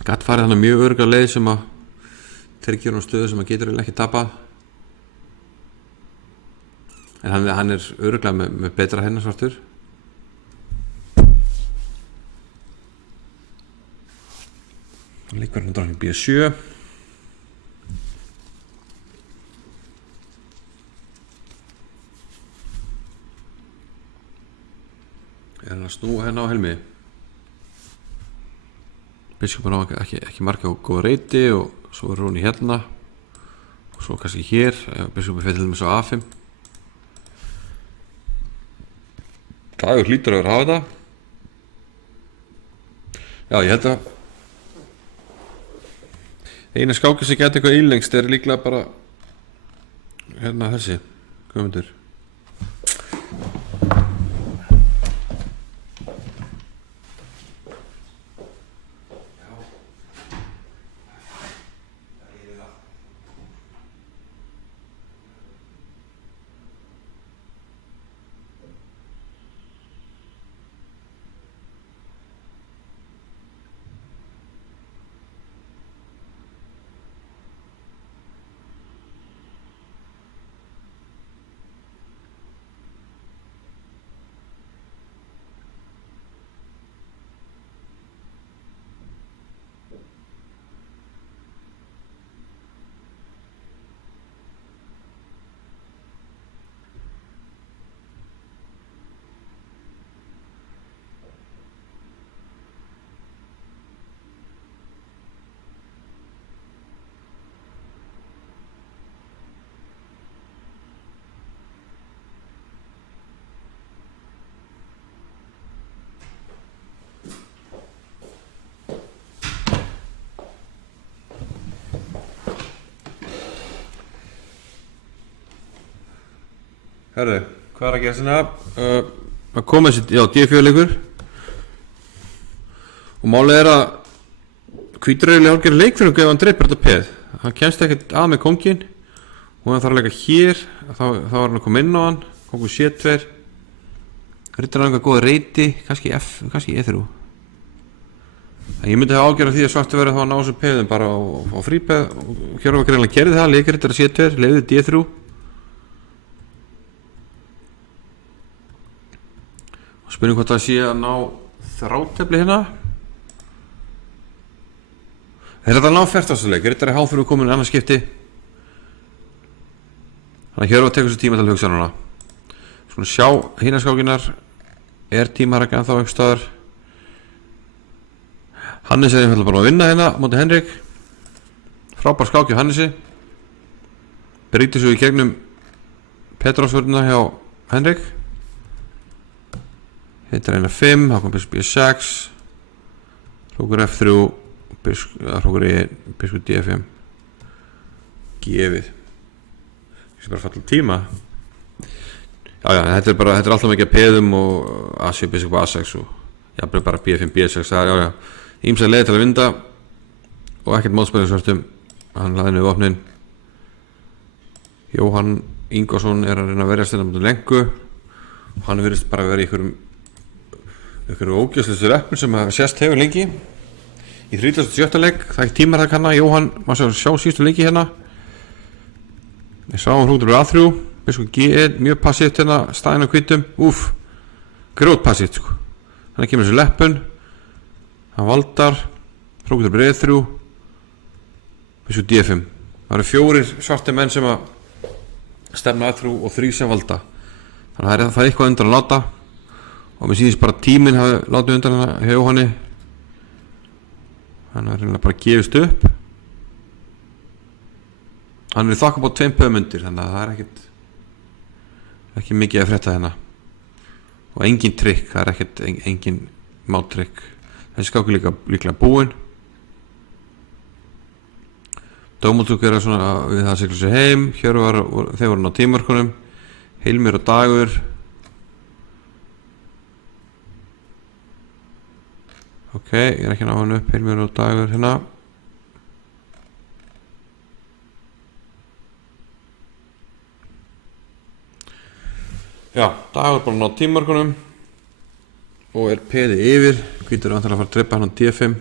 Gatt farið hann mjög örugga leið sem að tryggja hann stöðu sem að getur ekki tapa, en hann öruglega með betra hennar svartur. Líkverðin drákning B7. Hann að snúa hérna á helmi. Biskupin á ekki marka á góða reyti og svo hún í hérna og svo kannski hér. Biskupin fyrir til dæmis á A5. Dagur hlýtur að vera að hafa þetta. Já, ég held að eina skáki sem geti eitthvað ílengst líklega bara hérna þessi Guðmundur. Herðu, hvað að gera svona? Að koma þessi, D4 leikur og málið að hvítur hálfgerð leikfyrir ef hann dreipur þetta peð. Hann kemst ekkert að með kongin og hann þarf að leika hér, þá var hann að koma inn á hann, kongur C2, rittar hann eitthvað góða reyti, kannski F, kannski E3. Ég myndi hafa ágjörð því að svartu verið þá að ná þessu peðum bara á frípeð og hér var greinlega gerði það, leikir rittar C2, leiði D3. Spurning hvort það sé að ná þrátefli hérna. Þetta ná fertastaleik, rittari H3 komin í annað skipti. Þannig að hér var að teka þessu tíma til að hugsa núna. Svona sjá hinaskákinar, tímarækja ennþá einhvers staðar. Hannes einfallega bara að vinna hérna móti Henrik. Frábær skáki á Hannesi. Brýtir svo í gegnum Petrósvörðuna hjá Henrik. Hittar eina 5, þá kom biskupið 6, hrókur F3, hrókur E1, biskupið D5, gefið. Ég sé bara falla tíma. Já, þetta er alltaf mikið að peðum og A7, biskupið A6 og jafnvel bara B5, B6, það er ýmsa leið til að vinda og ekkert mótspælingsvörtum. Hann laði niður vopnin. Jóhann Ingvarsson er að reyna að verjast þetta mútið lengu og hann virðist bara að vera í einhverju ógjörslustu reppun sem að sést hefur lengi í 37. leik. Það er ekki tímar það kanna. Jóhann, maður sjá síðustu leiki hérna. Ég sá hann hrútur úr A3, biskupið G1, mjög passíft hérna, staðinn á hvítum, grjót passíft sko. Þannig kemur þessi leppun, hann valdar, hrútur úr E3, biskupið D5. Það eru 4 svartir menn sem að stefna A3 og 3 sem valda. Þannig að það er eitthvað undan að láta. Og mér síðist bara tíminn hafi látið undan hana hjá Jóhanni. Hann er reynilega bara gefist upp. Hann er þakka búið 2 peðum undir, þannig að það er ekki mikið að frétta hérna. Og engin trikk, það er ekkert engin máttrikk. Þessi skáki líklega búinn. Dómúltúk er svona við það að sigla sér heim. Hér þeir voru á tímörkunum. Heilmir og Dagur. Ok, ég er ekki að ná hann upp, Heilmir og Dagur hérna. Já, Dagur bara ná tímörkunum og er peði yfir. Hvítur vantilega að fara að drepa hann á D5.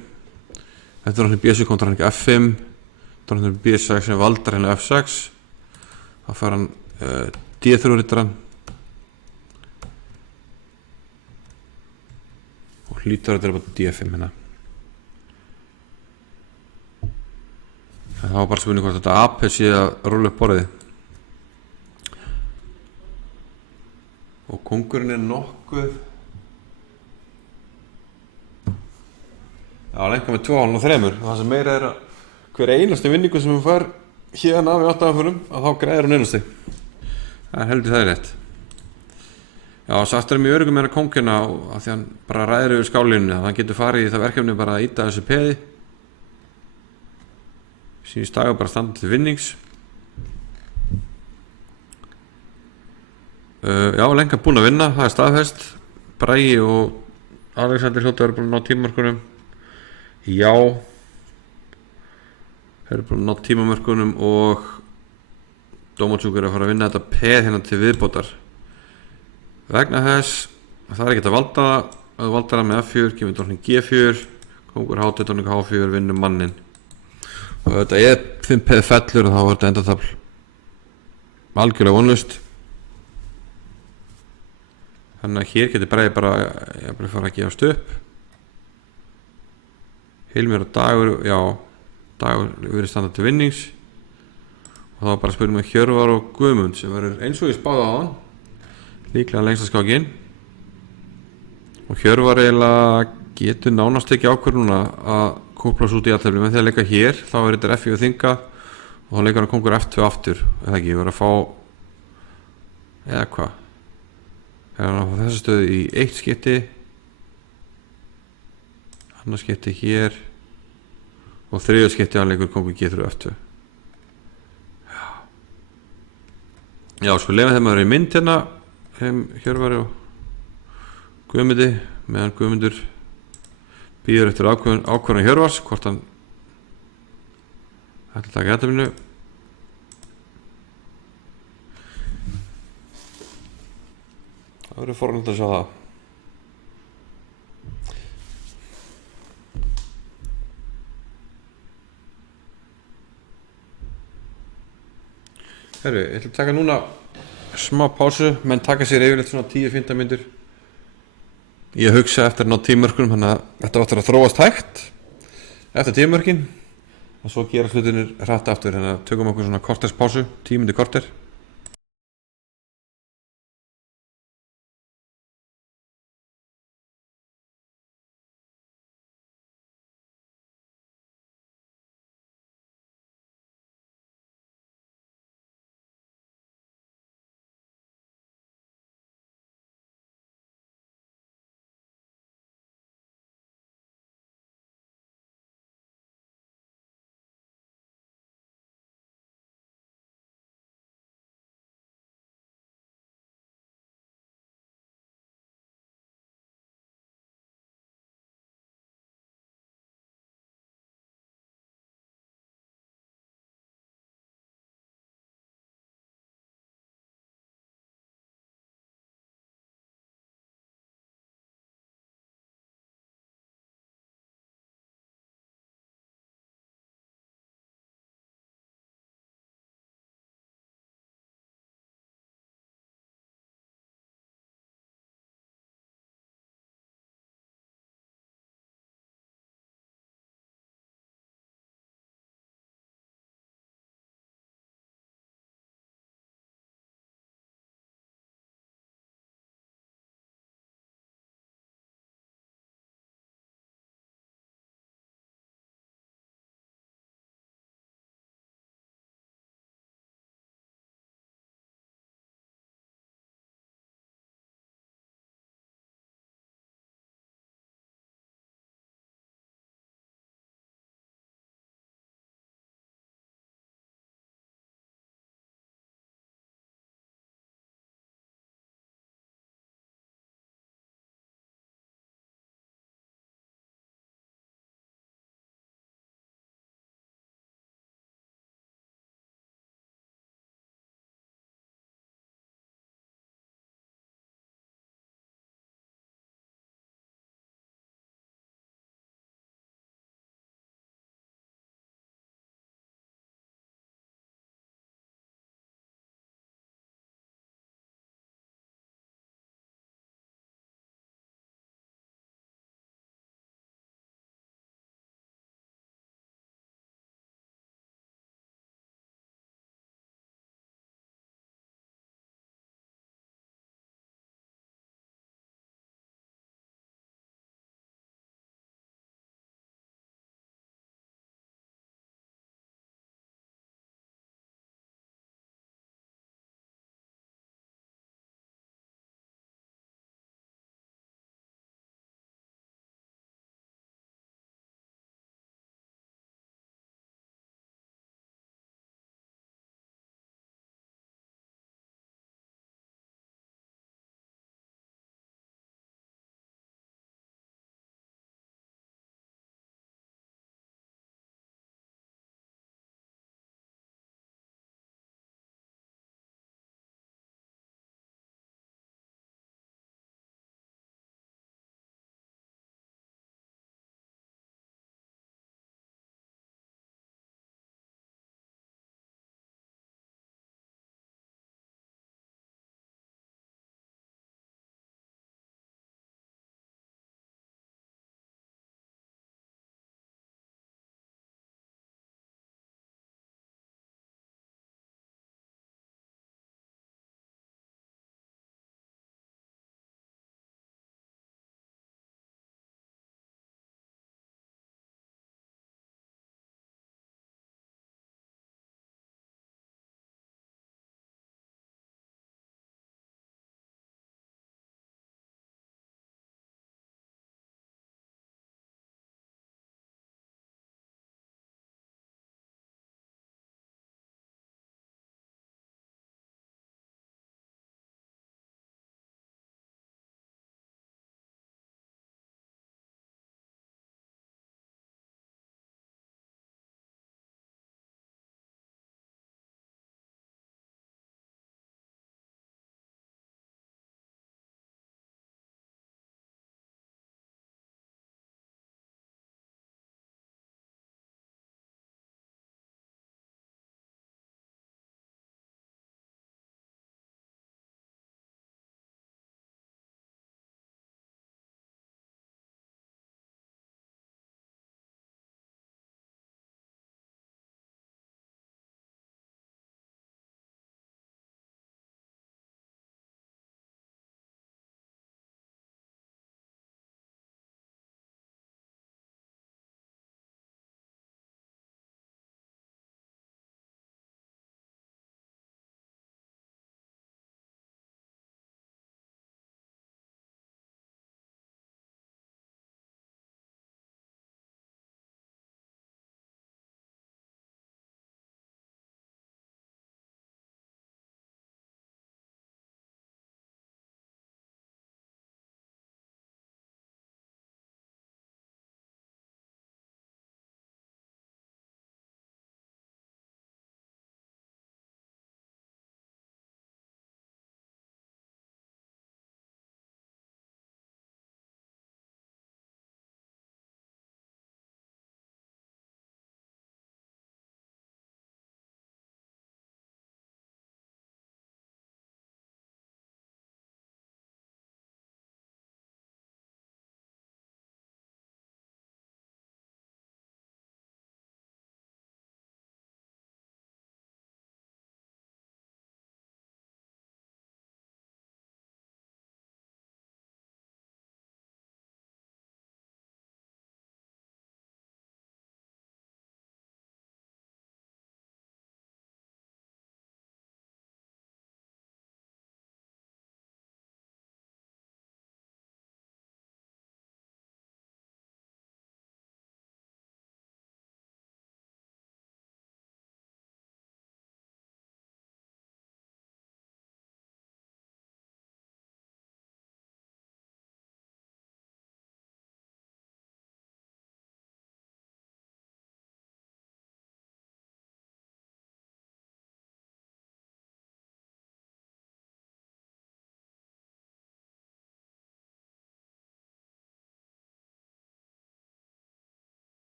Þetta er hann B7 kontra hann ekki F5. Þetta er hann B6 sem valdar henni F6. Þá fær hann D3 rittaran og hlýtur að þetta er bara D5 hérna. Það var bara spurning hvort þetta AP sé að rúlla upp borðið. Og kóngurinn er nokkuð lengur með 2 hálfn og 3. Það sem meira er að hver einasti vinningu sem hún fær hérna af í 8 aðförum að þá græðir hún einasti. Það er heldur það rétt. Já, Saftar er mjög öruggum með hennar kóngina af því hann bara ræðir yfir skálínunni. Hann getur farið í það verkefni bara að íta þessu peði. Sýnist dagur bara standa til vinnings. Já, lengar búin að vinna, það er staðfest. Bragi og Alexander hljóta eru búin að ná tímamörkunum. Já, þeir eru búin að ná tímamörkunum og Dómatsjúk er að fara að vinna þetta peð hérna til viðbótar. Vegna þess það er ekkert að valda það. Ef þú valdar það með F4, kemur drókning G4, kóngur H2, drókning H4, vinnur mannin. Og þetta er 5 peð fellur og þá er þetta endatafl algjörlega vonlaust. Þannig að hér getur Bragi bara fara að gefast upp. Hilmir og Dagur, já, Dagur verið standa til vinnings. Og þá bara spyrum við Hjörvar og Guðmund sem verður eins og ég spáði á hann. Líklega lengsta skákin. Og Hjörvar eiginlega getur nánast ekki ákvörð núna að kúplast út í aðtefli. Með því að leika hér, þá er þetta F4 þinga og þá leikar hann kongur F2 aftur. Eða ekki, verður að fá eða hvað? Hann á þessu stöðu í 1 skipti, annars skipti hér og 3. skipti hann leikur kongur G3 F2. Já, sko lefum þeim að vera í mynd hérna Hjörvari og Guðmundi meðan Guðmundur býður eftir ákvörðun Hjörvars hvort hann ætla að taka aðtöflinu. Það verður fornilegt að sjá það. Herru, ég ætla að taka núna smá pásu, menn taka sér yfirleitt svona 10-15 mínútur. Ég hugsa eftir að ná tímamörkunum, þannig að þetta áttur að þróast hægt eftir tímamörkin og svo gera hlutinir hratt aftur, þannig að tökum okkur svona korters pásu, 10 mínútur korter.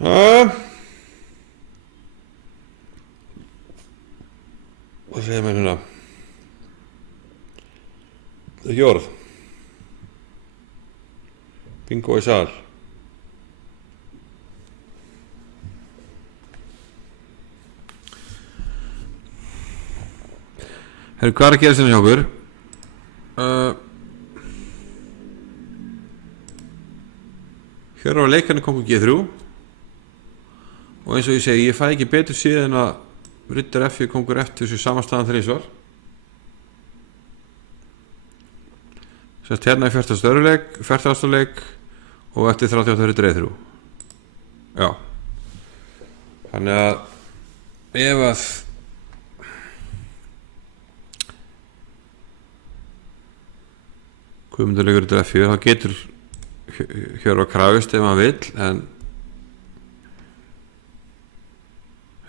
Hvað segir mér hérna? Það er ekki orð. Bingo í sal. Herru, hvað er að gera sinni hjá okkur? Hér á leikarni kongur G3 og eins og ég segi, ég fæ ekki betur síðan að Ritter F kongur F þessu samastaðan þrisvar. Sérst hérna í 40. leik og eftir 38 Ritter E3. Já. Þannig að ef að Guðmundur leikur Ritter F4 þá getur Hjörvar krafist ef hann vill, en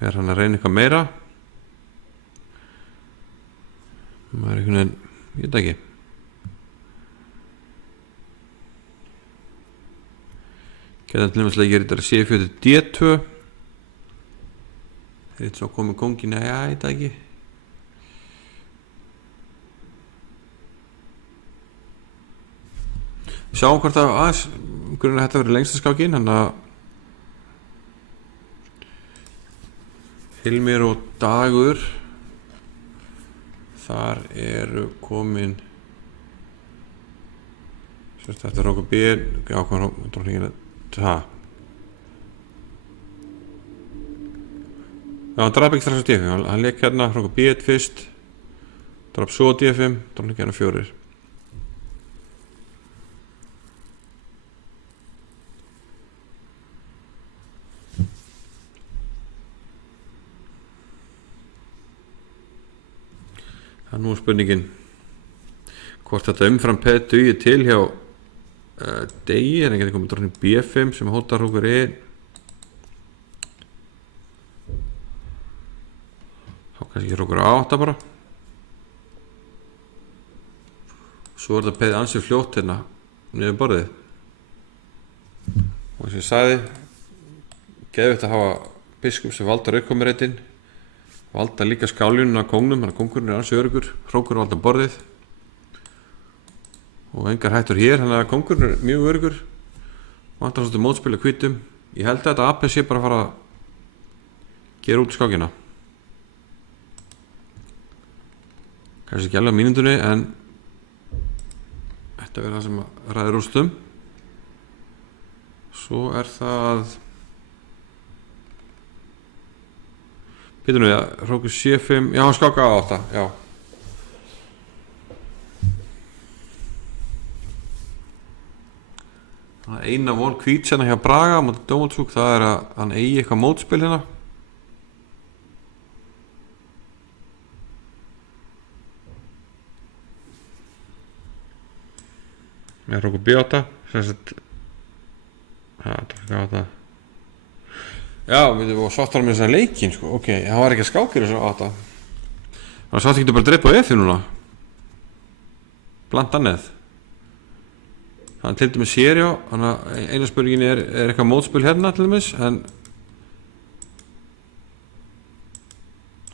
er hann að reyna eitthvað meira? Maður er einhvern veginn, ég veit ekki. Geta til dæmis leikir þetta C4 til D2. Er þetta svo komið kóngin? Nei, ég veit ekki. Sjáum hvort að grunn að þetta verið lengsta skákin, þannig að Hilmir og Dagur þar eru komin sérst þetta Róku B ákvæm dróningin það já, hann draf ekki strax á D5 hann leik hérna Róku B1 fyrst draf svo D5 dróningin hérna 4 það er nú spurningin hvort þetta umfram peð dugir til hjá Degi, en það getur komið dróning B5 sem hótar Rókur E þá kannski Rókur A8 bara svo er þetta peð ansið fljótt hérna niður borðið og eins og ég sagði geðvitt að hafa biskup sem valdar auðkomureitin valda líka skáljunum af kongnum, þannig að kongurinn er ansið öruggur, Rókur valda borðið og engar hættur hér, þannig að kongurinn er mjög öruggur vantar svolítið mótspil að hvítum. Ég held að þetta AP sé bara að fara að gera út skákina kannski ekki alveg á mínúndunni, en þetta verður það sem ræður úrslitum. Svo er það býtum við að Rókur C5 já, hann skáka A8 já. Það er eina von hvít hérna hjá Braga á móti Dómaldsvík, það er að hann eigi eitthvað mótspil hérna með Rókur B8 sem sagt A8 já, við varum svartar með þessari leikin sko. Ok, það var ekki að skákir þessu 8 þannig að svartar getur bara að dreipa á F núna blanda neð þannig til dæmis sér já þannig að eina spurningin er eitthvað mótspil hérna til dæmis, en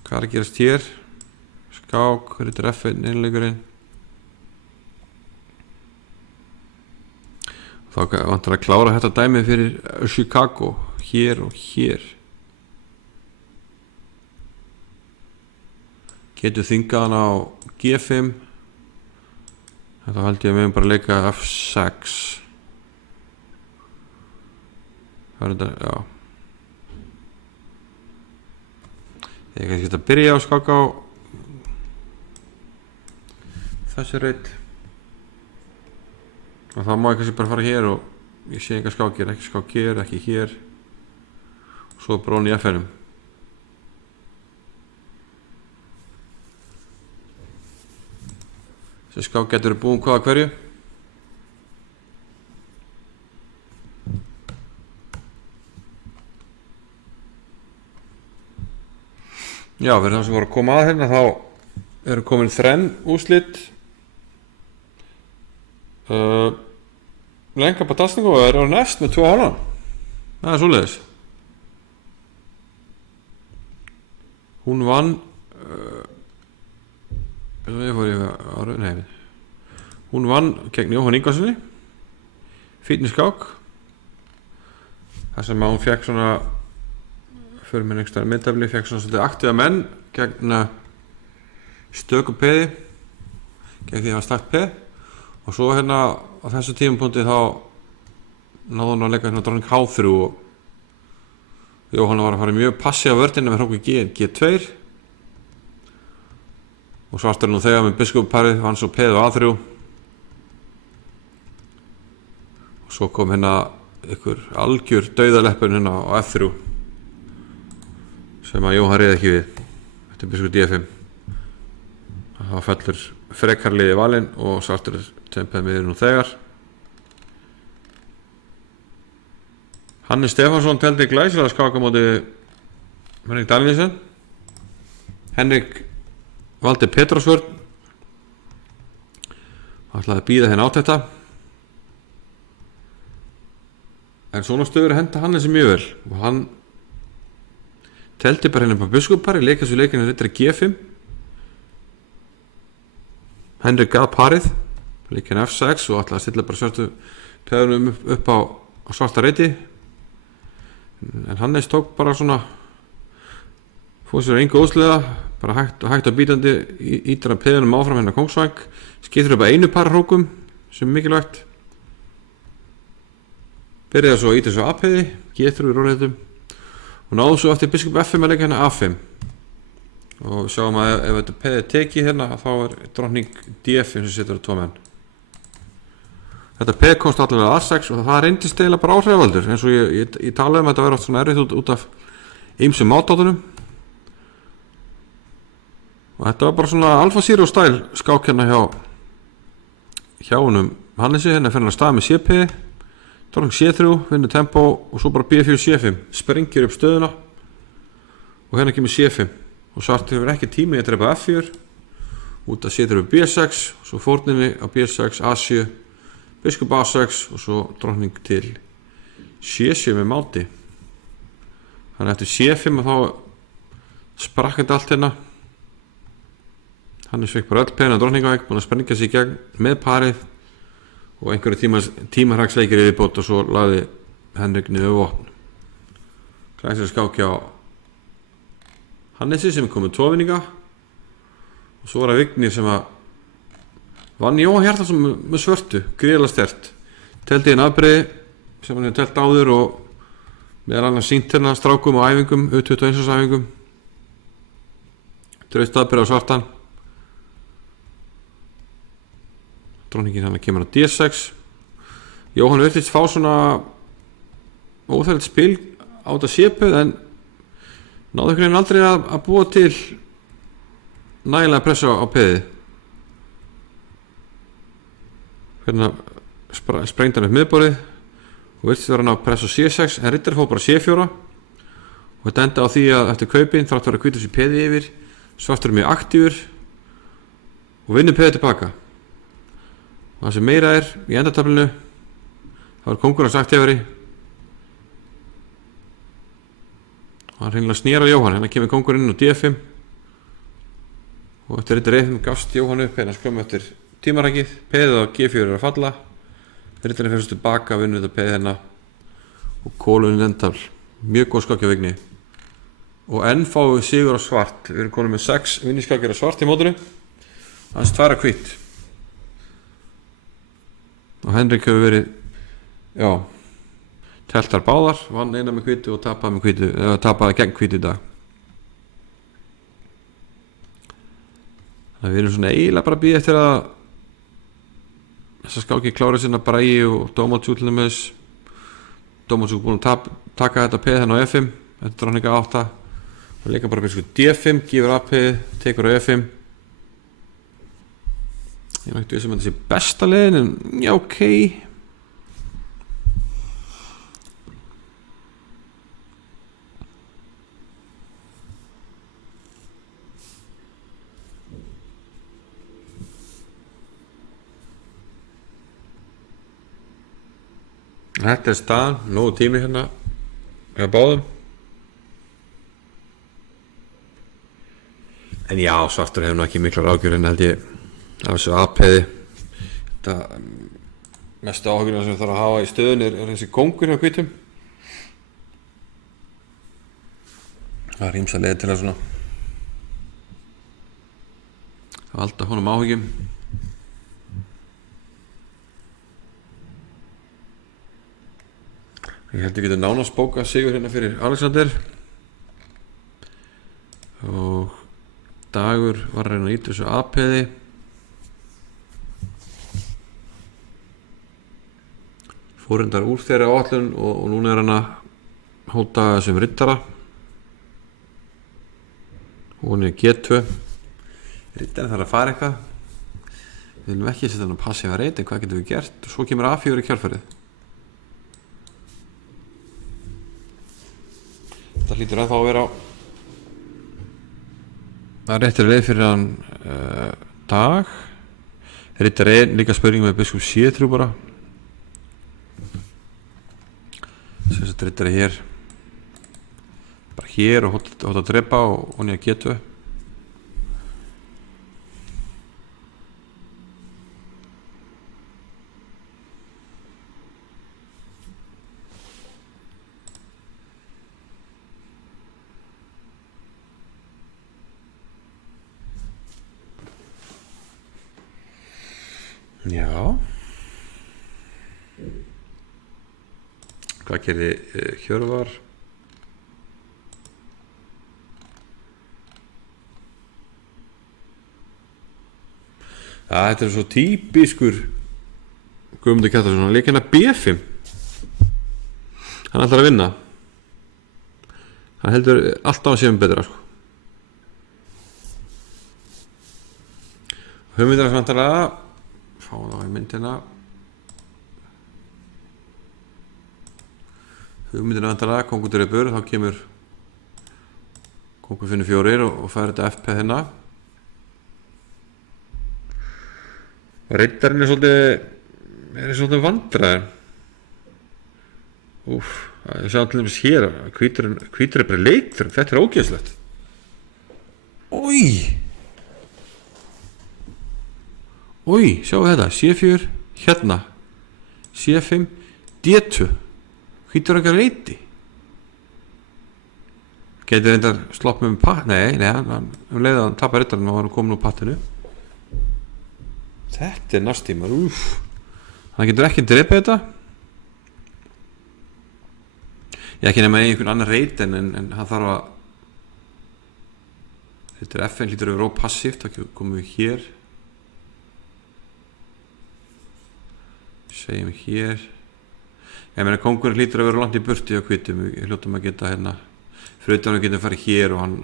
hvað er að gerast hér skák, Ritter F1 innleikurinn þá vantar að klára þetta dæmið fyrir Chicago hér og hér getur þingað hann á G5 þetta held ég að við bara leika F6 það er þetta, já ég kannski geta að byrja á skáka á þessi reit og þá má ég kannski bara fara hér og ég sé enga skákir, ekki skák hér, ekki hér svo brón í F-num þessi skák getur búin hvaða hverju já, fyrir það sem voru að koma að hérna þá eru komin þrenn úrslit lenga på tastningu og eru á næst með 2 hálfan það er svoleiðis hún vann hún vann gegn Jóhann Ingvarssoni fínni skák þar sem að hún fekk svona fyrir minn einhverstað myndafli fekk svona svolítið aktíða menn gegn stöku peði gegn því að hafa stakt peð og svo hérna á þessu tímapunkti þá náði hún að leika hérna dronning H3 og Jóhann var að fara mjög passið á vörðina með hróku G2 og svartur nú þegar með biskupparið vann svo peð og A3 og svo kom hérna ykkur algjör dauðaleppun hérna á F3 sem að Jóhann reyði ekki við eftir biskup D5 það fellur frekarliði valinn og svartur tempaði miður nú þegar Hannes Stefansson teldi glæsilega skaka móti Henrik Danielsen Henrik valdi Petrosvörn ætlaði að bíða henni átt þetta en svona stöður henda Hannesi mjög vel og hann teldi bara henni på biskupari leika svo leikinu reyndri G5 Henrik gaf parið leikinu F6 og ætlaði að stilla bara svörtu peðunum upp á svarta reyti en Hannes tók bara svona fóð sér engu ósliða bara hægt og bítandi ítar að peðunum áfram hennar kongsvæng skiptir upp að einu par hrókum sem er mikilvægt byrjaði svo að íta svo A-peði G3 í róleitum og náðu svo eftir biskup F5 að leika hennar A5 og við sjáum að ef þetta peði tekið hérna þá er dronning D5 sem setur á tvo menn þetta peð komst allavega A6 og það reyndist eiginlega bara áhrifavaldur eins og ég talaði að þetta verið oft svona erfitt út af ýmsum mátátunum og þetta var bara svona Alfa Zero stæl skák hérna hjá honum Hannesi hérna fyrir hann að stað með C-P dronning C3, vinnur tempo og svo bara B4 C5 sprengir upp stöðuna og hérna kemur C5 og svartur hefur ekki tími að drepa F4 út að C3 B6 svo fórninni á B6 A7 biskup A6 og svo dronning til C7 með máti þannig eftir C5 þá sprakk þetta allt hérna Hannes fekk bara öll peðina dronningavegg búin að sprengja sig í gegn með parið og einhverju tímarhagsleikir í viðbót og svo lagði Henrik niður vopn glæsileg skák hjá Hannesi sem kom með tvovinninga og svo var það Vignir sem að vann Jóhann Hjartarson með svörtu gríðarlega sterkt teldi einn afbrigði sem hann hefur telt áður og meðal annars sýnt hérna strákum og æfingum U21 æfingum draust afbrigði á svartan dronningin hann kemur á D6 Jóhann virtist fá svona óþægilegt spil á þetta sépuð en náðu einhvern veginn aldrei að búa til nægilega pressa á peði hérna sprengdi hann upp miðborðið og virtist vera hann að pressa C6 en Ritter fór bara C4 og þetta enda á því að eftir kaupin þrátt að vera hvítur sér peði yfir svartur er mjög aktífur og vinnur peði tilbaka og það sem meira er í endartaflinu þá er kóngurinn sagt yfir og hann hreinlega snýrar Jóhann hérna kemur kóngurinn inn á D5 og eftir Ritter E5 gafst Jóhann upp hérna skömmu eftir tímarækið, peðið á G4 er að falla Ritterinn fyrir tilbaka vinnur þetta peðið hérna og kóluninn endafl mjög góð skakja Vigni og enn fáum við sigur á svart við erum konum með 6 vinniskakir á svart í mótinu hans tvara hvitt og Henrik hefur verið teltar báðar vann eina með hvítu og tapaði gegn hvítu í dag þannig að við erum svona eiginlega bara að bíða eftir að þessar skáki klára sinna Bragi og Dómatsjú til dæmis Dómatsjú búin að taka þetta peð hérna á F5 þetta er dronninga 8 og leika bara byrja D5 gefur A-peð, tekur á F5 ég er ekkert við sem þetta sé besta leiðin en já ok þetta er staðan, nógu tími hérna hjá báðum En já, svartur hefur nú ekki miklar ágjör en held ég af þessu apeiði. Þetta mestu áhugina sem þarf að hafa í stöðun er þessi kóngur hjá hvítum. Það er ýmsa leið til að svona valda honum áhugjum. Ég held ég geti nánast bókað sigur hérna fyrir Alexander og Dagur var að reyna að íta þessu apeiði. Fórindar úr þeirra áætlun og núna er hann að hóta þessum rittara. Hún er G2. Rittarinn þarf að fara eitthvað. Við viljum ekki setja hann að passífa reit, en hvað getum við gert? Og svo kemur A4 í kjálfarið. Þetta hlýtur ennþá að vera það er réttir leið fyrir hann Dag. Rittar líka spurning með biskup C3 bara. Sem sagt rittar hér bara hér og hótt að drepa og hún er G2. Já. Hvað gerði Hjörvar? Þetta er svo típiskur Guðmundur Kjartansson, hann leik hérna B5. Hann ætlar að vinna. Hann heldur alltaf að séum betra sko. Hugmyndir að vantarlega fá þá í myndina. Hugmyndir að vantarlega kongur drepur, þá kemur kongur finnur 4 og fær þetta FP hérna. Riddarinn er svolítið vandræður. Ég sá til dæmis hér að hvítur er bara leiktur. Þetta er ógeðslegt. Sjáu þetta, C4 hérna, C5 D2, hvítur ekki að reyti. Gæti reyndar slopp með patt, nei, hann leiði að hann tapar riddarinn og hann komin úr pattinu. Þetta er nastímar, hann getur ekki drepið þetta. Ég ekki nema einhvern annar reit en hann þarf að þetta er FN hlýtur yfir ópassíft, þá komum við hér. Segjum hér. Ég meina kóngurinn hlýtur að vera langt í burti á hvítum. Við hljótum að geta hérna fyrir utan við getum farið hér og hann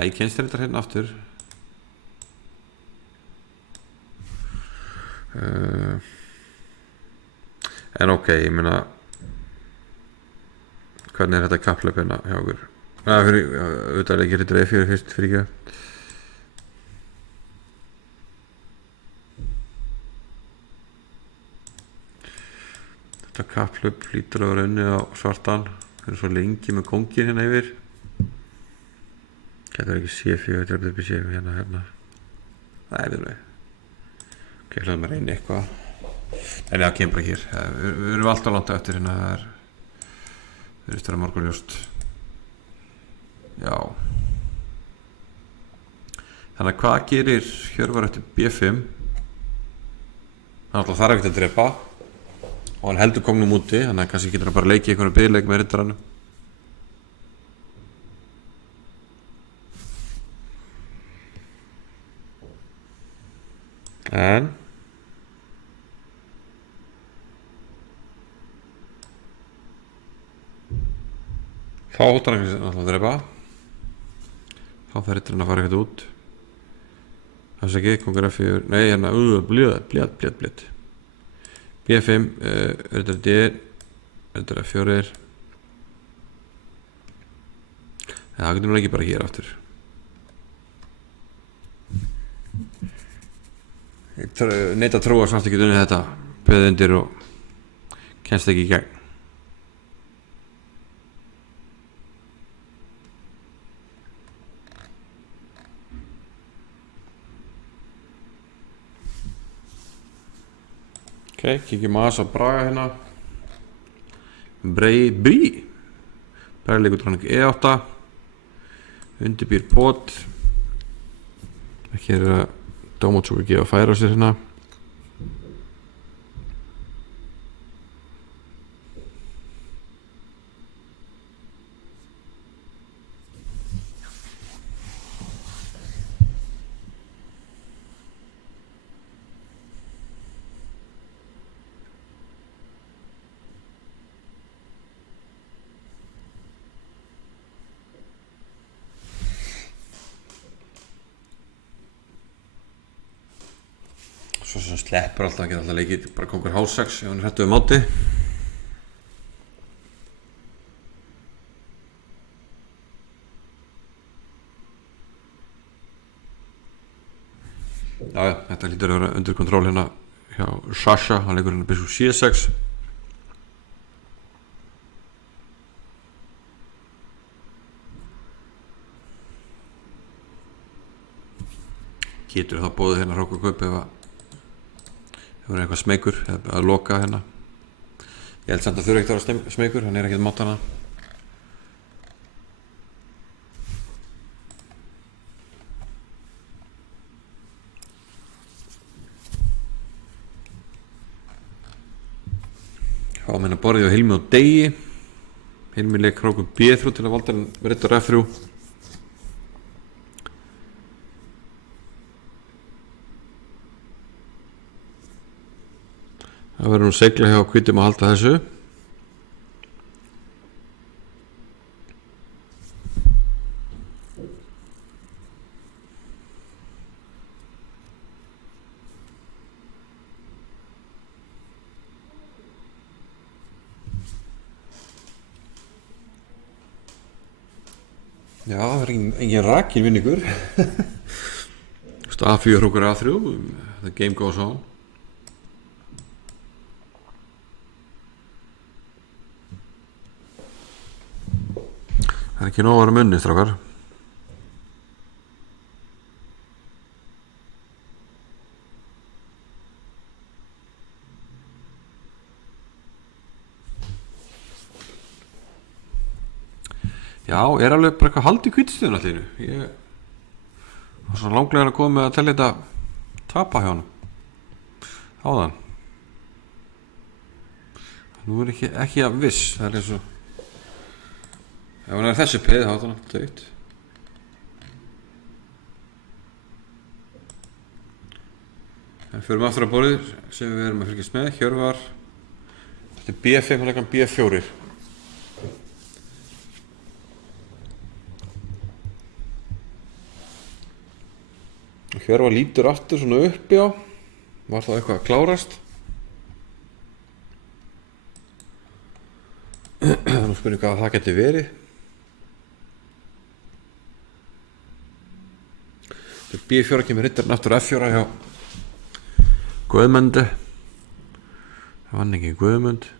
ég kennst þetta hérna aftur. En ok, ég meina hvernig er þetta kapphlaup hérna hjá okkur? Auðvitað er ekki hlýtur E4 fyrst fyrir ekki. Þetta kapphlaup hlýtur að vera unnið á svartan. Það er svo lengi með kóngin hérna yfir. Þetta er ekki C4, þetta er upp í C4 hérna. Það er við. Ok, hlaðum að reyna eitthvað. En það kemur bara hér. Við erum alltaf langt eftir hérna. Það er eftir að morgunljóst. Já. Þannig að hvað gerir Hjörvar eftir B5? Hann alltaf þarf ekkert að drepa. Og hann heldur kongnum úti, þannig að kannski getur hann bara leikið einhvern biðleik með riddaranum. En þá hóttar hann kannski að drepa. Þá fer riddarinn að fara eitthvað út. Það sé ekki, kongur F4, nei hérna, blíð. B5, ridдар D, ridдар F4. Það getur nú ekki bara hér aftur. Ég neita að trúa svart ekki unnið þetta beðið undir og kennst ekki í gegn. Ok, kíkjum aðeins á Braga hérna. Brí Berleikur dróning E8. Undirbýr pot. Ekki að Dómatsúk að gefa færa á sér hérna. Svo sem sleppur alltaf, geta alltaf leikið bara kongur H6 ef hann hrættu móti. Já, þetta lítur að vera undir kontról hérna hjá Sasha, hann leikur hérna bishop C6. Getur það bóðið hérna Rókukaup ef það er eitthvað smeykur að loka hérna. Ég held samt að þurfa ekkert að vera smeykur, hann er ekkert mátt hana. Há meina borðið á Hilmi og Degi. Hilmi leik Rókum B3 til að valda hann rittur F3. Það verður nú segla hjá hvítum að halda þessu. Já, það er engin rakin vinningur. A4 hrókur A3, the game goes on. Það er ekki nóg að vera munni, strákar. Já, er alveg bara eitthvað hald í hvítastöðun allir. Ég var svona langlega að koma með að tella þetta tapa hjá hann. Áðan. Nú er ekki að viss, það er eins og ef hann er þessi peð, þá er það náttúrulega dögt. En fyrir aftur á borðið sem við erum að fylgjast með, Hjörvar. Þetta er B5, hann leikur B4. Hjörvar lítur aftur svona uppi á. Var það eitthvað að klárast? Nú spurning hvað það geti verið. B4 kemur rittarinn aftur F4 hjá Guðmundi. Það vann ekki Guðmund.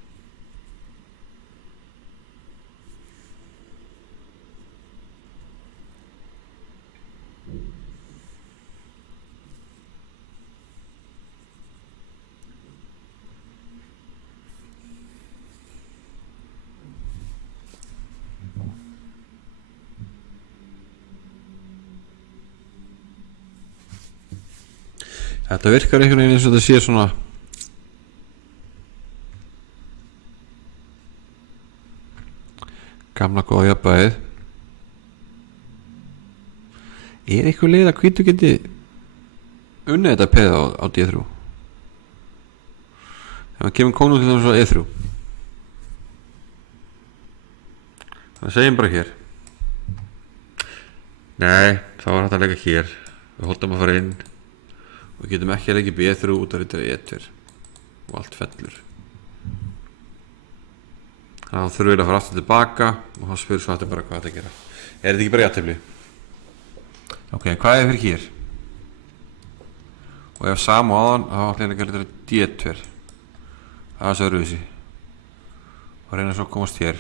Þetta virkar einhvern veginn eins og þetta sé svona gamla góða jafnvægið. Er eitthvað leið að hvítu geti unnið þetta peð á D3? Ef hann kemur kónum til þess að E3. Það segjum bara hér. Nei, þá er hægt að leika hér. Við holdum að fara inn. Og við getum ekki að leggja B3 út af rittar E2 og allt fellur. Þannig að þá þurfum við að fara aftur tilbaka og þá spyrir svo aftur bara hvað þetta gera. Er þetta ekki bara jafntefli? Ok, hvað er fyrir hér? Og ef sama áðan þá ætla ég að gera rittar D2. Það er svo öðruvísi. Og reyna svo að komast hér.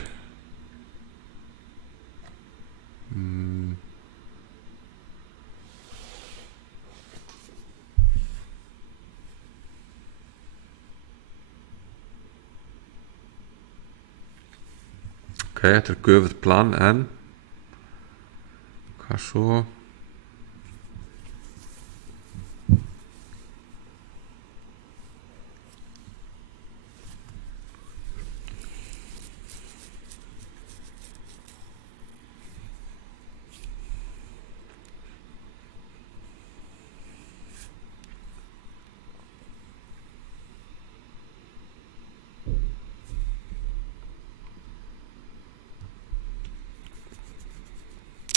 Ok, þetta göfuð plan en hvað svo?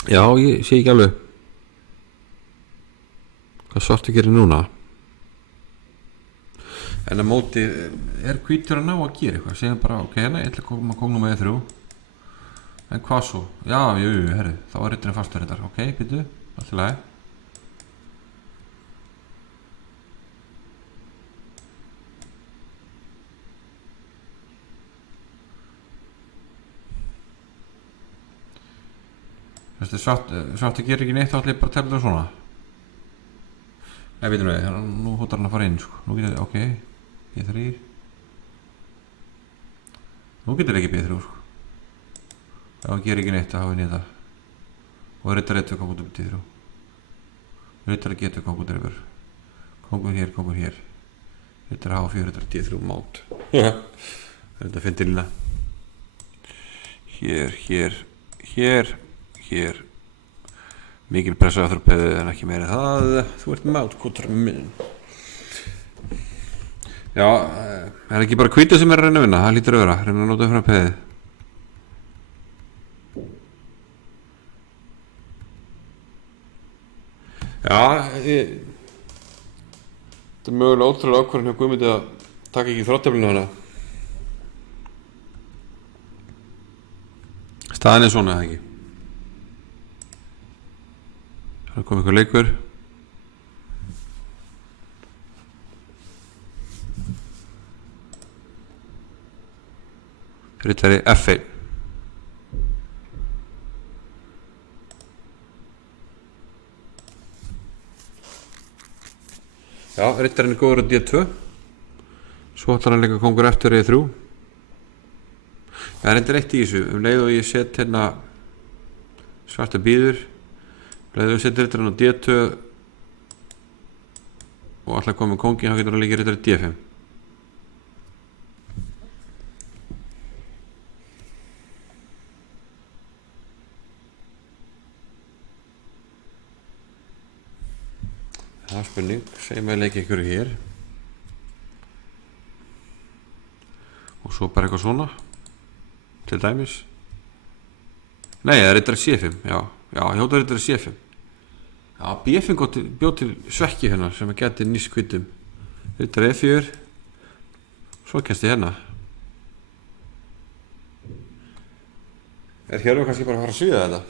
Já, ég sé ekki alveg hvað svartu gerir núna. En að móti hvítur að ná að gera eitthvað. Segjum bara, ok, hérna, ég ætla að koma kóngnum með 3. En hvað svo? Já, herri, þá var ritturinn fastur þetta. Ok, býtu, allt í lagi. Þessi svartu gerir ekki neitt, þá ætla ég bara að tella það svona. Nei, býtum við, nú hóttar hann að fara inn, sko. Nú getur, ok, B3. Nú getur ekki B3, sko. Ef hann gerir ekki neitt, þá hafa við nýta. Og rittar 1 kom út um D3. Rittar getur kom út yfir. Kongur hér. Rittar H4, rittar D3 mát. Þetta finnir lína. Hér. Mikil pressa á þurrpeðu en ekki meira það. Þú ert mátkútur minn. Já, er ekki bara hvítur sem er að reyna að vinna? Það lítur að vera, reyna að nota frá peðið. Já, þetta er mögulega ótrúlega ákvörðun hjá Guðmundi að taka ekki þróttöflinu hana. Staðan er svona, eða ekki? Það kom eitthvað leikur. Rittari F1. Já, rittarinn er góður á D2. Svo ætlar hann líka kongur eftir E3. Það er endur eitt í þessu. Leið og ég set hérna svarta býður. Leið og ég set rittarinn á D2 og ætla að koma með kongin, þá getur hann líka rittarinn D5. Það er spurning, segjum að leika ykkur hér og svo bara eitthvað svona til dæmis. Nei, það er rittar C5, já, ég hóta rittar C5. Já, B5 bjóð til svekki hérna sem að geti nýst hvítum. Rittar E4, svo kennst ég hérna. Er Hjörvar kannski bara að fara að svíða þetta?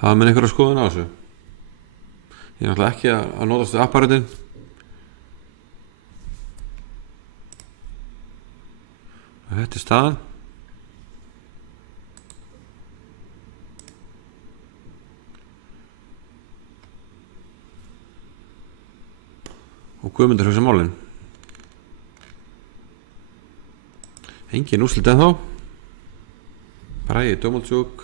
Það með einhverja skoðun á þessu. Ég er náttúrulega ekki að notast við apparatinn. Þetta er staðan. Og Guðmundur hugsa málin. Engin úrslit ennþá. Bragi Dómaldsjúk.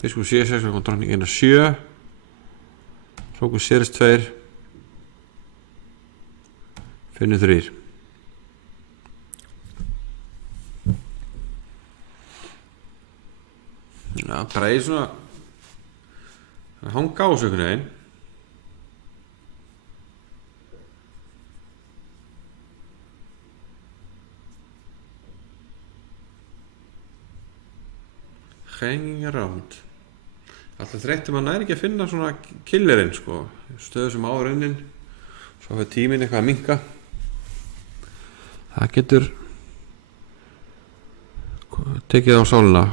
Biskup C6 kom drottningin að 7. Hrókur Sérist 2. Finnur 3. Já, bara í svona að hanga á þessu einhvern veginn. Hanging around. Alltaf þreyttum að næri ekki að finna svona killerinn, sko. Stöðu sem áður innin. Svo fyrir tíminn eitthvað að minnka. Það getur tekið á sálina.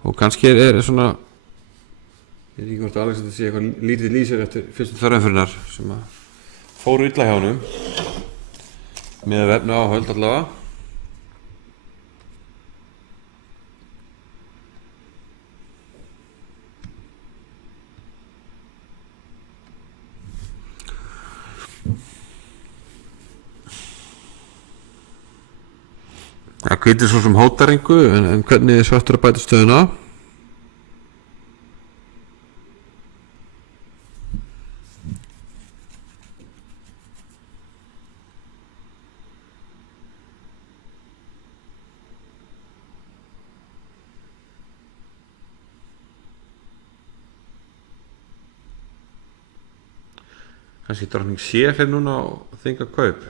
Og kannski er svona, ég veit ekki hvort Alex þetta sé eitthvað lítið lýsir eftir fyrstu þörðanfyrirnar sem að fóru illa hjá honum. Með að vefna áhöld allavega. Það hvítir svo sem hótar engu en hvernig er svartur að bæta stöðuna? Kannski drottning C5 núna og þinga kaup.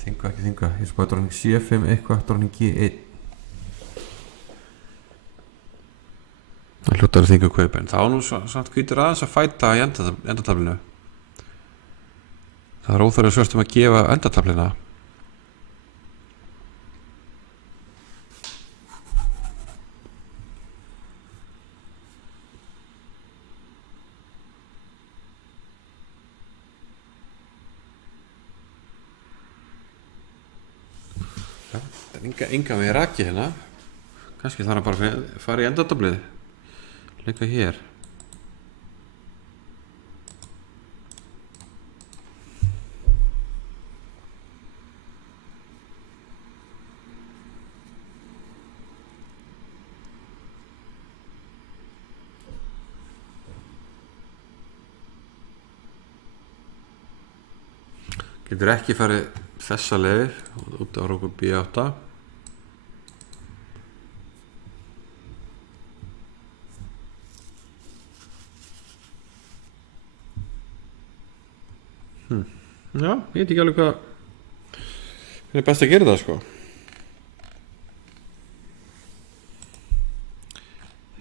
Þinga, ekki þinga. Ég spáði drottning C5 eitthvað, drottning G1. Það hljótar að þinga kaup, en þá nú samt hvítur aðeins að fæta í endatöflinu. Það er óþarflega svörstum að gefa endatöflina. Enga með raki hérna. Kannski þarf hann bara að fara í endatöflið. Líka hér. Getur ekki farið þessa leið út á róku B8. Já, ég veit ekki alveg hvernig er best að gera það sko.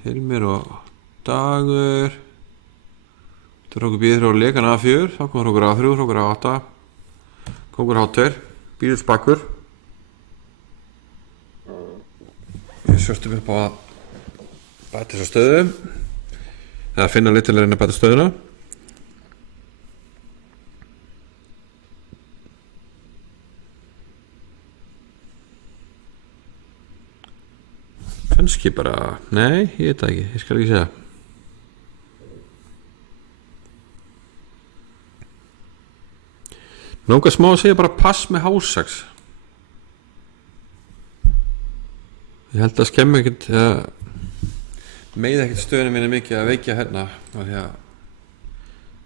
Hilmir og Dagur. Þetta er róku B3 og lekan A4. Þá kom rókur A3, rókur A8. Kókur H2, býður spakkur. Við sjörstum upp á að bæta þessa stöðu. Eða finna litilega reyna að bæta stöðuna. Kannski bara, nei, ég veit það ekki, ég skal ekki segja. Nóga smá að segja bara pass með H6. Ég held að skemmi ekkert meiði ekkert stöðunum minni mikið að veikja hérna af því að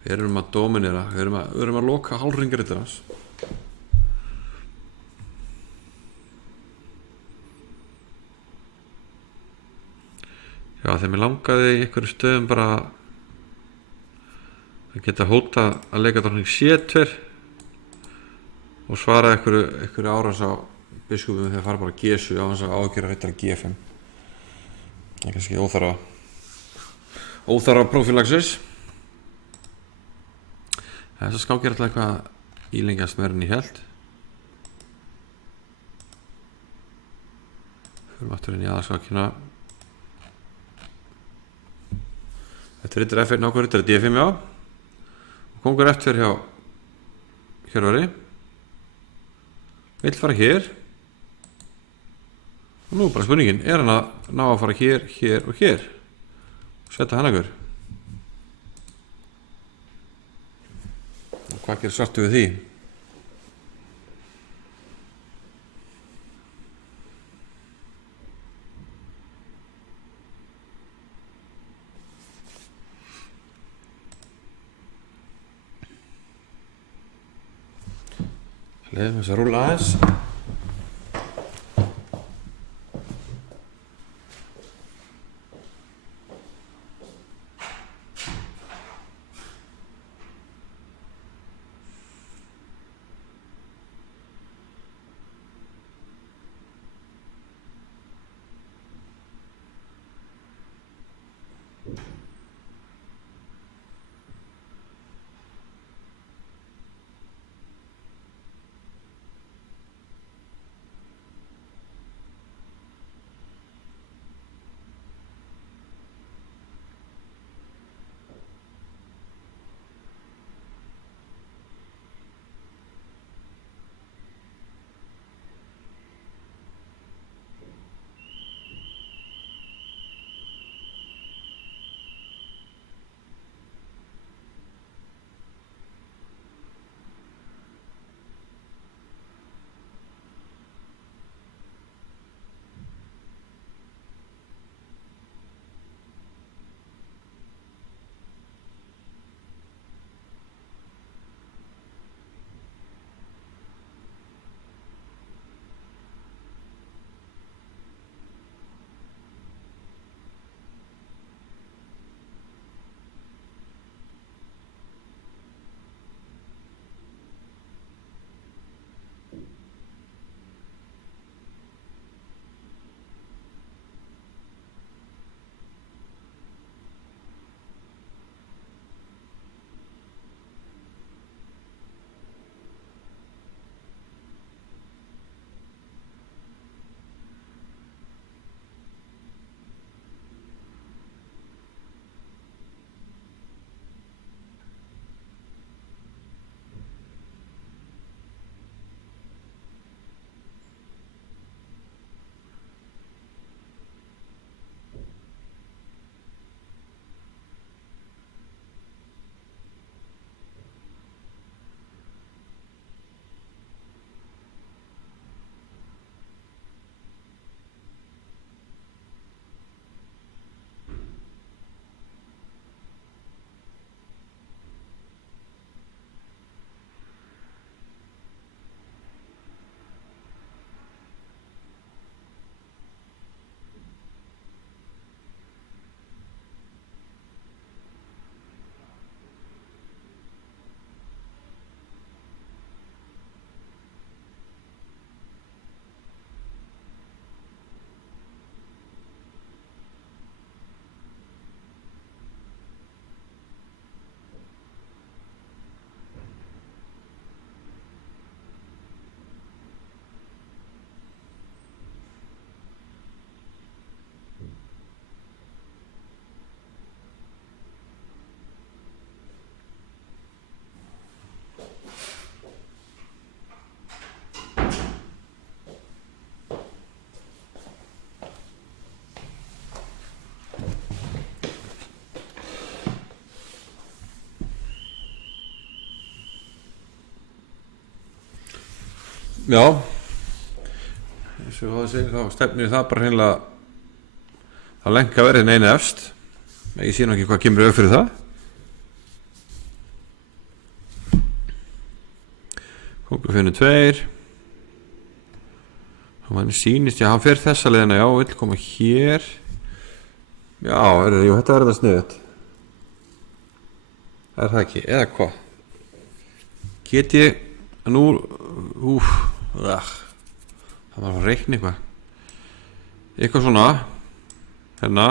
við erum að dominera, við erum að loka hálfringarittir hans. Já, þegar mér langaði í einhverju stöðum bara að geta hóta að leika drottning C2 og svara einhverju árás á biskupum þegar fara bara G7 á þess að ágjöra rittara G5. Það er kannski óþarfa prófílaxis. Þess að skákir alltaf eitthvað ílengjast meira en ég held. Förum aftur inn í aðalskákina. Þetta er rittara F1 ákveður rittara D5 já. Og kongur F2 hjá Hjörvari. Vill fara hér. Og nú bara spurningin, er hann að ná að fara hér, hér og hér? Setja hann ekkur. Og hvað gerir svartu við því? Leðum þess að rúlla aðeins. Já, eins og það segir, þá stefnir það bara hreinlega að lenka verið neina efst. Ég sé nú ekki hvað kemur upp fyrir það. Kóngur finnur 2. Hann sýnist, já, hann fer þessa leiðina, já, vill koma hér. Já, þetta það sniðut. Það ekki, eða hvað? Get ég nú, það var að reikna eitthvað svona, hérna.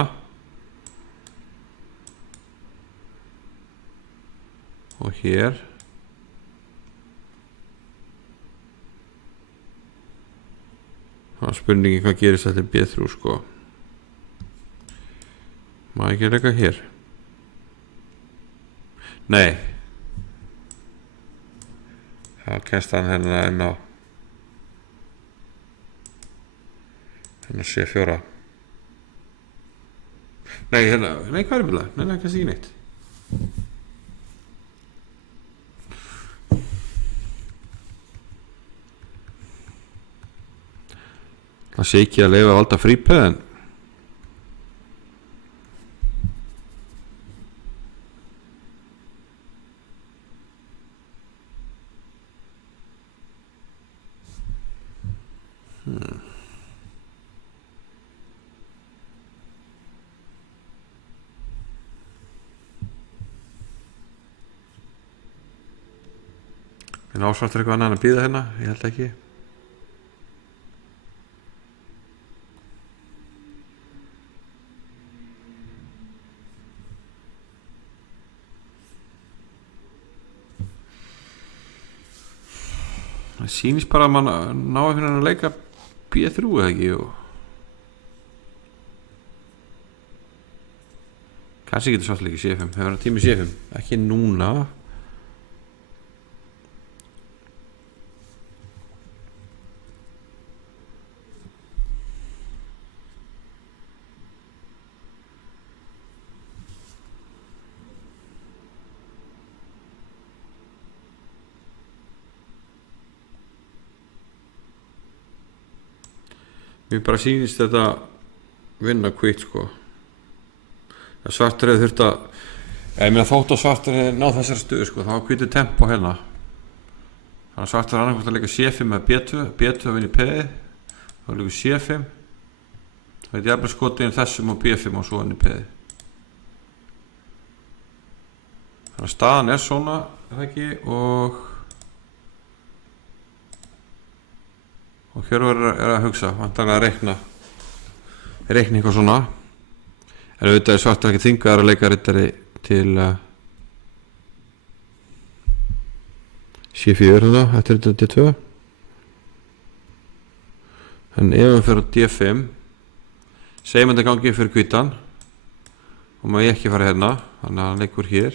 Og hér. Það var spurningi hvað gerist þetta B3 sko. Má ekki leika hér? Nei. Það kemst hann hérna inn á hérna C4. Nei, hérna, hvað er það? Nei, kannski ekki neitt. Það sé ekki að leifa að valda frípeðin. En ásvartur eitthvað annan að býða hérna? Ég held ekki. Það sýnist bara að mann ná einhvern veginn að leika B3 eða ekki og kannski getur svartleiki C5, hefur hann tími C5, ekki núna. Mér bara sýnist þetta vinna kvitt sko. Svartur hefði þurft að ég meina þótt að svartur hefði náð þessari stöðu sko, þá var kvittur tempo hérna. Þannig að svartur er annarkvæmt að leika C5 með B2 að vinna í P1, þá leikur C5, þá veit ég bara skotið inn þessum og B5 og svo inn í P1. Þannig að staðan er svona, er það ekki, og hér er að hugsa, vantanlega að reikna eitthvað svona. En auðvitað er svartur ekki þingaðar að leika rittari til C4 hérna, eftir þetta D2. En ef við fyrir á D5, segjum þetta gangi fyrir hvítan og maður ekki fara hérna, þannig að hann leikur hér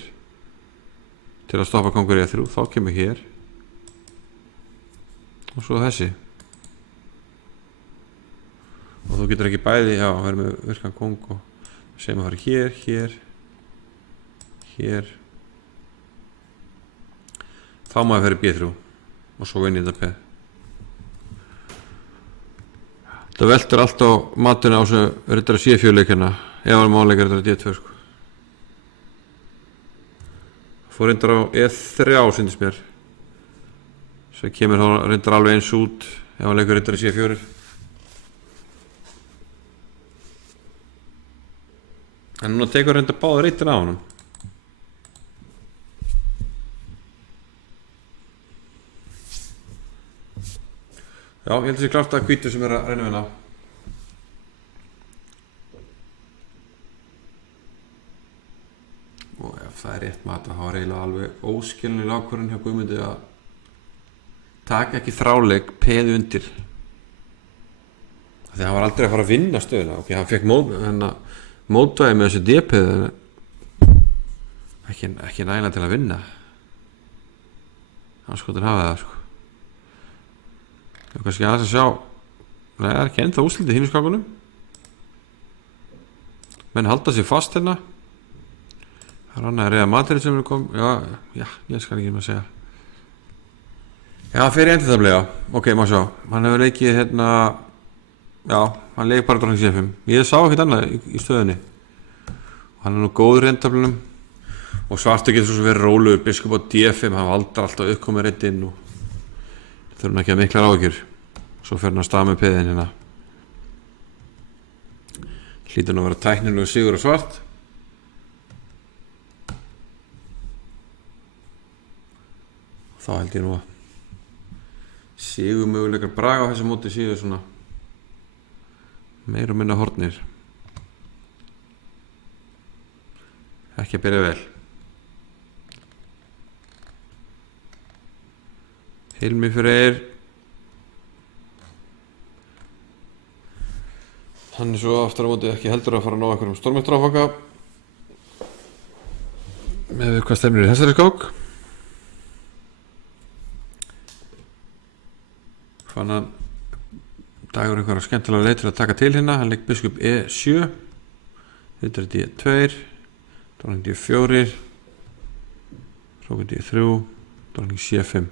til að stoppa kongur E3, þá kemur hér og svo þessi. Og þú getur ekki bæði, já, verið með virkan kong og segjum að fara hér. Þá maður fyrir B3 og svo inn í þetta P. Það veltur allt á matuna á þessu rittara C4 leikina, ef hann máleikar rittara D2 sko. Fór reyndar á E3 syndist mér. Svo kemur þá reyndar alveg eins út ef hann leikur rittara C4. En núna tekur reyndar báða rittin á honum. Já, ég held að sé klárt að hvítur sem er að reyna að vinna. Og ef það er rétt mat þá er eiginlega alveg óskilnileg ákvörðun hjá Guðmundi að taka ekki þráleik peð undir. Því hann var aldrei að fara að vinna stöðuna. Ok, hann fekk mótvæði með þessu DP ekki nægilega til að vinna. Hann skotur hafa það sko. Kannski aðeins að sjá. Nei, það er ekki ennþá úrslitið í himnaskakunum. Menn halda sér fast hérna. Það er annað að reyða maturinn sem er komið. Já, ég skal ekki með að segja. Já, fyrir endurðaflega. Ok, má sjá. Hann hefur leikið hérna. Já, hann leik bara drókning C5. Ég sá ekkert annað í stöðunni. Hann nú góður í endurðaflunum. Og Svartur getur svo verið róluður. Biskup á D5, hann valdar alltaf uppkomið reitt inn og þurfum ekki að mikla áhyggjur. Svo fer hann að staða með peðin hérna. Hlýtur hann að vera tæknilegu sigur á Svart. Þá held ég nú að sigur möguleikar Braga á þessu móti séu svona meira og minna hornir. Ekki að byrja vel. Hilmi Freyr. Hann svo aftur á móti ekki heldur að fara að ná einhverjum stórmeistarafanga. Með hvað stefnir í þessari skák. Fann hann Dagur einhverja skemmtilega leið til að taka til hérna. Hann leik biskup E7, þetta D2, drókning D4, hrókur D3, drókning C5,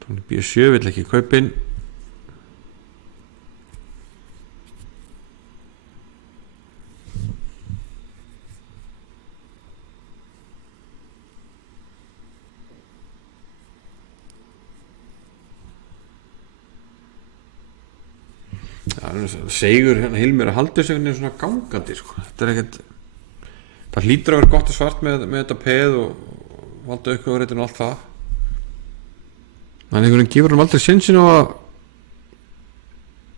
drókning B7, vill ekki kaupin. Segur hérna Hilmir að halda sig svona gangandi sko. Þetta ekkert, það hlýtur að vera gott og Svart með þetta peð og valda aukvöðurreitin og allt það. En einhvern gefur hann aldrei sénsinn á að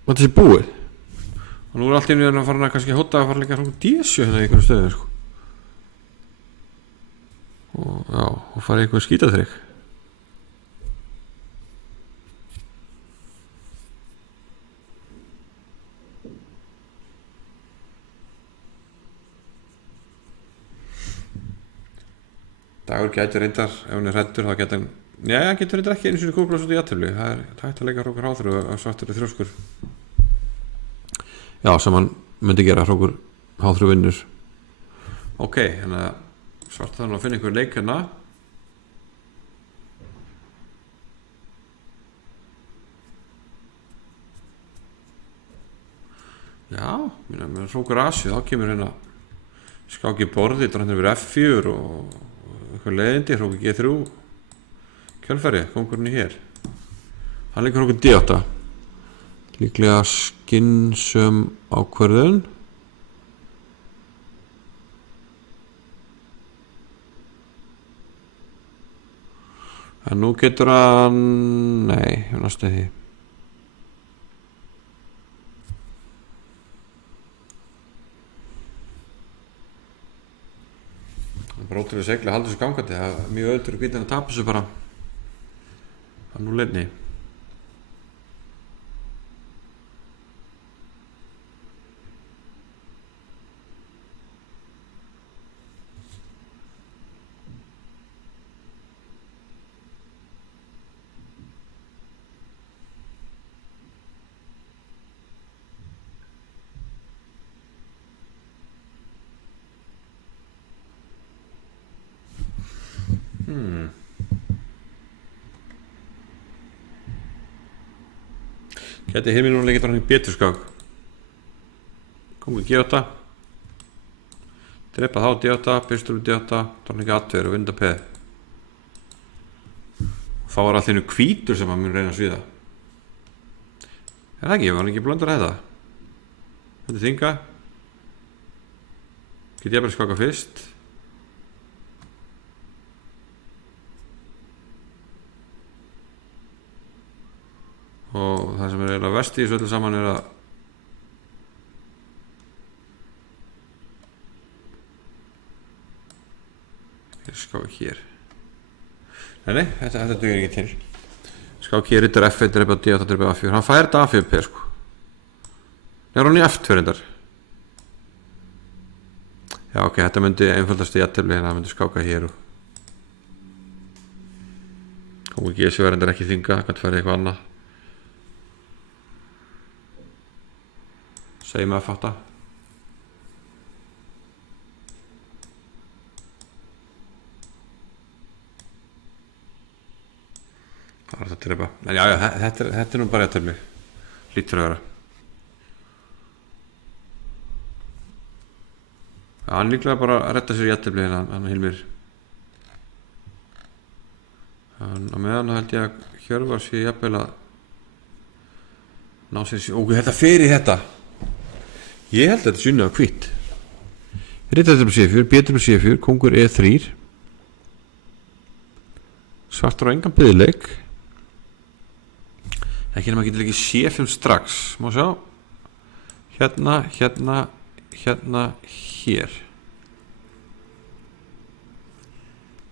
þetta sé búið. Og nú allt í einu að fara hann að kannski hóta að fara líka svona D7 hérna í einhverjum stöðum sko. Og já, og fara í einhver skítatrygg. Dagur gæti reyndar, ef hann hræddur þá gæti hann, hann getur reyndar ekki einu sinni kúplast út í jafntefli. Það er hægt að leika hrókur H3 og Svartur er þrjóskur. Já, sem hann myndi gera, hrókur H3 vinnur. Ok, þannig að Svartur þarf að finna einhver leik hérna. Já, með hrókur A7 þá kemur hérna skák í borði, dróknin yfir F4 og eitthvað leiðindi, hrókur G3 kjölfæri, kóngurinn í hér. Hann leikur hrókur D8, líklega skynsöm ákvörðun. En nú getur hann, nei, næstu því. Bara ótrúlega segli að halda þessu gangandi. Það er mjög öll fyrir hvítan að tapa þessu bara að nú leirni. Gæti Hilmir nú leikið drókning B2 skák. Kóngur G8, drepa þá D8, pistur úr D8, drókning A2 og vinda P. Og þá var allt einu hvítur sem hann mun reyna að svíða. Er það ekki? Var hann ekki blöndur að þetta? Þetta er þinga. Get ég bara skáka fyrst. Og það sem er eiginlega verst í þessu öllu saman er að ég skák hér. Nei, þetta dugur ekki til. Skák hér, rittar F1, drepa D8, drepa A4. Hann fær þetta A4P sko. Nei, er hann í F2 reyndar. Já, ok, þetta myndi einfaldast í jafntefli, hérna myndi skáka hér og kóngur G7 er reyndar ekki þinga, það færi eitthvað annað. Segjum að fatta. Það er að drepa. En já, þetta nú bara jafntefli. Lítur að vera. Já, hann líklega bara að redda sér jafntefli hérna, hann Hilmir. Á meðan held ég að Hjörvar sé jafnvel að ná sér þetta fyrir þetta. Ég held að þetta sunni á hvitt. Rittarður C4, Pétur C4, kongur E3. Svartur á engan biðleik. Ekki nema getur ekki C5 strax. Má sjá. Hérna, hér.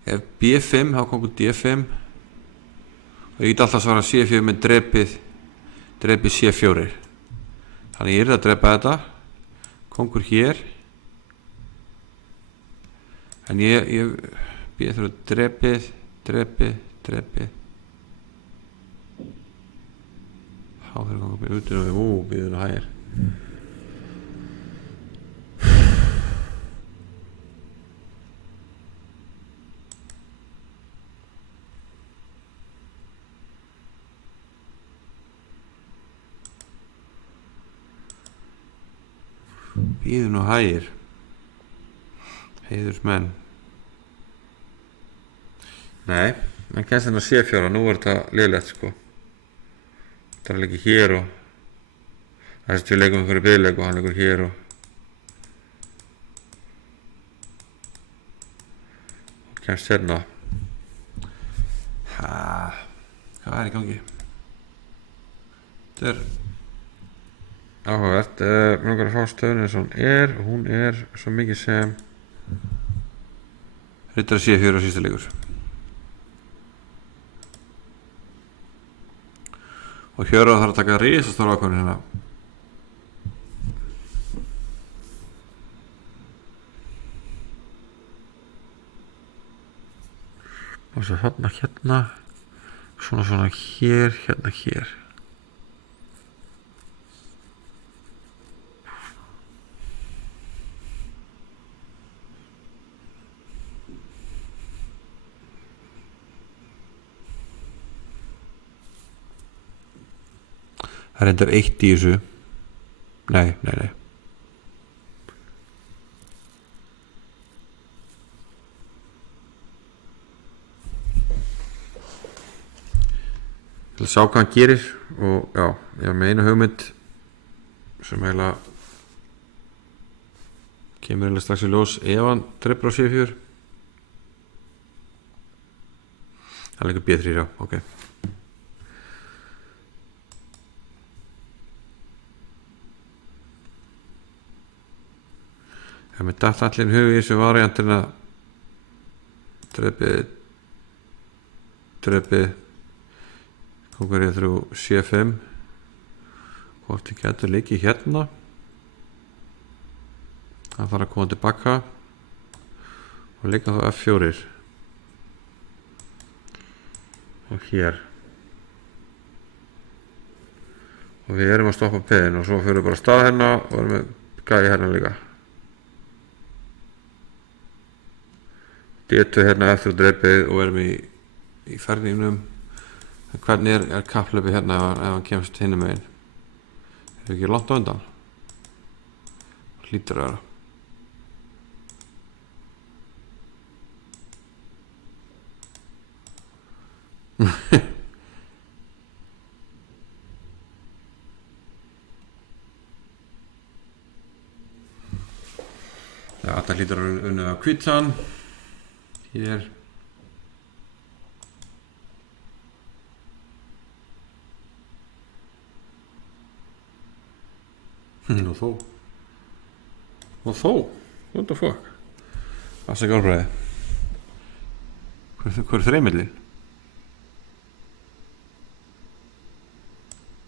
Ef B5 hafa kongur D5 og ég get alltaf svara C4 með drepið C4. Þannig ég að drepa þetta. Kongur hér. En ég þurfa drepið. Há fyrir kongur með út og býður og hægir. Býður og hægir. Heiðursmenn. Nei, en kannski þennan C4, nú er þetta lélegt sko. Það er ekki hér og þessi við leikum einhverju biðleik og hann leikur hér og kemst hérna. Hvað er í gangi? Þetta er áhugavert. Mér langar að fá stöðun eins og hún er svo mikið sem Riddari C4 á sísta leikur. Og Hjörvar þarf að taka risastóra ákvörðun hérna. Og svo hérna. Svona hér, hér. Það er reyndar eitt í þessu. Nei. Ég vil sjá hvað hann gerir og já, ég var með einu hugmynd sem eiginlega kemur eiginlega strax í ljós ef hann drepur á C4. Það leikur B3, já, ok. Það með datt allir hug í þessu variantin að drepið kongur ég þrjú C5 hvort þið getur líkið hérna. Það þarf að koma tilbaka og líka þá F4 og hér og við erum að stoppa P-in og svo fyrir við bara stað hérna og erum með gæi hérna líka. D2 hérna eftir að dreipið og erum í ferningnum. En hvernig er kapplöpið hérna ef hann kemst hinum megin? Er ekki langt á undan? Hlýtur að vera. Þetta hlýtur að unnið á hvítan. Hér. Og þó. What the fuck? Það er ekki álfræði. Hver er þreymillin?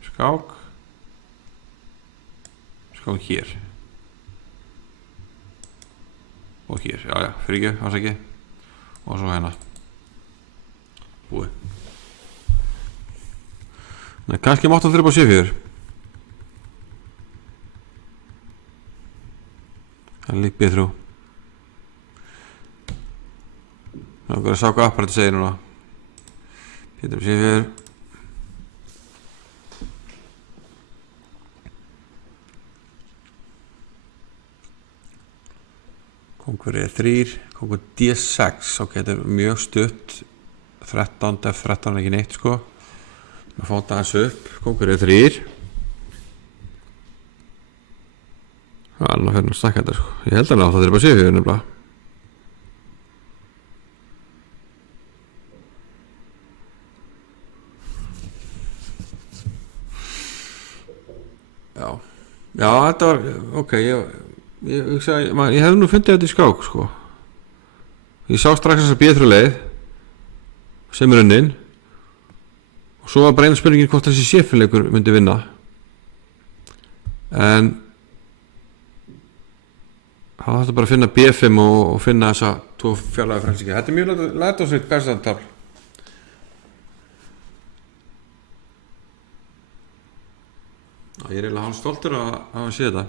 Skák hér. Og hér, já, fyrir ekki, alls ekki. Og svo hérna. Búið. Nei, kannski máttu að þurfa á C4. Það er líkt B3. Það er að sjá hvað apparætti segir núna. Pétur Sifur. Kóngur E3, kóngur D6. Ok, þetta er mjög stutt. 13, F13 er ekki neitt sko. Maður fóta hans upp. Kóngur E3. Það er alveg fyrir að stakka þetta sko. Ég held alveg að það er bara Sifur nefnilega. Já, þetta var, ok, ég hugsaði, ég hefði nú fundið þetta í skák, sko. Ég sá strax þess að B3 leið, sem er unnin, og svo var bara einu spurningin hvort þessi séffileikur myndi vinna. En, það þarf bara að finna B5 og finna þessa tvo fjarlæga frelsiki. Þetta er mjög lærdómsríkt persónutal. Ég er eiginlega hálf stoltur að hafa séð þetta.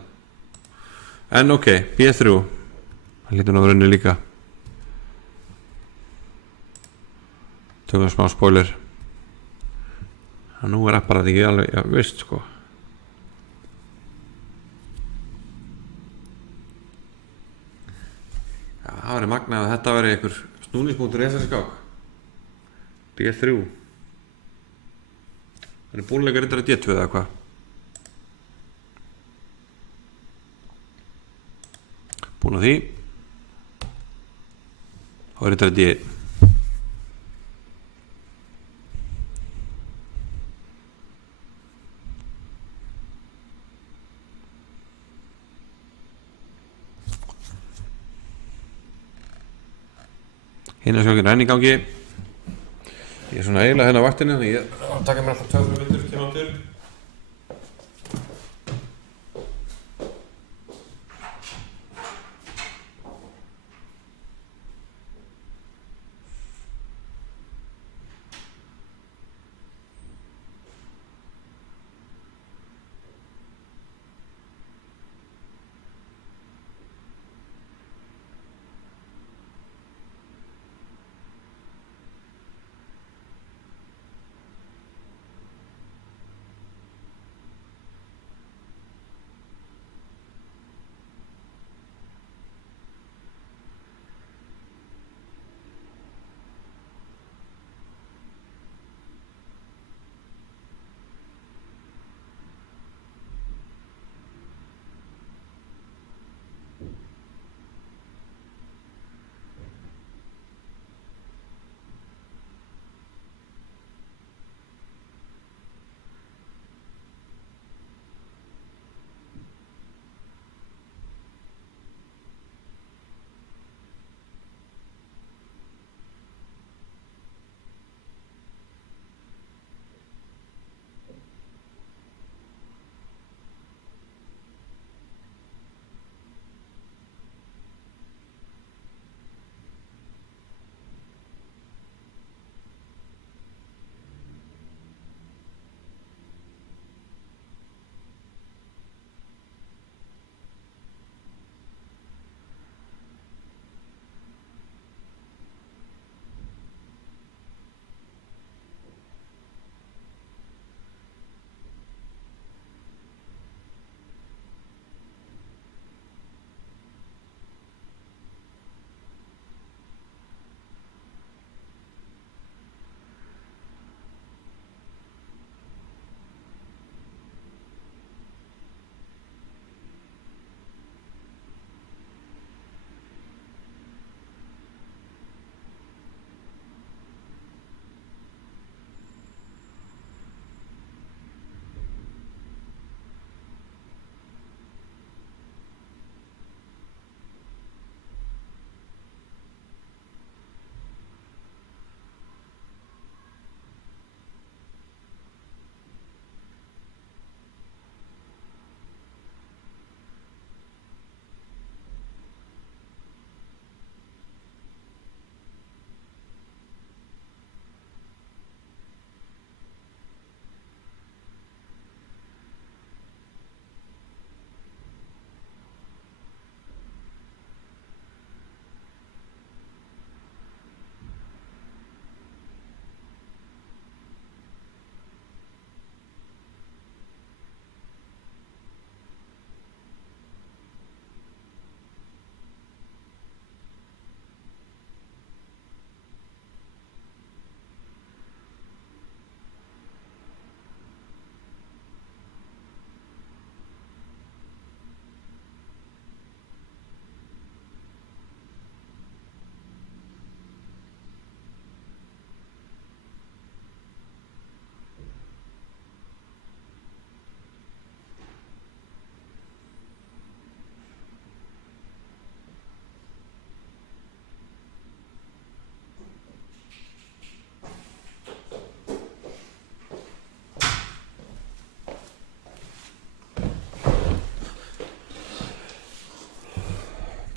En ok, B3. Það getur nú að vera unni líka. Tökum smá spoiler. Nú er apparat ekki alveg vist sko. Já, það verið magnað að þetta verið einhver snúningspunktur í þessari skák. D3. Það er búinleika reyndar að D2 eða hvað? Búin að því. Þá er þetta D1. Hérna skjókin enn í gangi. Ég er svona eiginlega hérna á vaktinu, þannig ég taka mér alltaf 2 myndir kemur til.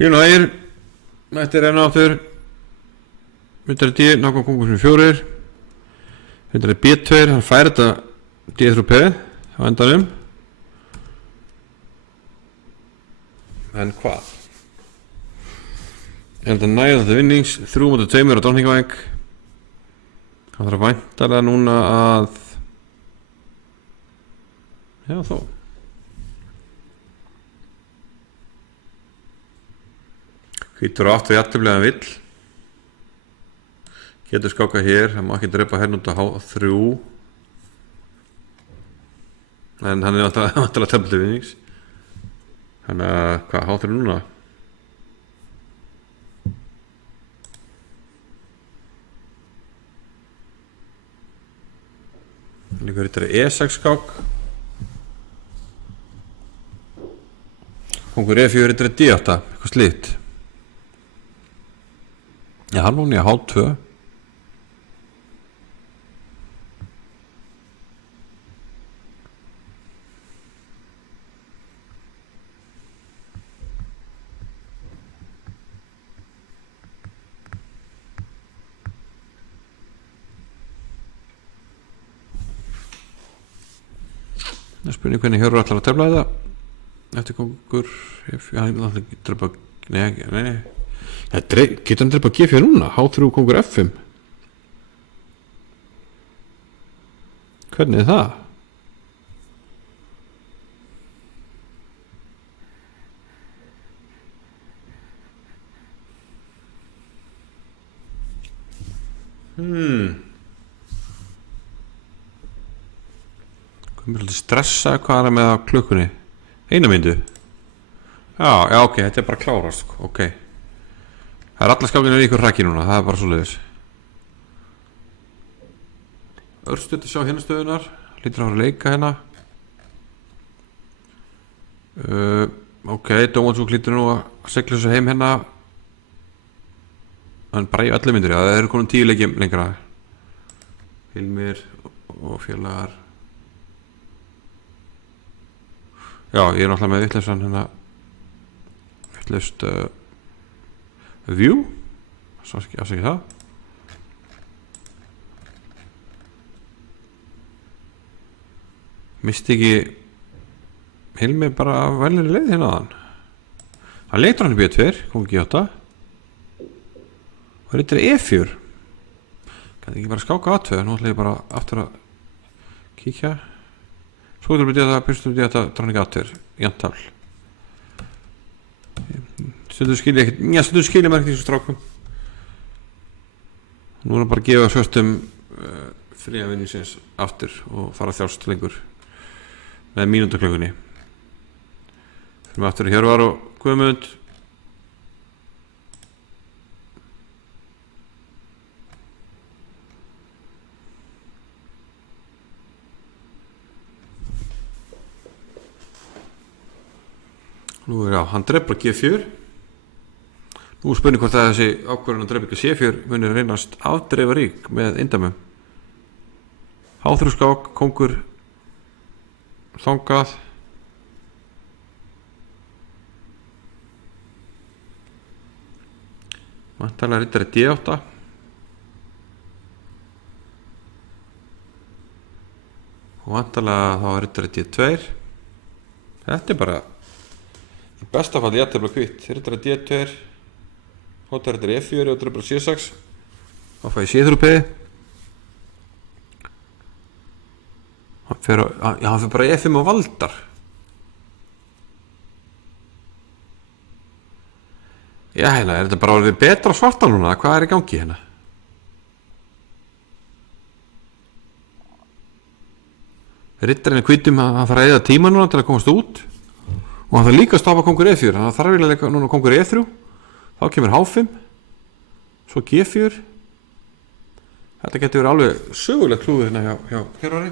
Bílun hægir. Mættir enn áttur. Myndar D, nákvæm kongur sem 4. Myndar B2, hann fær þetta D þrú P á endanum. En hvað? Enda næða þetta vinnings 3-2 á Drottningavang. Það þarf væntanlega núna að já þó hvítur á 8 jafntefli hann vill. Getur skákað hér, það má ekki drepa hérna út á H3 en hann er náttúrulega tefli vinnings. Þannig að hvað H3 núna? Líka þetta E6 skák. Kongur E4 þetta D8, eitthvað slíkt. Já, hann núna í H2. Það er spurning hvernig Hjörvar ætlar að tefla þetta eftir kongur hann ætlar ekki að drepa nei getur hann drepa G4 núna H3 kongur F5 hvernig er það? Komur svolítið stressa hvað er með á klukkunni 1 mínútu já ok, þetta er bara klárast sko. Ok það er allar skákinir í ykkur hræki núna það er bara svoleiðis örstuð að sjá hérna stöðunar lítur að fara að leika hérna ok, Dómansúk lítur nú að segla þessu heim hérna en bara í 11 mínútur það eru komin 10 leiki lengra Hilmir og félagar já, ég er náttúrulega með vitlausan hérna vitlaust view afsækja það misti ekki Hilmi bara velnir leið hérna aðan hann leitur hann í B2 kom ekki 8 og þetta er E4 kann ekki bara skáka A2 nú ætla ég bara aftur að kíkja svo getur við að pyrstum við að drann ekki aftur jantafl stundu skilja ekkert stundu skilja mér ekkert þessu strákum nú er bara að gefa svöstum fría vinningsins aftur og fara að þjást lengur með mínútuklökunni fyrir með aftur í Hjörvar og Guðmund nú er hann drefla G4 nú er spurning hvort að þessi ákvörðun að drefla C4 munir reynast afdreifa rík með indamum H3 skák, kongur þangað vantarlega riddari D8 og vantarlega þá riddari D2 þetta er bara í besta fall ég ætti að kvitt riddari D2 hóttar riddari F4 og riddari C6 þá fæ ég C3 P hann fer bara í F5 og valdar já hérna er þetta bara orðið betra svarta núna hvað er í gangi hérna riddarinn er hvítum hann þarf að eyða tíma núna til að komast út og hann þarf líka að stoppa kongur E4 þannig að þarf að leika núna kongur E3 þá kemur H5 svo G4 þetta getur verið alveg sögulegt klúður hérna hjá Hjörvari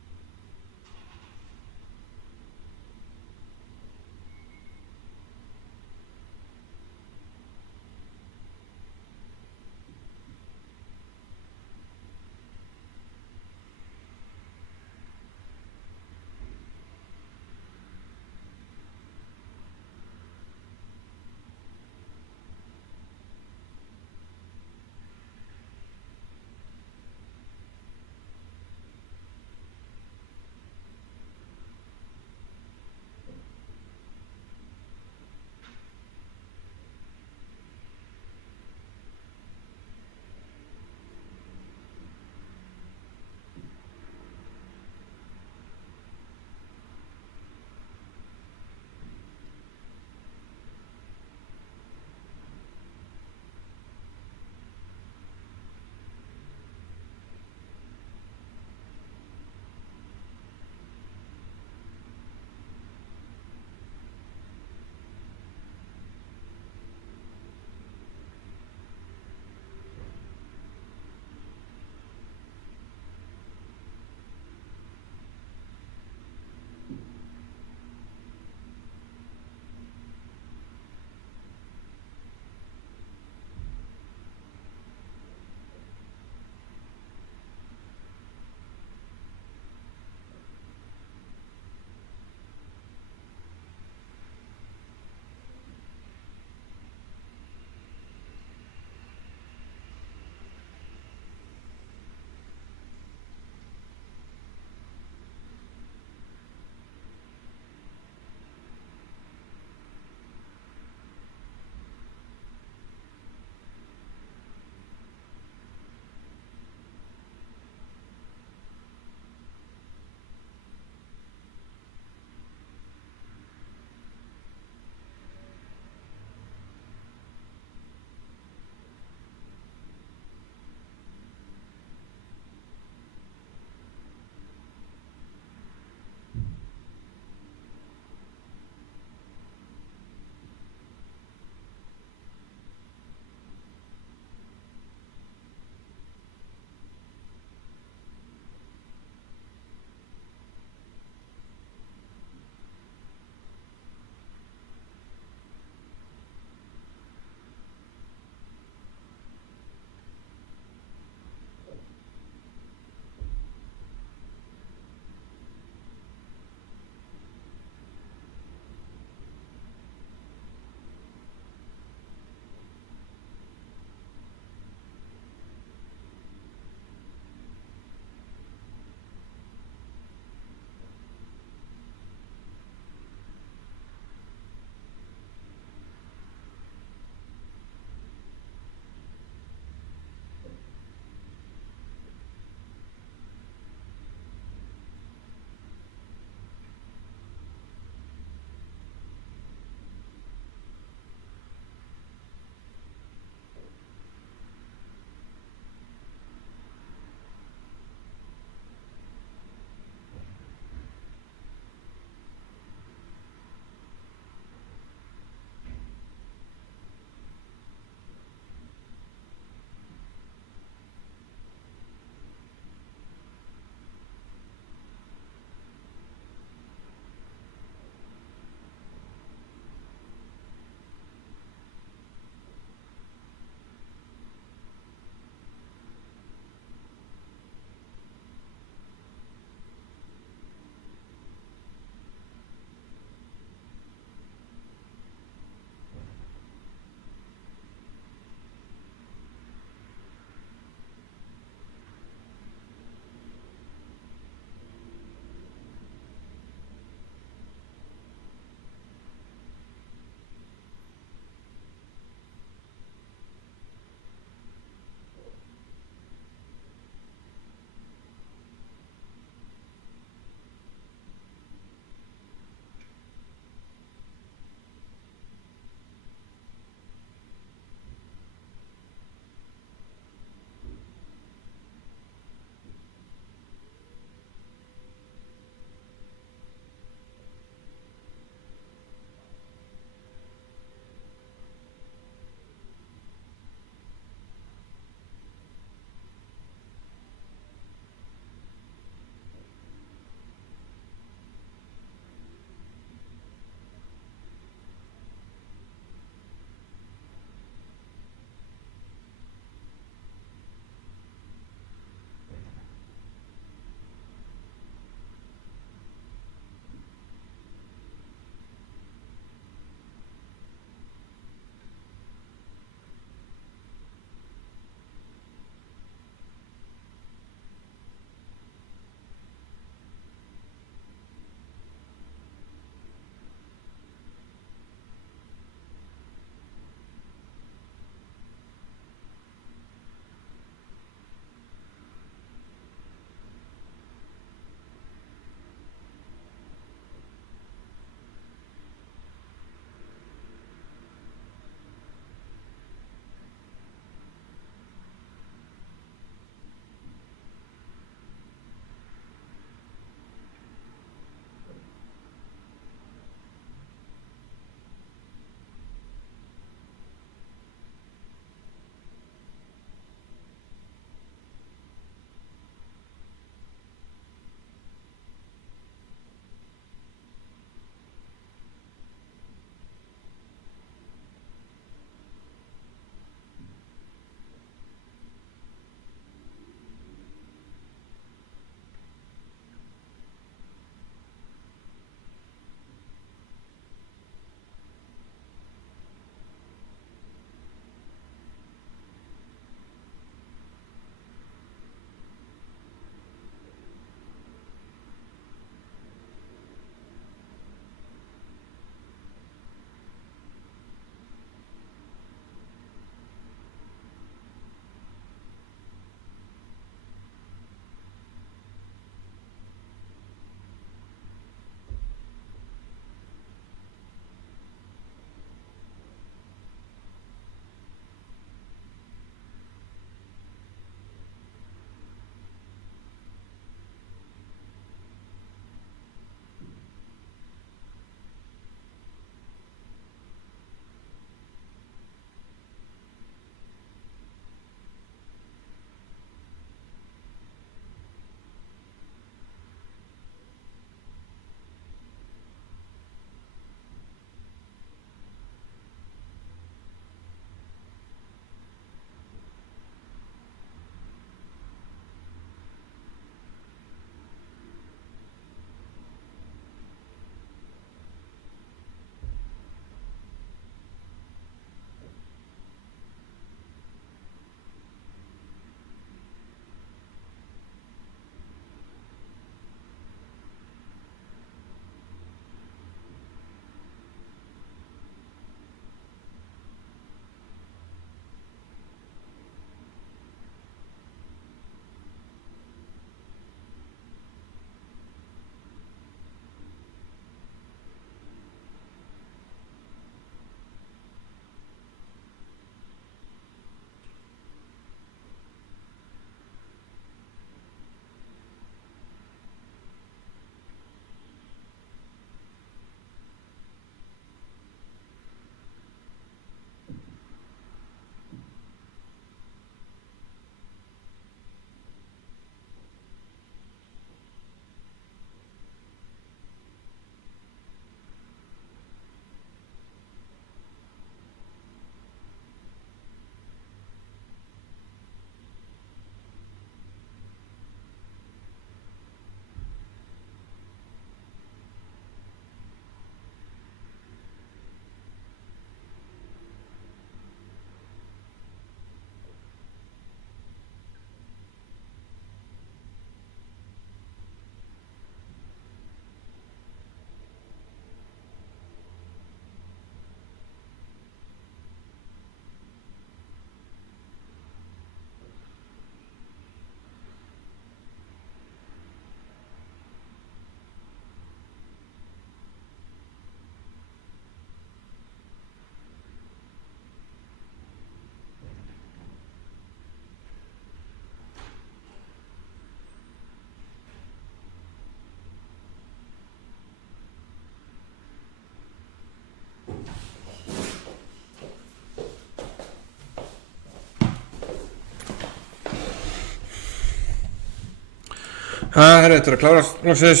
Herri, þetta að klárast loksins.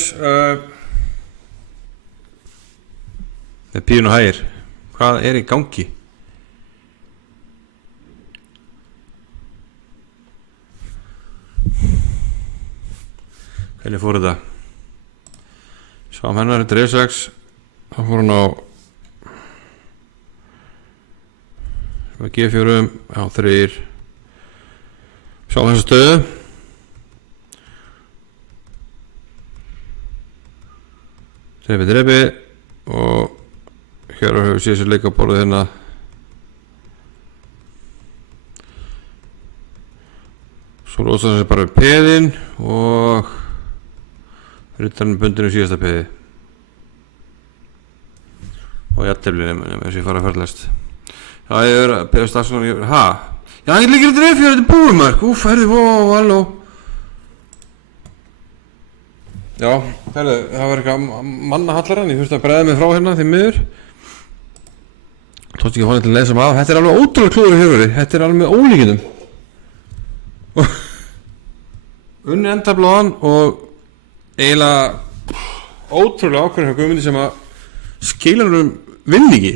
Það píðun og hægir. Hvað í gangi? Hvernig fór þetta? Sáum hennar í Dresax. Þá fór hann á G4 á 3. Sáum þessa stöðu. Drepi og hér hefur við séð sér leikaborðið hérna. Svo losar hann sér bara við peðin og rittarinn bundinu síðasta peði og jætteflin eins og ég fara að ferðlast. Já, ég er að beðast afsökunar. Já, hann getur líka dreif fyrir þetta búið mark. Úf, herði, halló. Já, herðu, það var eitthvað mannahallarann, ég þurfti að bregða mig frá hérna því miður. Tókst ekki að fá til að lesa mig af. Þetta er alveg ótrúlega klúður í höfuri, þetta er alveg með ólíkindum. Unni endablaðan og eiginlega ótrúlega ákveðin hjá Guðmundi sem að skila hann vinningi.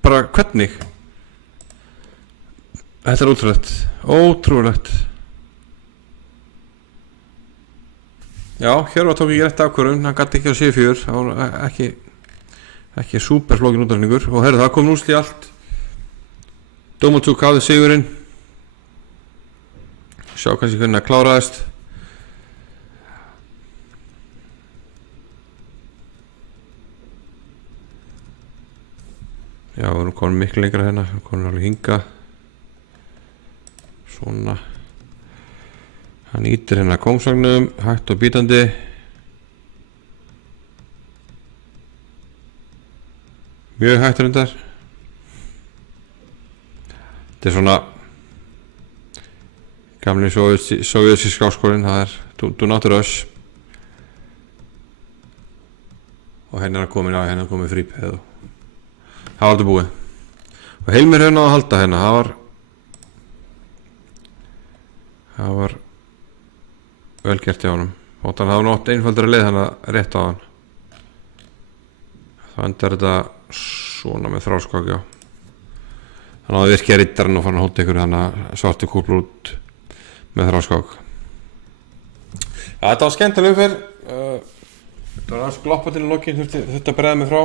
Bara hvernig? Þetta er ótrúlegt. Já, hér var tók ekki rétt ákvörðun, hann gæti ekki á C4, það var ekki súperflókin útræningur og herru, það kom núsli allt. Dómatúk hafði sigurinn. Sjá kannski hvernig það kláraðist. Já, við erum komin miklu lengra hérna, við erum komin alveg hinga. Svona. Hann ítir hérna kóngsvagnum, hægt og bítandi. Mjög hægt reyndar. Þetta er svona gamli sovjísísk áskólinn, það er Do Not Rush. Og hérna er komin frípeð og það var þetta búið. Og Heilmir hefur náð að halda hérna, það var vel gert hjá honum og hann hafði nátt einfaldari leið hann að rétta á hann. Það endar þetta svona með þráskák, já. Hann hafði virkið rittarinn og fann að hóta ykkur hann að svartu kúplu út með þráskák. Ja, þetta var skemmtileg umferð. Þetta var aðeins gloppa til lokin, þurfti að bregða mig frá.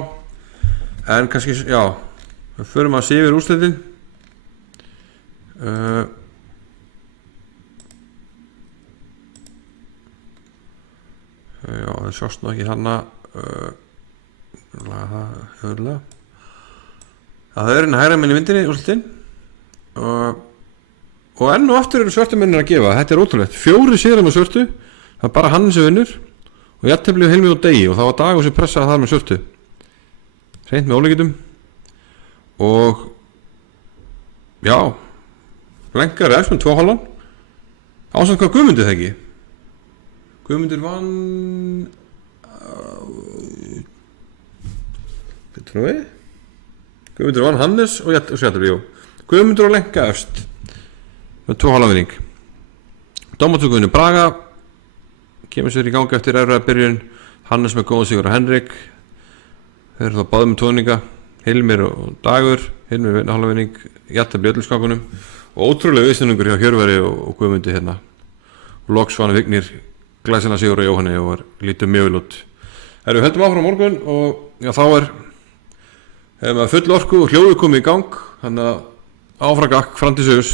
En kannski, já, við förum að sé yfir úrslitin. Já, það sjást nú ekki hana höfðurlega. Það er hérna hægra menn í myndinni úrslitin og enn og aftur eru svörtu mennir að gefa. Þetta er ótrúlegt, 4 sigrar með svörtu. Það er bara hann sem vinnur og jafntefli Heilmir og Degi og það var Dagur sem pressaði það með svörtu. Hreint með ólíkindum og já, Blenkar er eftir með 2 hálfan ásamt hvað Guðmundur það ekki. Guðmundur vann Guðmundur vann Hannes og Jættefli, jú. Guðmundur og Lenka efst með 2 hálfan vinning. Dómatúkuvinni Braga kemur sér í gangi eftir erfiða byrjun. Hannes með góða sigur og Henrik. Þeir eru þá báðið með tóninga. Heilmir og Dagur. Heilmir með hálfan vinning. Jættefli öllum skákunum og ótrúlega viðsynningur hjá Hjörvari og Guðmundi hérna. Og loks var hann Vignir glæsina sigur á Jóhanni og var lítið mjög vel út. Við höldum áfram morgun og já, þá hefur maður full orku og hljóðu komið í gang, þannig að áfram gakk fram til suðurs.